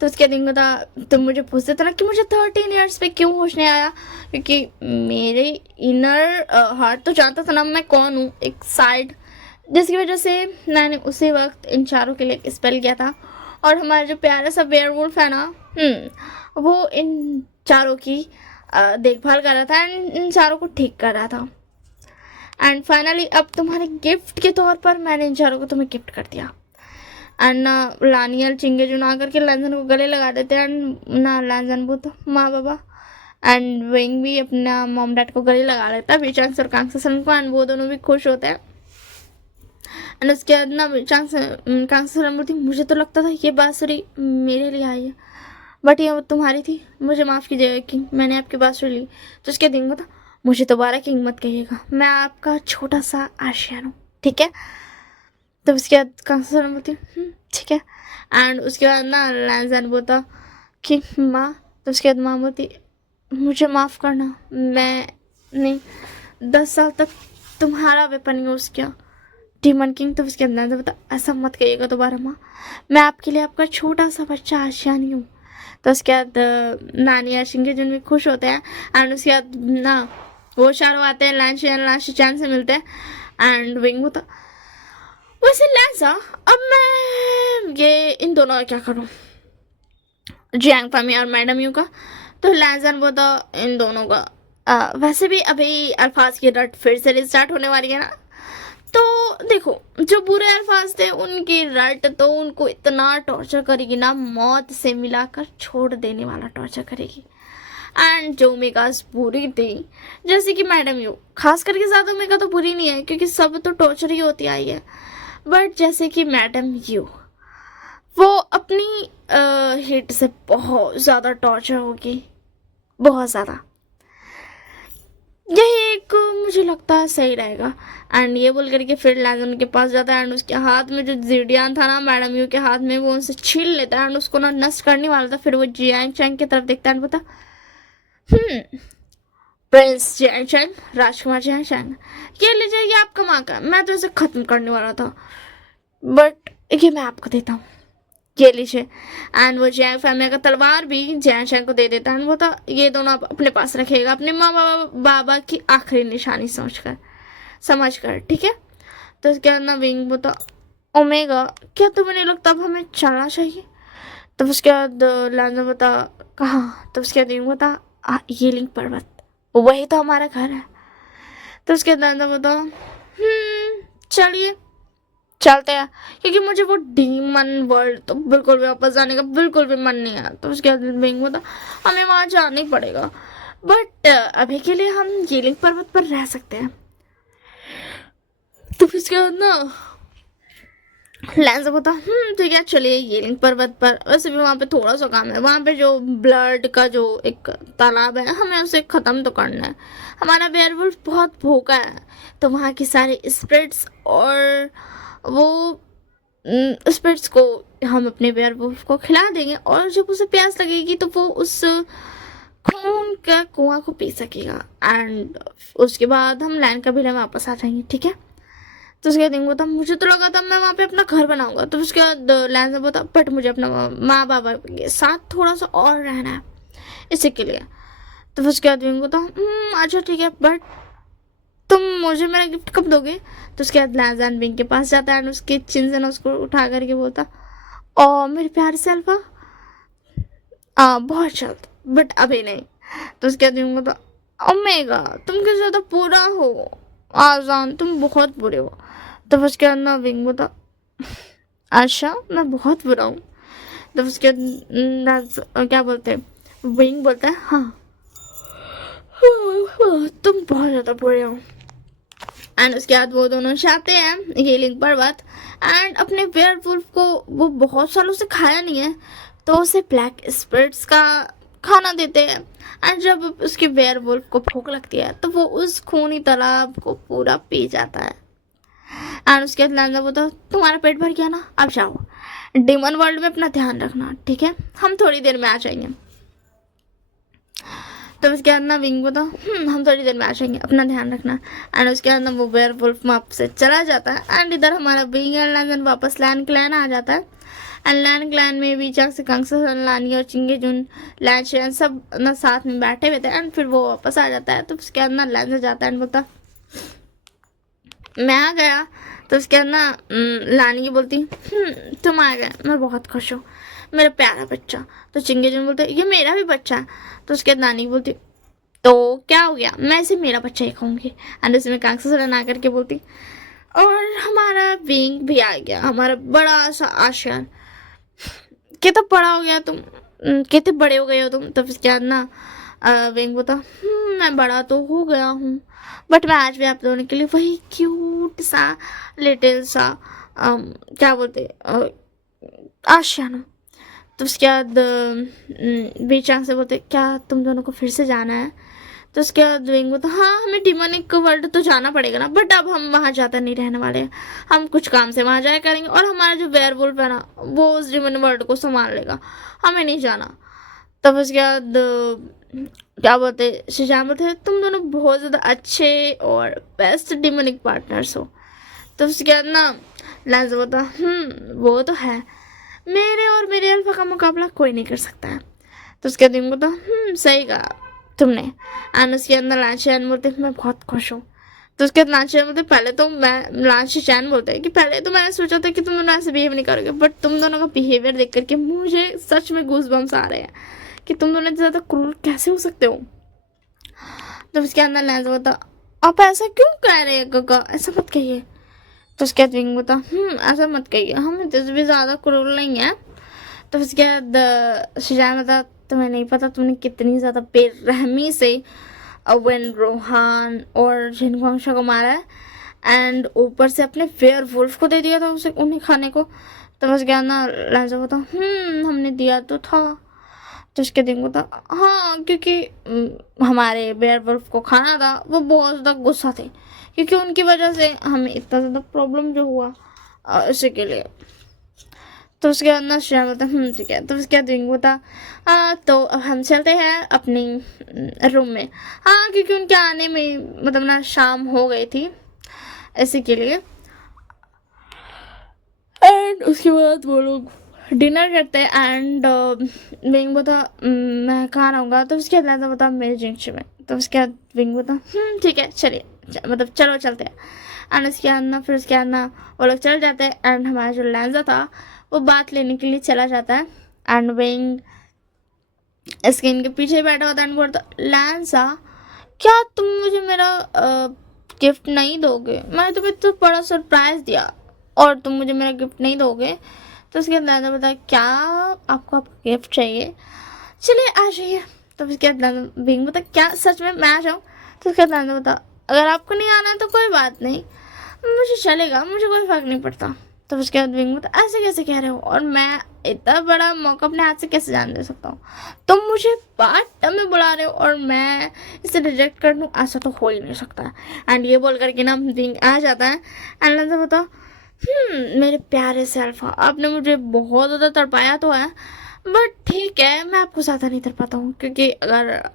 तो उसके दिन था तुम मुझे पूछते थे ना कि मुझे 13 ईयर्स पे क्यों होश नहीं आया, क्योंकि मेरे इनर हार्ट तो जानता था ना मैं कौन हूँ, एक साइड, जिसकी वजह से मैंने उसी वक्त इन चारों के लिए स्पेल किया था। और हमारा जो प्यारा सा वेयरवुल्फ है ना, वो इन चारों की देखभाल कर रहा था एंड इन चारों को ठीक कर रहा था। एंड फाइनली अब तुम्हारे गिफ्ट के तौर पर मैंने इन चारों को तुम्हें गिफ्ट कर दिया। एंड ना लानियल चिंगे जो ना करके लैंजन को गले लगा देते हैं, एंड ना लैंजन वो तो माँ बाबा एंड विंग भी अपना मॉम डैड को गले लगा लेता है बीचांस और कांगसेसन को, एंड वो दोनों भी खुश होते हैं। एंड उसके बाद ना कांगसेसन बोलती मुझे तो लगता था ये बांसुरी मेरे लिए आई है, बट ये तुम्हारी थी, मुझे माफ़ कीजिएगा कि मैंने आपकी बांसुरी ली। तो उसके दिन था मुझे दोबारा किंग मत कहिएगा, मैं आपका छोटा सा आशियान हूँ, ठीक है। तो उसके बाद कांगसेसन बोलती ठीक है। एंड उसके बाद ना लैंजन बोलता कि माँ, तो उसके बाद माँ बोलती मुझे माफ़ करना, मैंने 10 साल तक तुम्हारा वेपन यूज़ किया डीमन किंग। तो उसके अंदर बता ऐसा मत कहिएगा दोबारा माँ, मैं आपके लिए आपका छोटा सा बच्चा आशियानी हूँ। तो उसके बाद नानी और शिंगे जिन भी खुश होते हैं। एंड उसके बाद ना वो चारों आते हैं, लांच चैन से मिलते हैं। एंड विंग होता वैसे लैंसा, अब मैं ये इन दोनों का क्या करूँ, जियांग फामी और मैडम यू का। तो लैंसन बोलता इन दोनों का वैसे भी अभी अल्फाज की रट फिर से रिस्टार्ट होने वाली है ना, तो देखो जो बुरे अल्फाज थे उनकी रट तो उनको इतना टॉर्चर करेगी ना, मौत से मिलाकर छोड़ देने वाला टॉर्चर करेगी। एंड जो ओमेगास बुरी थी जैसे कि मैडम यू, खास करके ज़्यादा ओमेगा तो बुरी नहीं है क्योंकि सब तो टॉर्चर ही होती आई है, बट जैसे कि मैडम यू वो अपनी हिट से बहुत ज़्यादा टॉर्चर होगी, बहुत ज़्यादा। यही एक मुझे लगता है सही रहेगा। एंड ये बोल करके फिर लैंजन के पास जाता है एंड उसके हाथ में जो जिडियन था ना मैडम यू के हाथ में, वो उनसे छीन लेता है एंड उसको ना नष्ट करने वाला था। फिर वो जियांग चैंग की तरफ देखता है एंड बोलता प्रिंस जियांग चैंग, राजकुमार जियांग चैंग, ये लीजिए ये आपका माँ का, मैं तो इसे ख़त्म करने वाला था बट ये मैं आपको देता हूँ, ये लीजिए। एंड वो जियांग फैमिली का तलवार भी जियांग चैंग को दे देता है एंड वो था ये दोनों आप अपने पास रखिएगा अपने माँ बाबा की आखिरी निशानी समझ कर, ठीक है। तो उसके बाद ना विंग बोता ओमेगा क्या तुम्हें नहीं लगता अब हमें चलना चाहिए। तो उसके बाद लैंजन बता कहाँ। तो उसके बाद विंग बता ये लिंक पर्वत, वही तो हमारा घर है। तो उसके बाद लैंजन बता चलिए चलते हैं, क्योंकि मुझे वो डीमन वर्ल्ड तो बिल्कुल भी वापस जाने का बिल्कुल भी मन नहीं है। तो उसके बाद विंग बता हमें वहाँ जाना ही पड़ेगा, बट अभी के लिए हम येलिंग पर्वत पर रह सकते हैं। तो उसके बाद ना लैंस बोता ठीक है चलिए येलिंग पर्वत पर। वैसे भी वहाँ पे थोड़ा सा काम है, वहाँ पे जो ब्लड का जो एक तालाब है हमें उसे ख़त्म तो करना है, हमारा वेयरवुल्फ बहुत भूखा है। तो वहाँ की सारी स्पिरिट्स और वो स्पिरिट्स को हम अपने वेयरवुल्फ को खिला देंगे और जब उसे प्यास लगेगी तो वो उस खून का कुआं को पी सकेगा एंड उसके बाद हम लैंड का विला में वापस आ जाएंगे, ठीक है। तो उसके बाद था मुझे तो लगा था मैं वहाँ पे अपना घर बनाऊंगा। तो उसके बाद लैंड से बोला बट मुझे अपना माँ बाबा के साथ थोड़ा सा और रहना है इसी के लिए। तो उसके बाद विंग था अच्छा ठीक है बट तुम मुझे मेरा गिफ्ट कब दोगे। तो उसके बाद लैंड विंग के पास जाता है और उसके चिन से ना उसको उठा करके बोलता ओ मेरे प्यारे से अल्फा बहुत जल्द बट अभी नहीं। तो उसके बाद विंग था ओमेगा तुम किस ज़्यादा बुरा हो आजान, तुम बहुत बुरे हो। तो उसके बाद ना विंग था अच्छा मैं बहुत बुरा हूँ। तो उसके बाद क्या बोलते हैं विंग बोलता है हाँ तुम बहुत ज़्यादा बुरे हो। एंड उसके बाद वो दोनों जाते हैं येलिंग पर्वत एंड अपने वेयरवुल्फ को वो बहुत सालों से खाया नहीं है तो उसे ब्लैक स्पिरिट्स का खाना देते हैं। एंड जब उसके वेयरवुल्फ को भूख लगती है तो वो उस खूनी तालाब को पूरा पी जाता है। एंड उसके बाद लैंजा बोलता तुम्हारा पेट भर गया ना, अब जाओ डीमन वर्ल्ड में अपना ध्यान रखना, ठीक है, हम थोड़ी देर में आ जाएंगे। तब उसके बाद ना विंग बोलता हम थोड़ी देर में आ जाएंगे, अपना ध्यान रखना। एंड उसके बाद ना वो वेयरवुल्फ मैप से चला जाता है। एंड इधर हमारा विंग एंड लैंजन वापस लैंड क्लैन आ जाता है। एंड लैंड क्लैन में भी चंग से कंगसा लानी और चिंगे जुन लैंचन सब ना साथ में बैठे हुए थे। एंड फिर वो वापस आ जाता है। तो उसके बाद ना लैंजन जाता है एंड बोलता मैं आ गया। तो उसके बाद ना लानी की बोलती तुम आ गए, मैं बहुत खुश हूँ, मेरा प्यारा बच्चा। तो चिंगे जुन बोलते ये मेरा भी बच्चा है। तो उसके बाद नानी की बोलती तो क्या हो गया, मैं इसे मेरा बच्चा ही कहूँगी। एंड उसमें कांसा से ना करके बोलती और हमारा विंग भी आ गया, हमारा बड़ा सा आशियान। कितना बड़ा हो गया तुम, कितने बड़े हो गए हो तुम। तब उसके बाद ना विंग बोलता मैं बड़ा तो हो गया हूँ, बट मैं आज भी आप दोनों के लिए वही क्यूट सा लिटिल सा क्या बोलते आशियाना। तो उसके बाद बीचांग से बोलते क्या तुम दोनों को फिर से जाना है। तो उसके बाद विंग बोलता हाँ हमें डिमोनिक वर्ल्ड तो जाना पड़ेगा ना, बट अब हम वहाँ ज़्यादा नहीं रहने वाले हैं, हम कुछ काम से वहाँ जाया करेंगे और हमारा जो वेयरवुल्फ है ना वो उस डिमोनिक वर्ल्ड को संभाल लेगा, हमें नहीं जाना। तब उसके बाद क्या बोलते शिजान बोलते तुम दोनों बहुत ज़्यादा अच्छे और बेस्ट डिमोनिक पार्टनर्स हो। तो उसके बाद ना लैंस बोलता वो तो है, मेरे और मेरे अल्फा का मुकाबला कोई नहीं कर सकता है। तो उसके बाद बोलता सही कहा तुमने। एंड उसके अंदर लांचैन बोलते मैं बहुत खुश हूँ। तो उसके बाद लांचैन बोलते पहले तो मैं लांचैन बोलते हैं कि पहले तो मैंने सोचा था कि तुम दोनों ऐसे बिहेव नहीं करोगे, बट तुम दोनों का बिहेवियर देख करके मुझे सच में गूज बम्स आ रहे हैं कि तुम दोनों ज़्यादा क्रूर कैसे हो सकते हो। तो उसके अंदर लैंस बोलता आप ऐसा क्यों कह रहे हैं काका, ऐसा मत कहिए। तो उसके बाद विंग बोलता ऐसा मत कहिए, हम इतने भी ज़्यादा क्रूर नहीं हैं। तो उसके बाद शिजान बता तुम्हें नहीं पता तुमने कितनी ज़्यादा बेरहमी से अवन रोहान और जिनगोंगशा को मारा है, एंड ऊपर से अपने वेयरवुल्फ को दे दिया था उसे उन्हें खाने को। तो उसके बाद ना लैंसा बोलता हमने दिया तो था। तो उसके दिन बोलता हाँ क्योंकि हमारे वेयरवुल्फ को खाना था, वो बहुत ज़्यादा गुस्सा थे क्योंकि उनकी वजह से हमें इतना ज़्यादा प्रॉब्लम जो हुआ इसी के लिए। तो उसके बाद ना श्रेया बोलता ठीक है। तो उसके बाद विंग बोलता तो अब हम चलते हैं अपनी रूम में, हाँ क्योंकि उनके आने में मतलब ना शाम हो गई थी इसी के लिए। एंड उसके बाद वो लोग डिनर करते हैं। एंड विंग बोलता मैं कहाँ रहूँगा। तो उसके बाद लैंसा बोलता मेरे जिंक्शन में। तो उसके बाद विंग बोलता ठीक है चलिए मतलब चलो चलते हैं। एंड उसके बाद ना फिर उसके बाद ना वो लोग चल जाते हैं। एंड हमारा जो लैंसा था वो बात लेने के लिए चला जाता है। एंड विंग स्क्रीन के पीछे बैठा होता है एंड बोलता लैंसा क्या तुम मुझे मेरा गिफ्ट नहीं दोगे, मैंने तुम्हें तो बड़ा सरप्राइज दिया और तुम मुझे मेरा गिफ्ट नहीं दोगे। तो उसके बाद लैंसा बोलता क्या आपको आपका गिफ्ट चाहिए, चलिए आ जाइए। तो उसके बाद विंग बोलता क्या सच में मैं आ जाऊँ। तो उसके बाद लैंसा बोलता अगर आपको नहीं आना तो कोई बात नहीं, मुझे चलेगा, मुझे कोई फर्क नहीं पड़ता। तो उसके बाद विंग बोलता ऐसे कैसे कह रहे हो, और मैं इतना बड़ा मौका अपने हाथ से कैसे जान दे सकता हूँ, तुम मुझे बात में बुला रहे हो और मैं इसे रिजेक्ट कर दूँ, ऐसा तो हो ही नहीं सकता। एंड ये बोल करके ना विंग आ जाता है। एंड लैंसा बोलता मेरे प्यारे से अल्फा आपने मुझे बहुत ज़्यादा तड़पाया तो है, बट ठीक है मैं आपको ज़्यादा नहीं तड़पाता हूँ क्योंकि अगर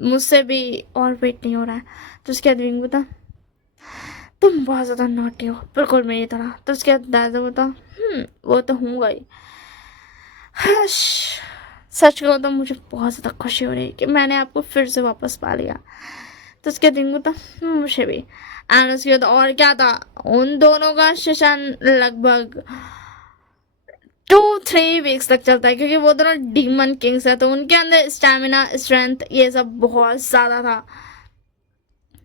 मुझसे भी और वेट नहीं हो रहा है। तो उसके बाद विंग बोलता तुम बहुत ज़्यादा नॉटी हो बिल्कुल मेरी तरह। तो उसके बाद दादा बोलता वो तो हूँ गई। सच कहो तो मुझे बहुत ज़्यादा खुशी हो रही है कि मैंने आपको फिर से वापस पा लिया। तो उसके दिन बोलता मुझे भी। एंड उसके बाद और क्या था, उन दोनों का सेशन लगभग 2-3 वीक्स तक चलता है क्योंकि वो दोनों डीमन किंग्स है तो उनके अंदर स्टैमिना स्ट्रेंथ ये सब बहुत ज़्यादा था।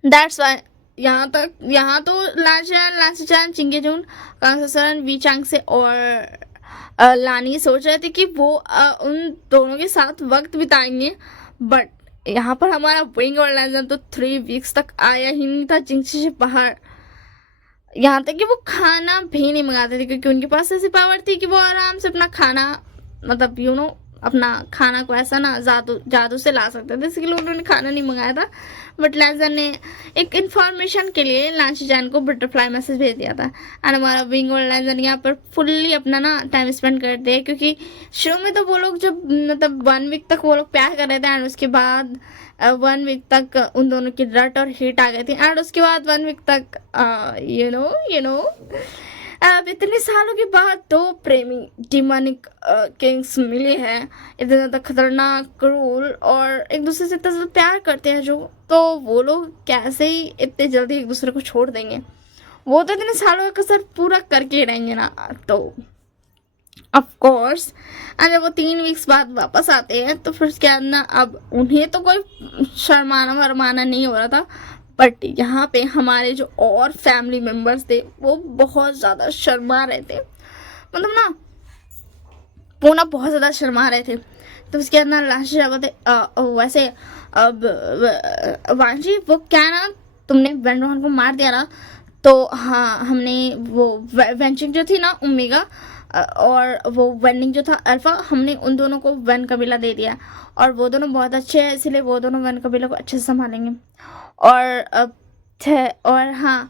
दैट्स वाई यहाँ तो लांचैन चिंगेजून कांसासन वीचांग से और लानी सोच रहे थे कि वो उन दोनों के साथ वक्त बिताएंगे, बट यहाँ पर हमारा विंग और लैंसन तो 3 वीक्स तक आया ही नहीं था जिंक्सी से बाहर। यहाँ तक कि वो खाना भी नहीं मंगाते थे क्योंकि उनके पास ऐसी पावर थी कि वो आराम से अपना खाना मतलब अपना खाना को ऐसा ना जादू से ला सकते थे, इसके लिए उन्होंने खाना नहीं मंगाया था। बट लैंसर ने एक इन्फॉर्मेशन के लिए लांची जैन को बटरफ्लाई मैसेज भेज दिया था। एंड हमारा विंग और लैंसर यहाँ पर फुल्ली अपना ना टाइम स्पेंड करते हैं, क्योंकि शुरू में तो वो लोग जब मतलब 1 वीक तक वो लोग प्यार कर रहे थे, एंड उसके बाद 1 वीक तक उन दोनों की रट और हिट आ गई थी, एंड उसके बाद 1 वीक तक यू नो अब इतने सालों के बाद दो प्रेमी डिमोनिक किंग्स मिले हैं, इतने ज़्यादा खतरनाक, क्रूर और एक दूसरे से इतना ज़्यादा प्यार करते हैं जो, तो वो लोग कैसे ही इतने जल्दी एक दूसरे को छोड़ देंगे। वो तो इतने सालों का कसर पूरा करके ही रहेंगे ना। तो ऑफ कोर्स जब वो 3 वीक्स बाद वापस आते हैं तो फिर उसके बाद ना अब उन्हें तो कोई शर्माना वरमाना नहीं हो रहा था, बट यहाँ पे हमारे जो और फैमिली मेम्बर्स थे वो बहुत ज़्यादा शर्मा रहे थे, मतलब ना पूना बहुत ज़्यादा शर्मा रहे थे। तो उसके बाद ना लास्ट वैसे अब वांजी वो क्या ना, तुमने वेंडरोहन को मार दिया ना, तो हाँ हमने वो वेंचिंग जो थी ना ओमेगा और वो वेंडिंग जो था अल्फा, हमने उन दोनों को वन कबीला दे दिया, और वो दोनों बहुत अच्छे हैं, इसलिए वो दोनों वन कबीला को अच्छे से संभालेंगे। और हाँ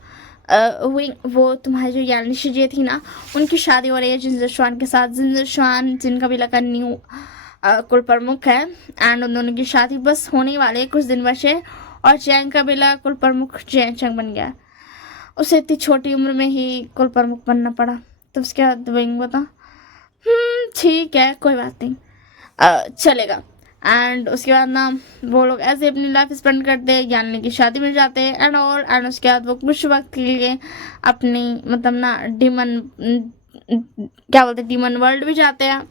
वो तुम्हारी जो यानिशी जी थी ना, उनकी शादी हो रही है जिंजर स्वान के साथ। जिंजर स्वान जिन कबीला का न्यू कुल प्रमुख है, एंड उन दोनों की शादी बस होने वाले है, कुछ दिन बचे, और चैंग कबीला कुल प्रमुख जैन चंग बन गया। उसे इतनी छोटी उम्र में ही कुल प्रमुख बनना पड़ा। तो उसके बाद विंग बता ठीक है कोई बात नहीं, चलेगा। एंड उसके बाद ना वो लोग ऐसे अपनी लाइफ स्पेंड करते हैं, यानी कि शादी में जाते हैं एंड ऑल, एंड उसके बाद वो कुछ वक्त के लिए अपनी मतलब ना डीमन क्या बोलते हैं डीमन वर्ल्ड भी जाते हैं,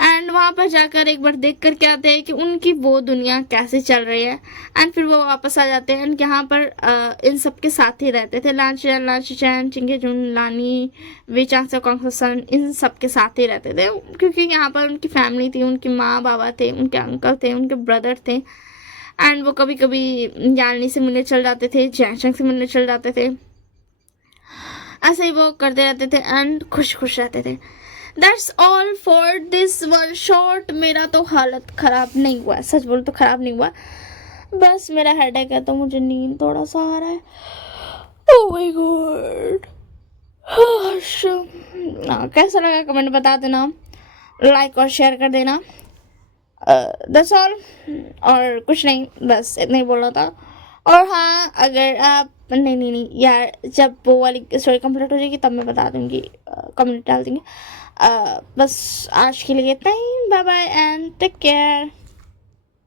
एंड वहाँ पर जाकर एक बार देख कर के आते हैं कि उनकी वो दुनिया कैसे चल रही है, एंड फिर वो वापस आ जाते हैं। एंड यहाँ पर इन सब के साथ ही रहते थे, लांची चैन, चिंगे जुन, लानी, वेचांग से कॉन्गसन, इन सब के साथ ही रहते थे, क्योंकि यहाँ पर उनकी फैमिली थी, उनके माँ बाबा थे, उनके अंकल थे, उनके ब्रदर थे, एंड वो कभी कभी यानी से मिलने चल जाते थे, जैशंग से मिलने चल जाते थे, ऐसे ही वो करते रहते थे एंड खुश खुश रहते थे। That's all for this one shot. मेरा तो हालत ख़राब नहीं हुआ, सच बोल तो ख़राब नहीं हुआ, बस मेरा हेडेक है तो मुझे नींद थोड़ा सा आ रहा है। Oh my God. कैसा लगा कमेंट बता देना, लाइक और शेयर कर देना। दैट्स ऑल, और कुछ नहीं, बस इतना ही बोल रहा था। और हाँ अगर आप नहीं यार, जब वो वाली स्टोरी कंप्लीट हो जाएगी तब मैं बता दूंगी, कमेंट डाल दूंगी। बस आज के लिए इतना ही, bye bye and take care.